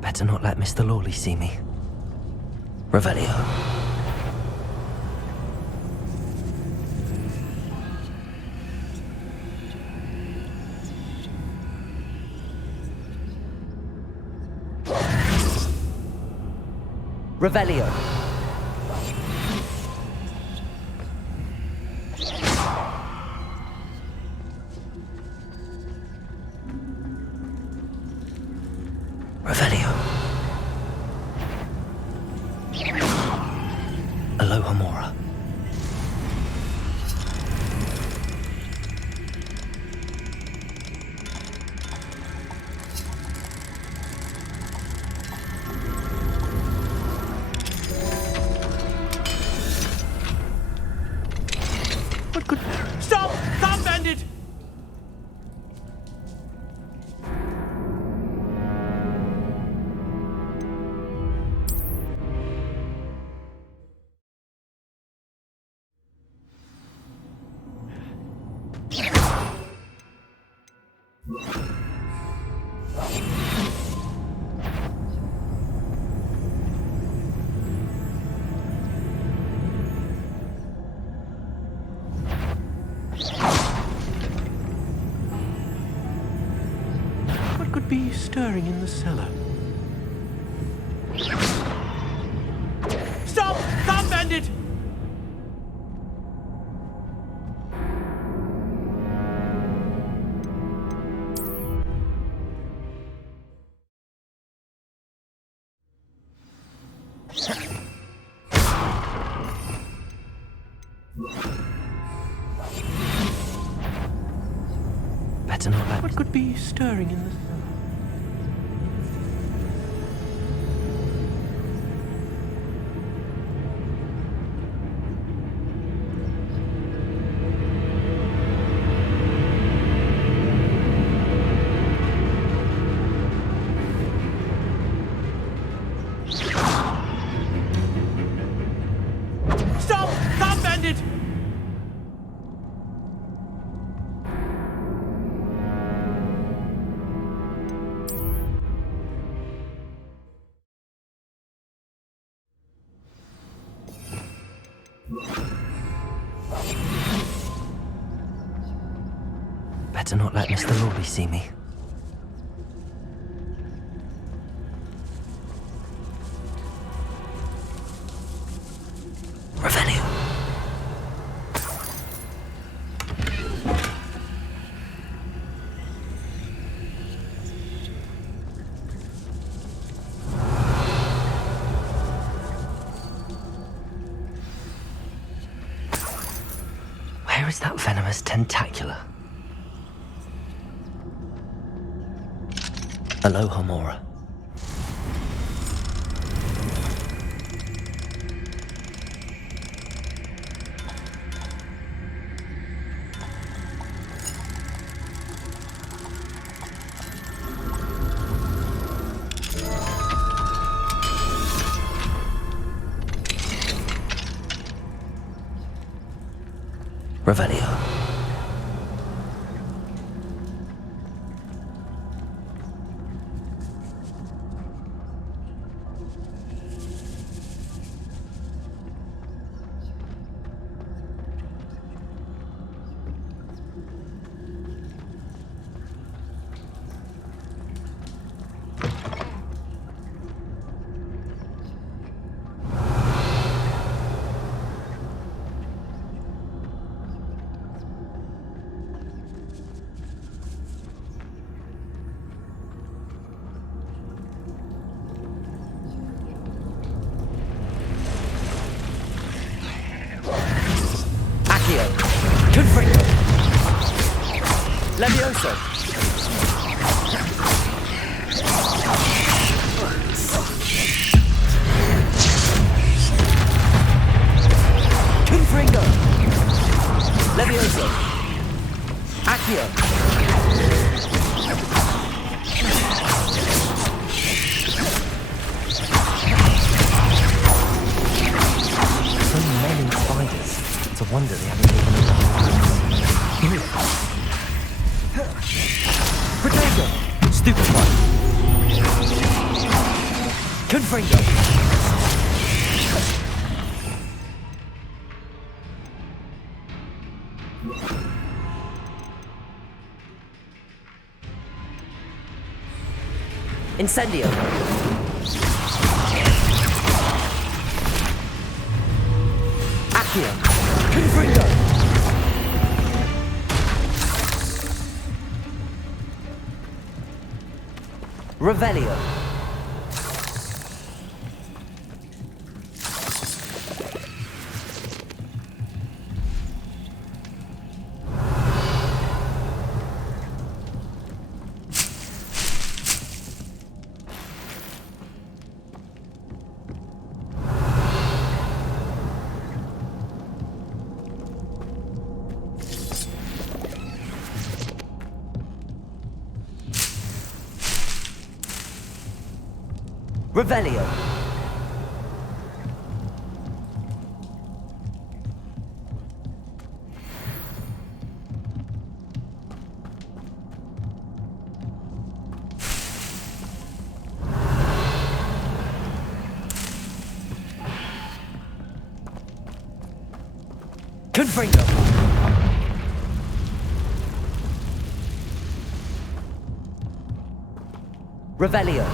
Better not let Mr. Lawley see me. Revelio. Revelio. Revelio. Aloha Mora. What could... Stop! Stop, bandit! What could be stirring in the cellar? Stop! Stop, bandit! Better not let... What could be stirring in the cellar? Stop! Stop, bandit! Better not let Mr. Lawley see me. Revelio. is that venomous tentacula? Aloha, Mora. Revelio. Accio. Confringo. Levioso. Confringo. Levioso. Accio. So many spiders. It's a wonder they haven't taken over. Protego. Stupefy. Confringo. Incendio. Accio. Confringo. Revelio. Revelio. Confringo. Revelio.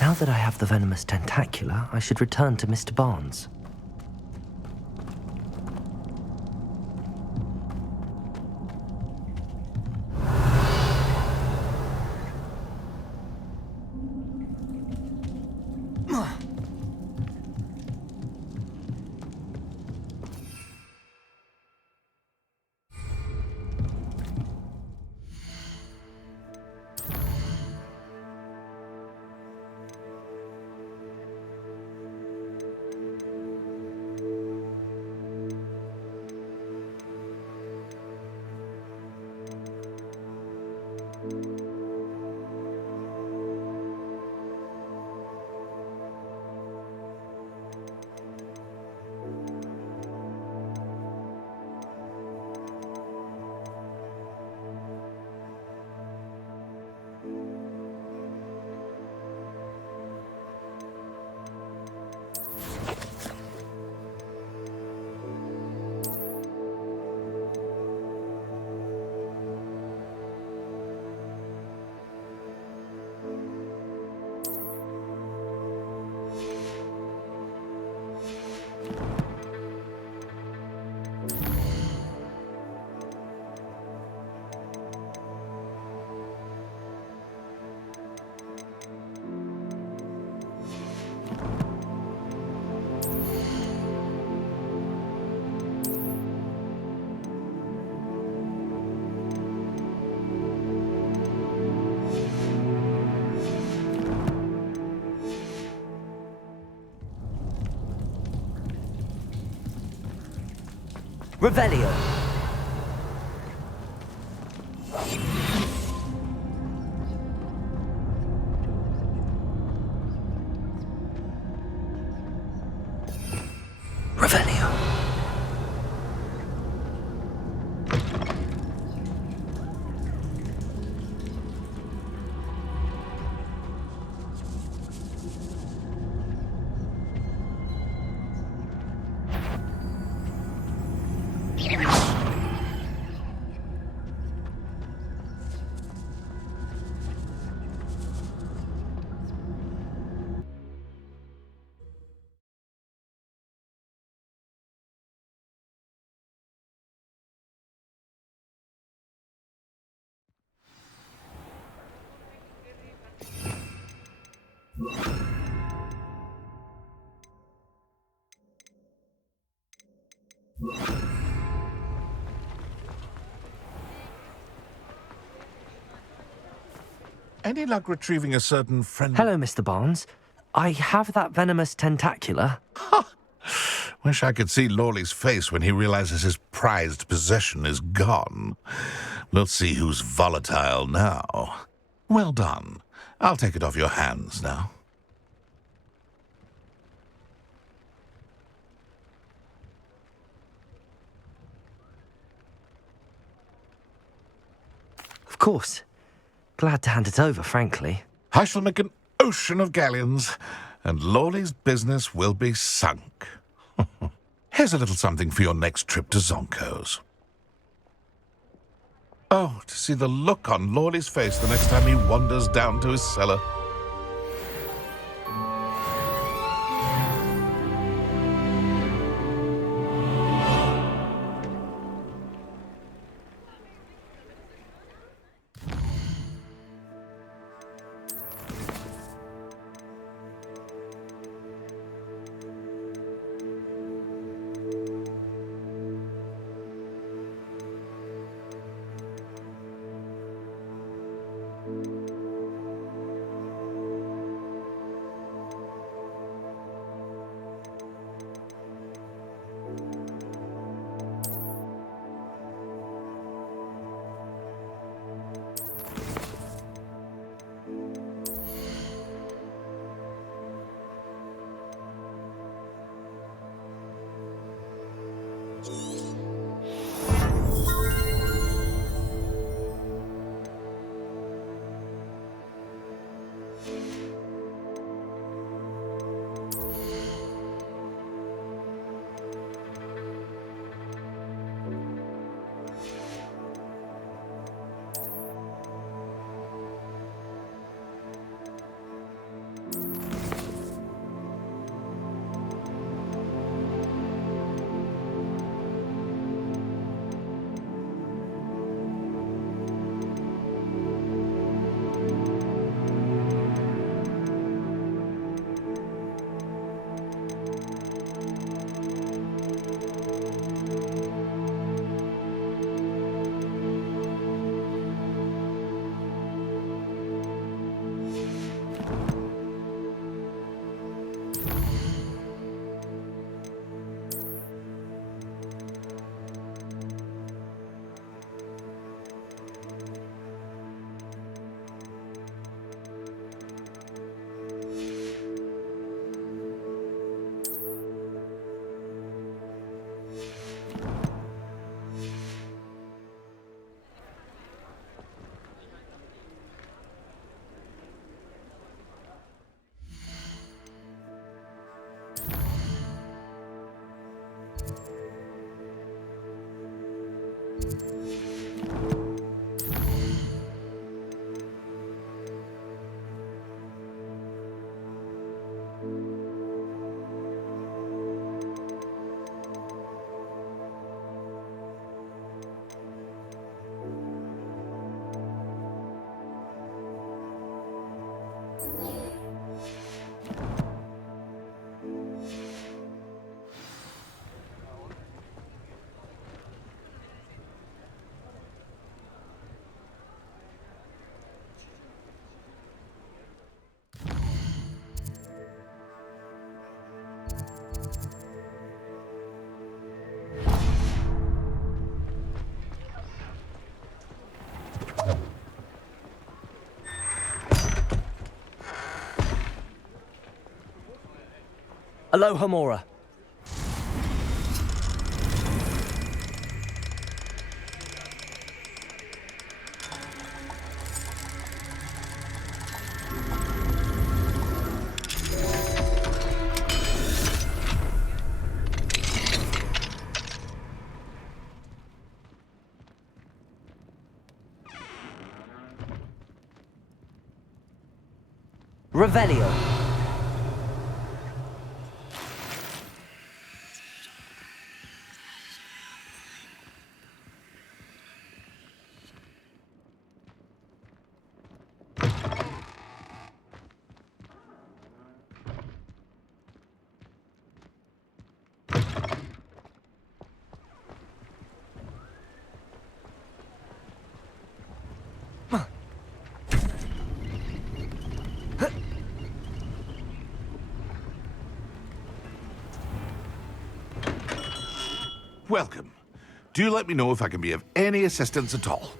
Now that I have the venomous tentacula, I should return to Mr. Barnes. Revelio. Revelio. Any luck retrieving a certain friend? Hello, Mr. Barnes. I have that venomous tentacula. Wish I could see Lawley's face when he realizes his prized possession is gone. We'll see who's volatile now. Well done. I'll take it off your hands now. Of course. Glad to hand it over, frankly. I shall make an ocean of galleons, and Lawley's business will be sunk. Here's a little something for your next trip to Zonko's. Oh, to see the look on Lawley's face the next time he wanders down to his cellar. Aloha Mora. Revelio. Welcome. Do let me know if I can be of any assistance at all.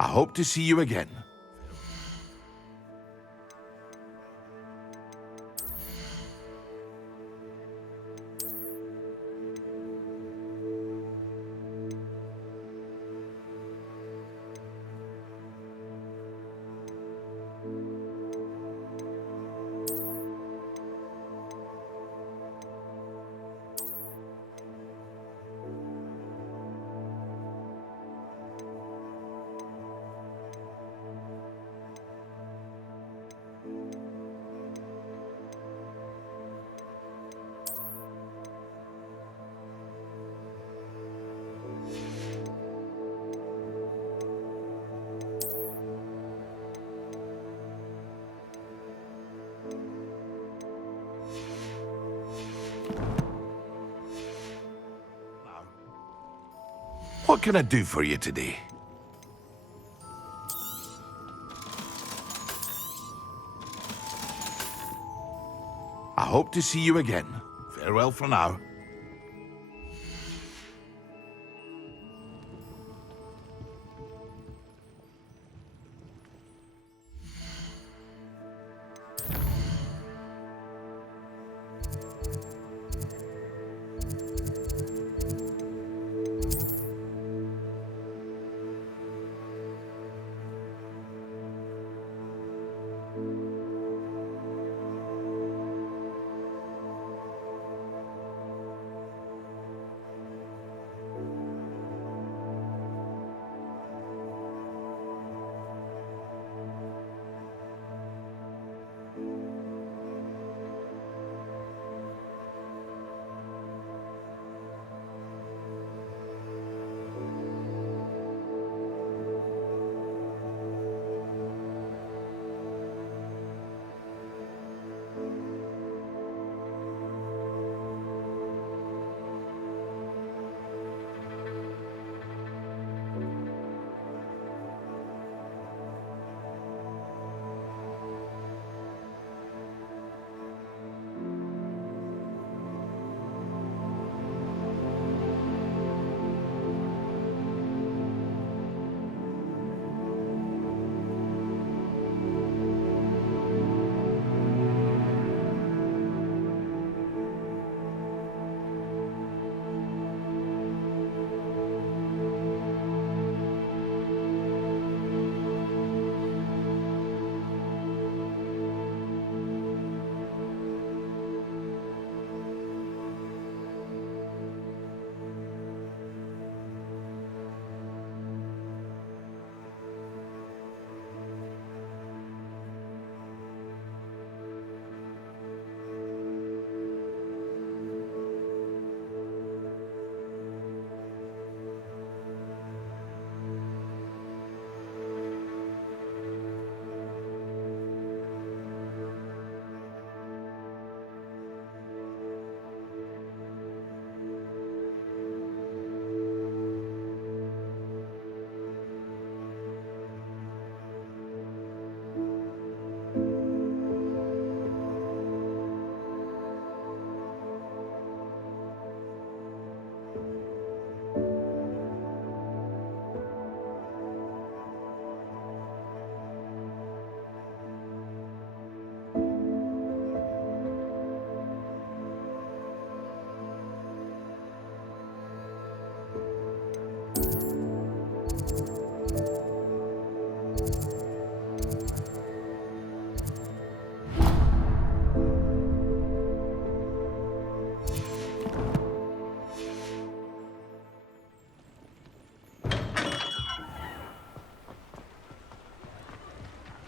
I hope to see you again. What can I do for you today? I hope to see you again. Farewell for now.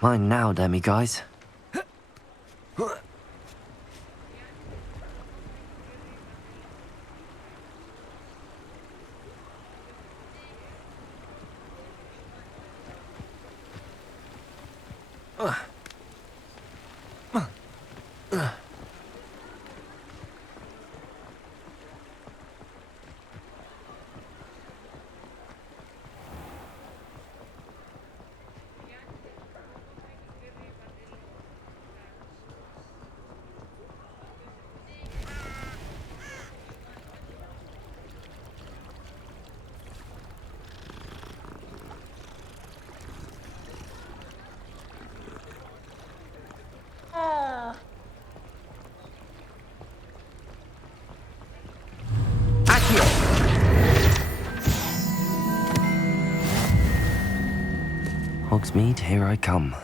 Mine now, Demi guys. Hogsmeade, here I come.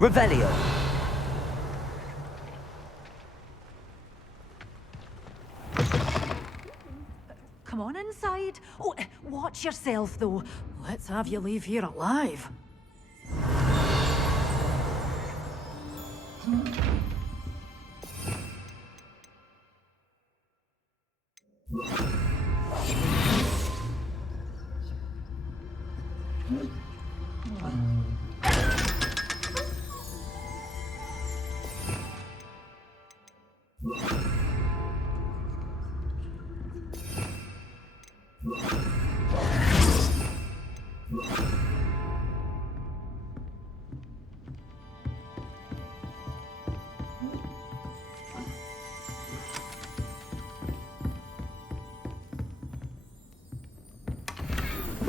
Revelio. Come on inside. Oh, watch yourself, though. Let's have you leave here alive.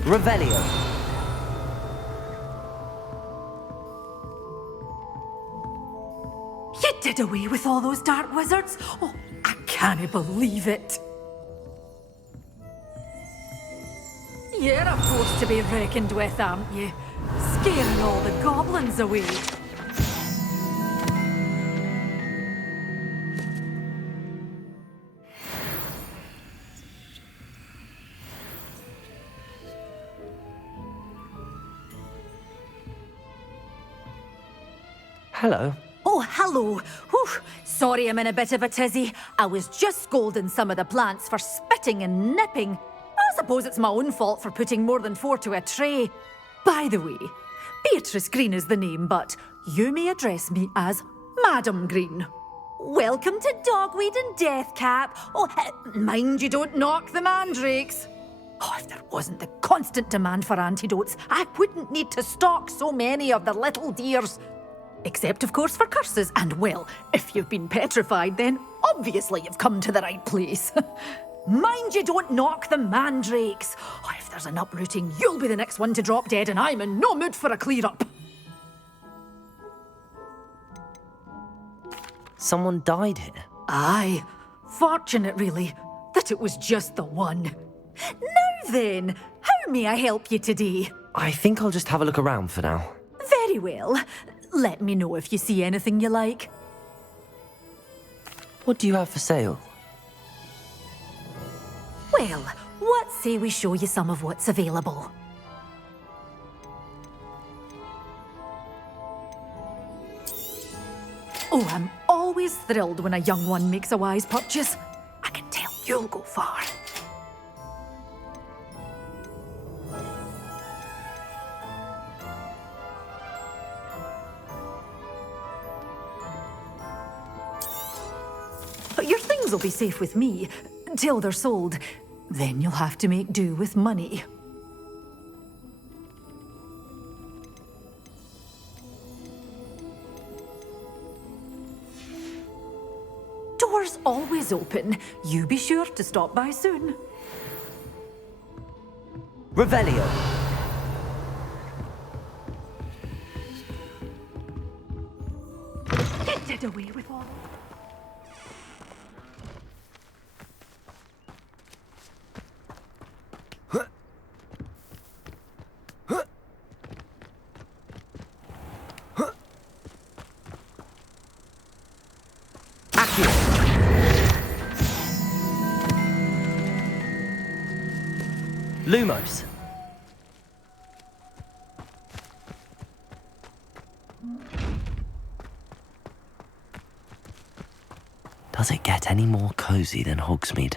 Revelio. You did away with all those dark wizards? Oh, I can't believe it. You're a force to be reckoned with, aren't you? Scaring all the goblins away. Hello. Oh, hello. Whew. Sorry I'm in a bit of a tizzy. I was just scolding some of the plants for spitting and nipping. I suppose it's my own fault for putting more than 4 to a tray. By the way, Beatrice Green is the name, but you may address me as Madam Green. Welcome to Dogweed and Deathcap. Oh, mind you don't knock the mandrakes. Oh, if there wasn't the constant demand for antidotes, I wouldn't need to stock so many of the little dears. Except, of course, for curses. And, well, if you've been petrified, then obviously you've come to the right place. Mind you don't knock the mandrakes. Oh, if there's an uprooting, you'll be the next one to drop dead, and I'm in no mood for a clear-up. Someone died here? Aye. Fortunate, really, that it was just the one. Now then, how may I help you today? I think I'll just have a look around for now. Very well. Let me know if you see anything you like. What do you have for sale? Well, what say we show you some of what's available? Oh, I'm always thrilled when a young one makes a wise purchase. I can tell you'll go far. But your things will be safe with me, till they're sold. Then you'll have to make do with money. is open. You be sure to stop by soon. Revelio. Get dead away with all. Lumos. Does it get any more cozy than Hogsmeade?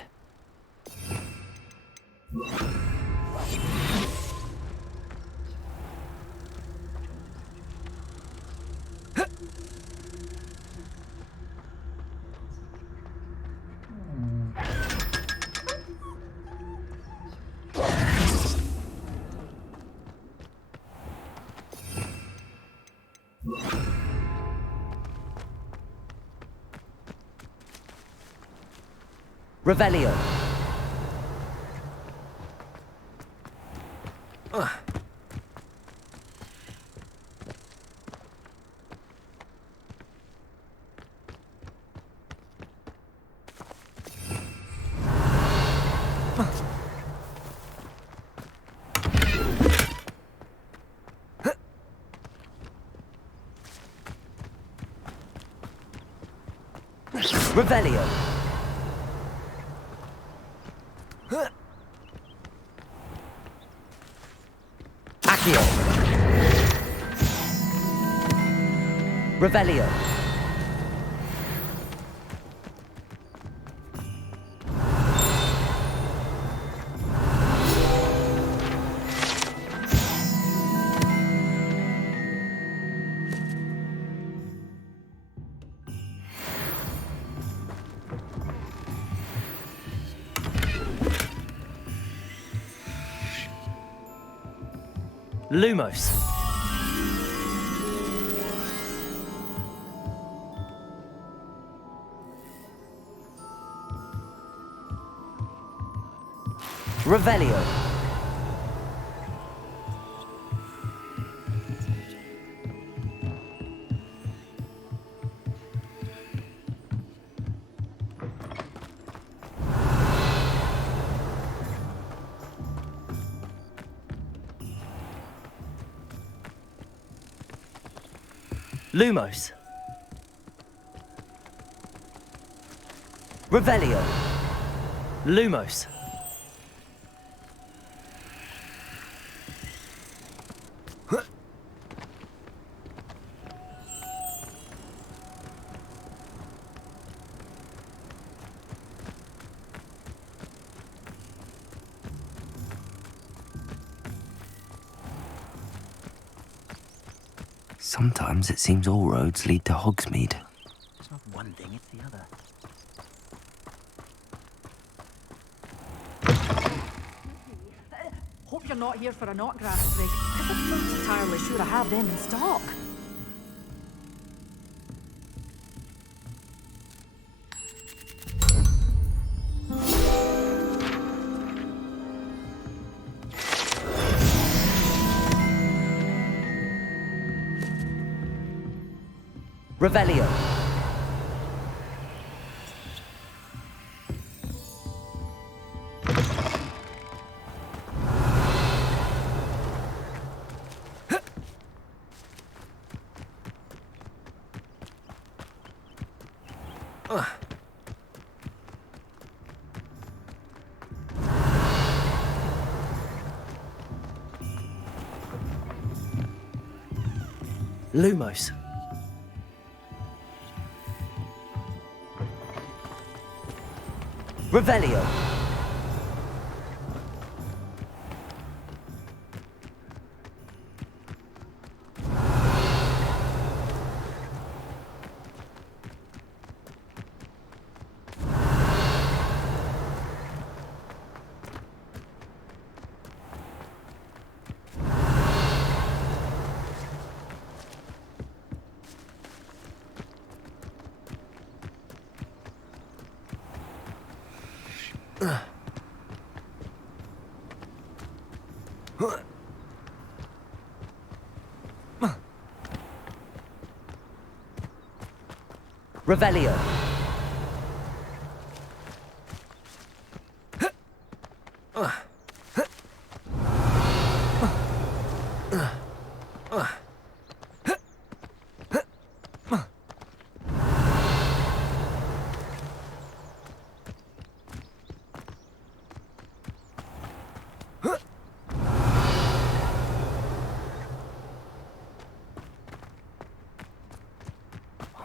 Revelio. Revelio. Accio. Revelio. Lumos. Revelio. Lumos. Revelio. Lumos. Sometimes it seems all roads lead to Hogsmeade. It's not one thing, it's the other. Hope you're not here for a knotgrass twig, because I'm not entirely sure I have them in stock. Revelio. Lumos. Revelio. Revelio.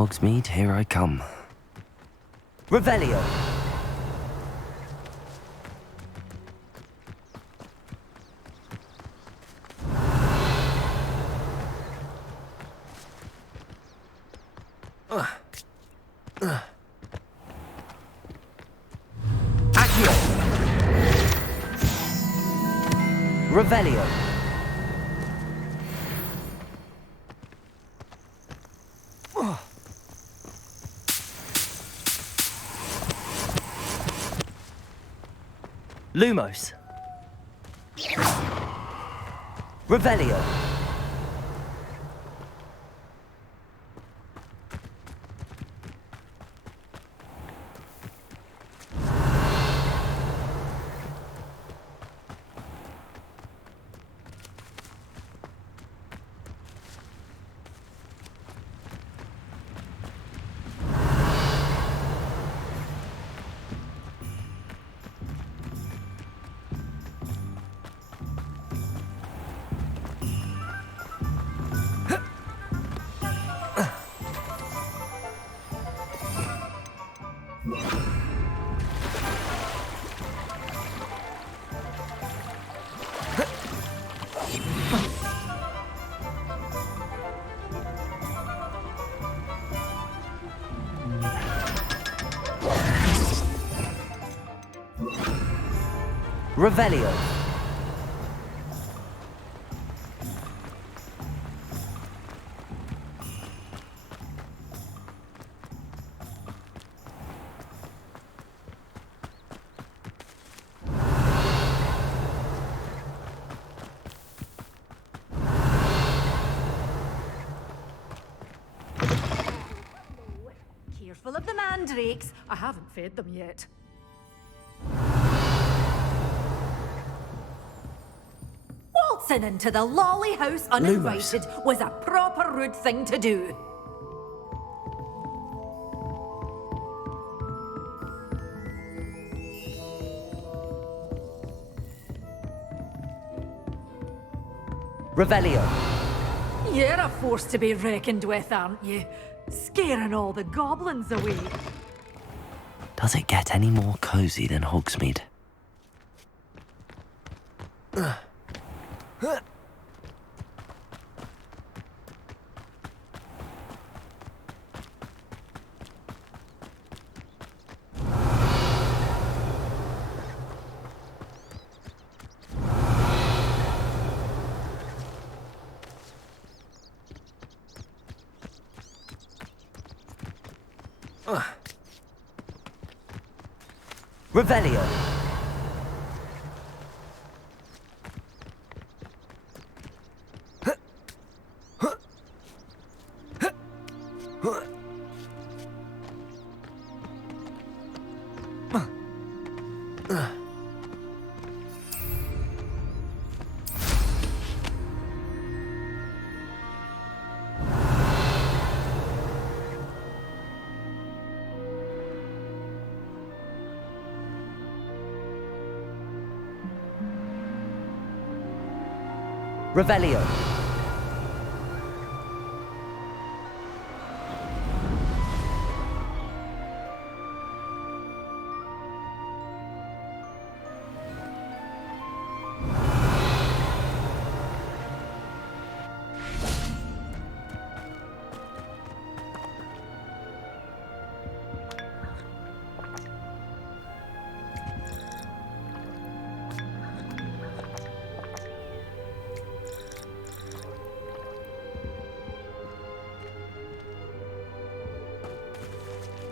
Hogsmeade, here I come. Revelio. Accio. Revelio. Lumos. Revelio. Revelio. Careful of the mandrakes. I haven't fed them yet. Waltzing into the lolly house uninvited was a proper rude thing to do. Revelio. You're a force to be reckoned with, aren't you? Scaring all the goblins away. Does it get any more cozy than Hogsmeade? Revelio. Revelio.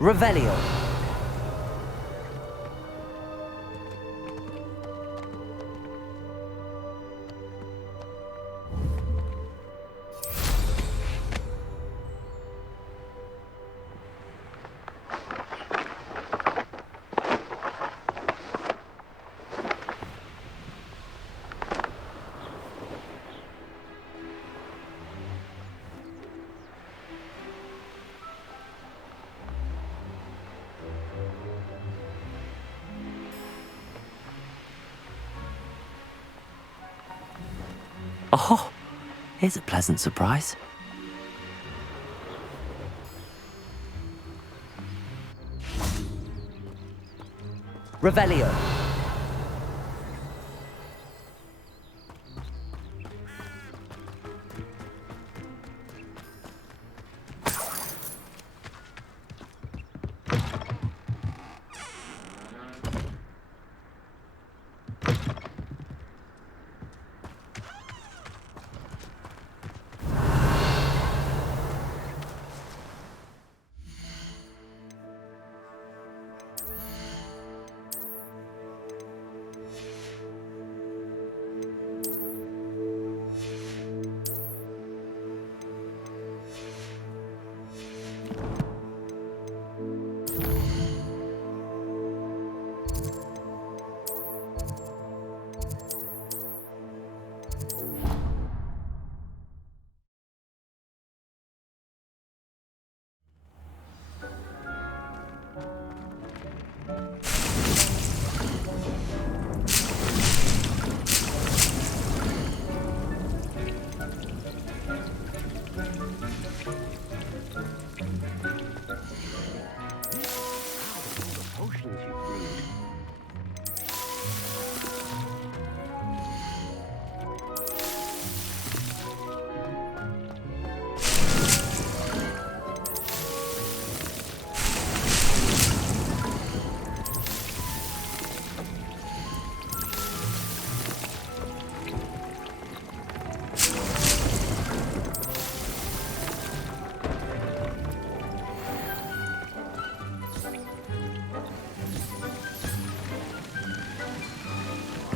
Revelio. Oh, here's a pleasant surprise. Revelio.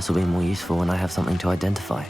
This will be more useful when I have something to identify.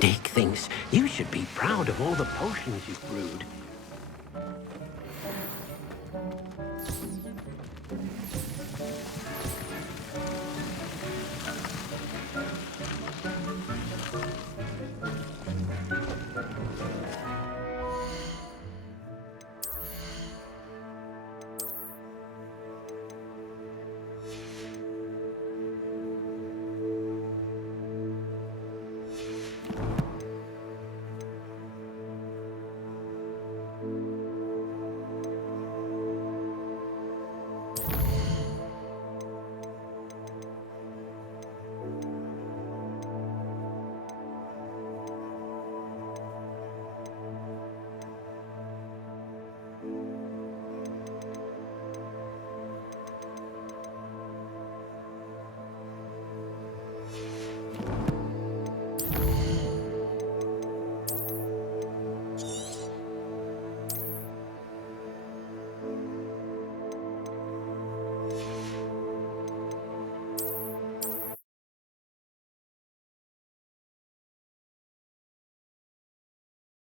Dick thinks you should be proud of all the potions you've brewed.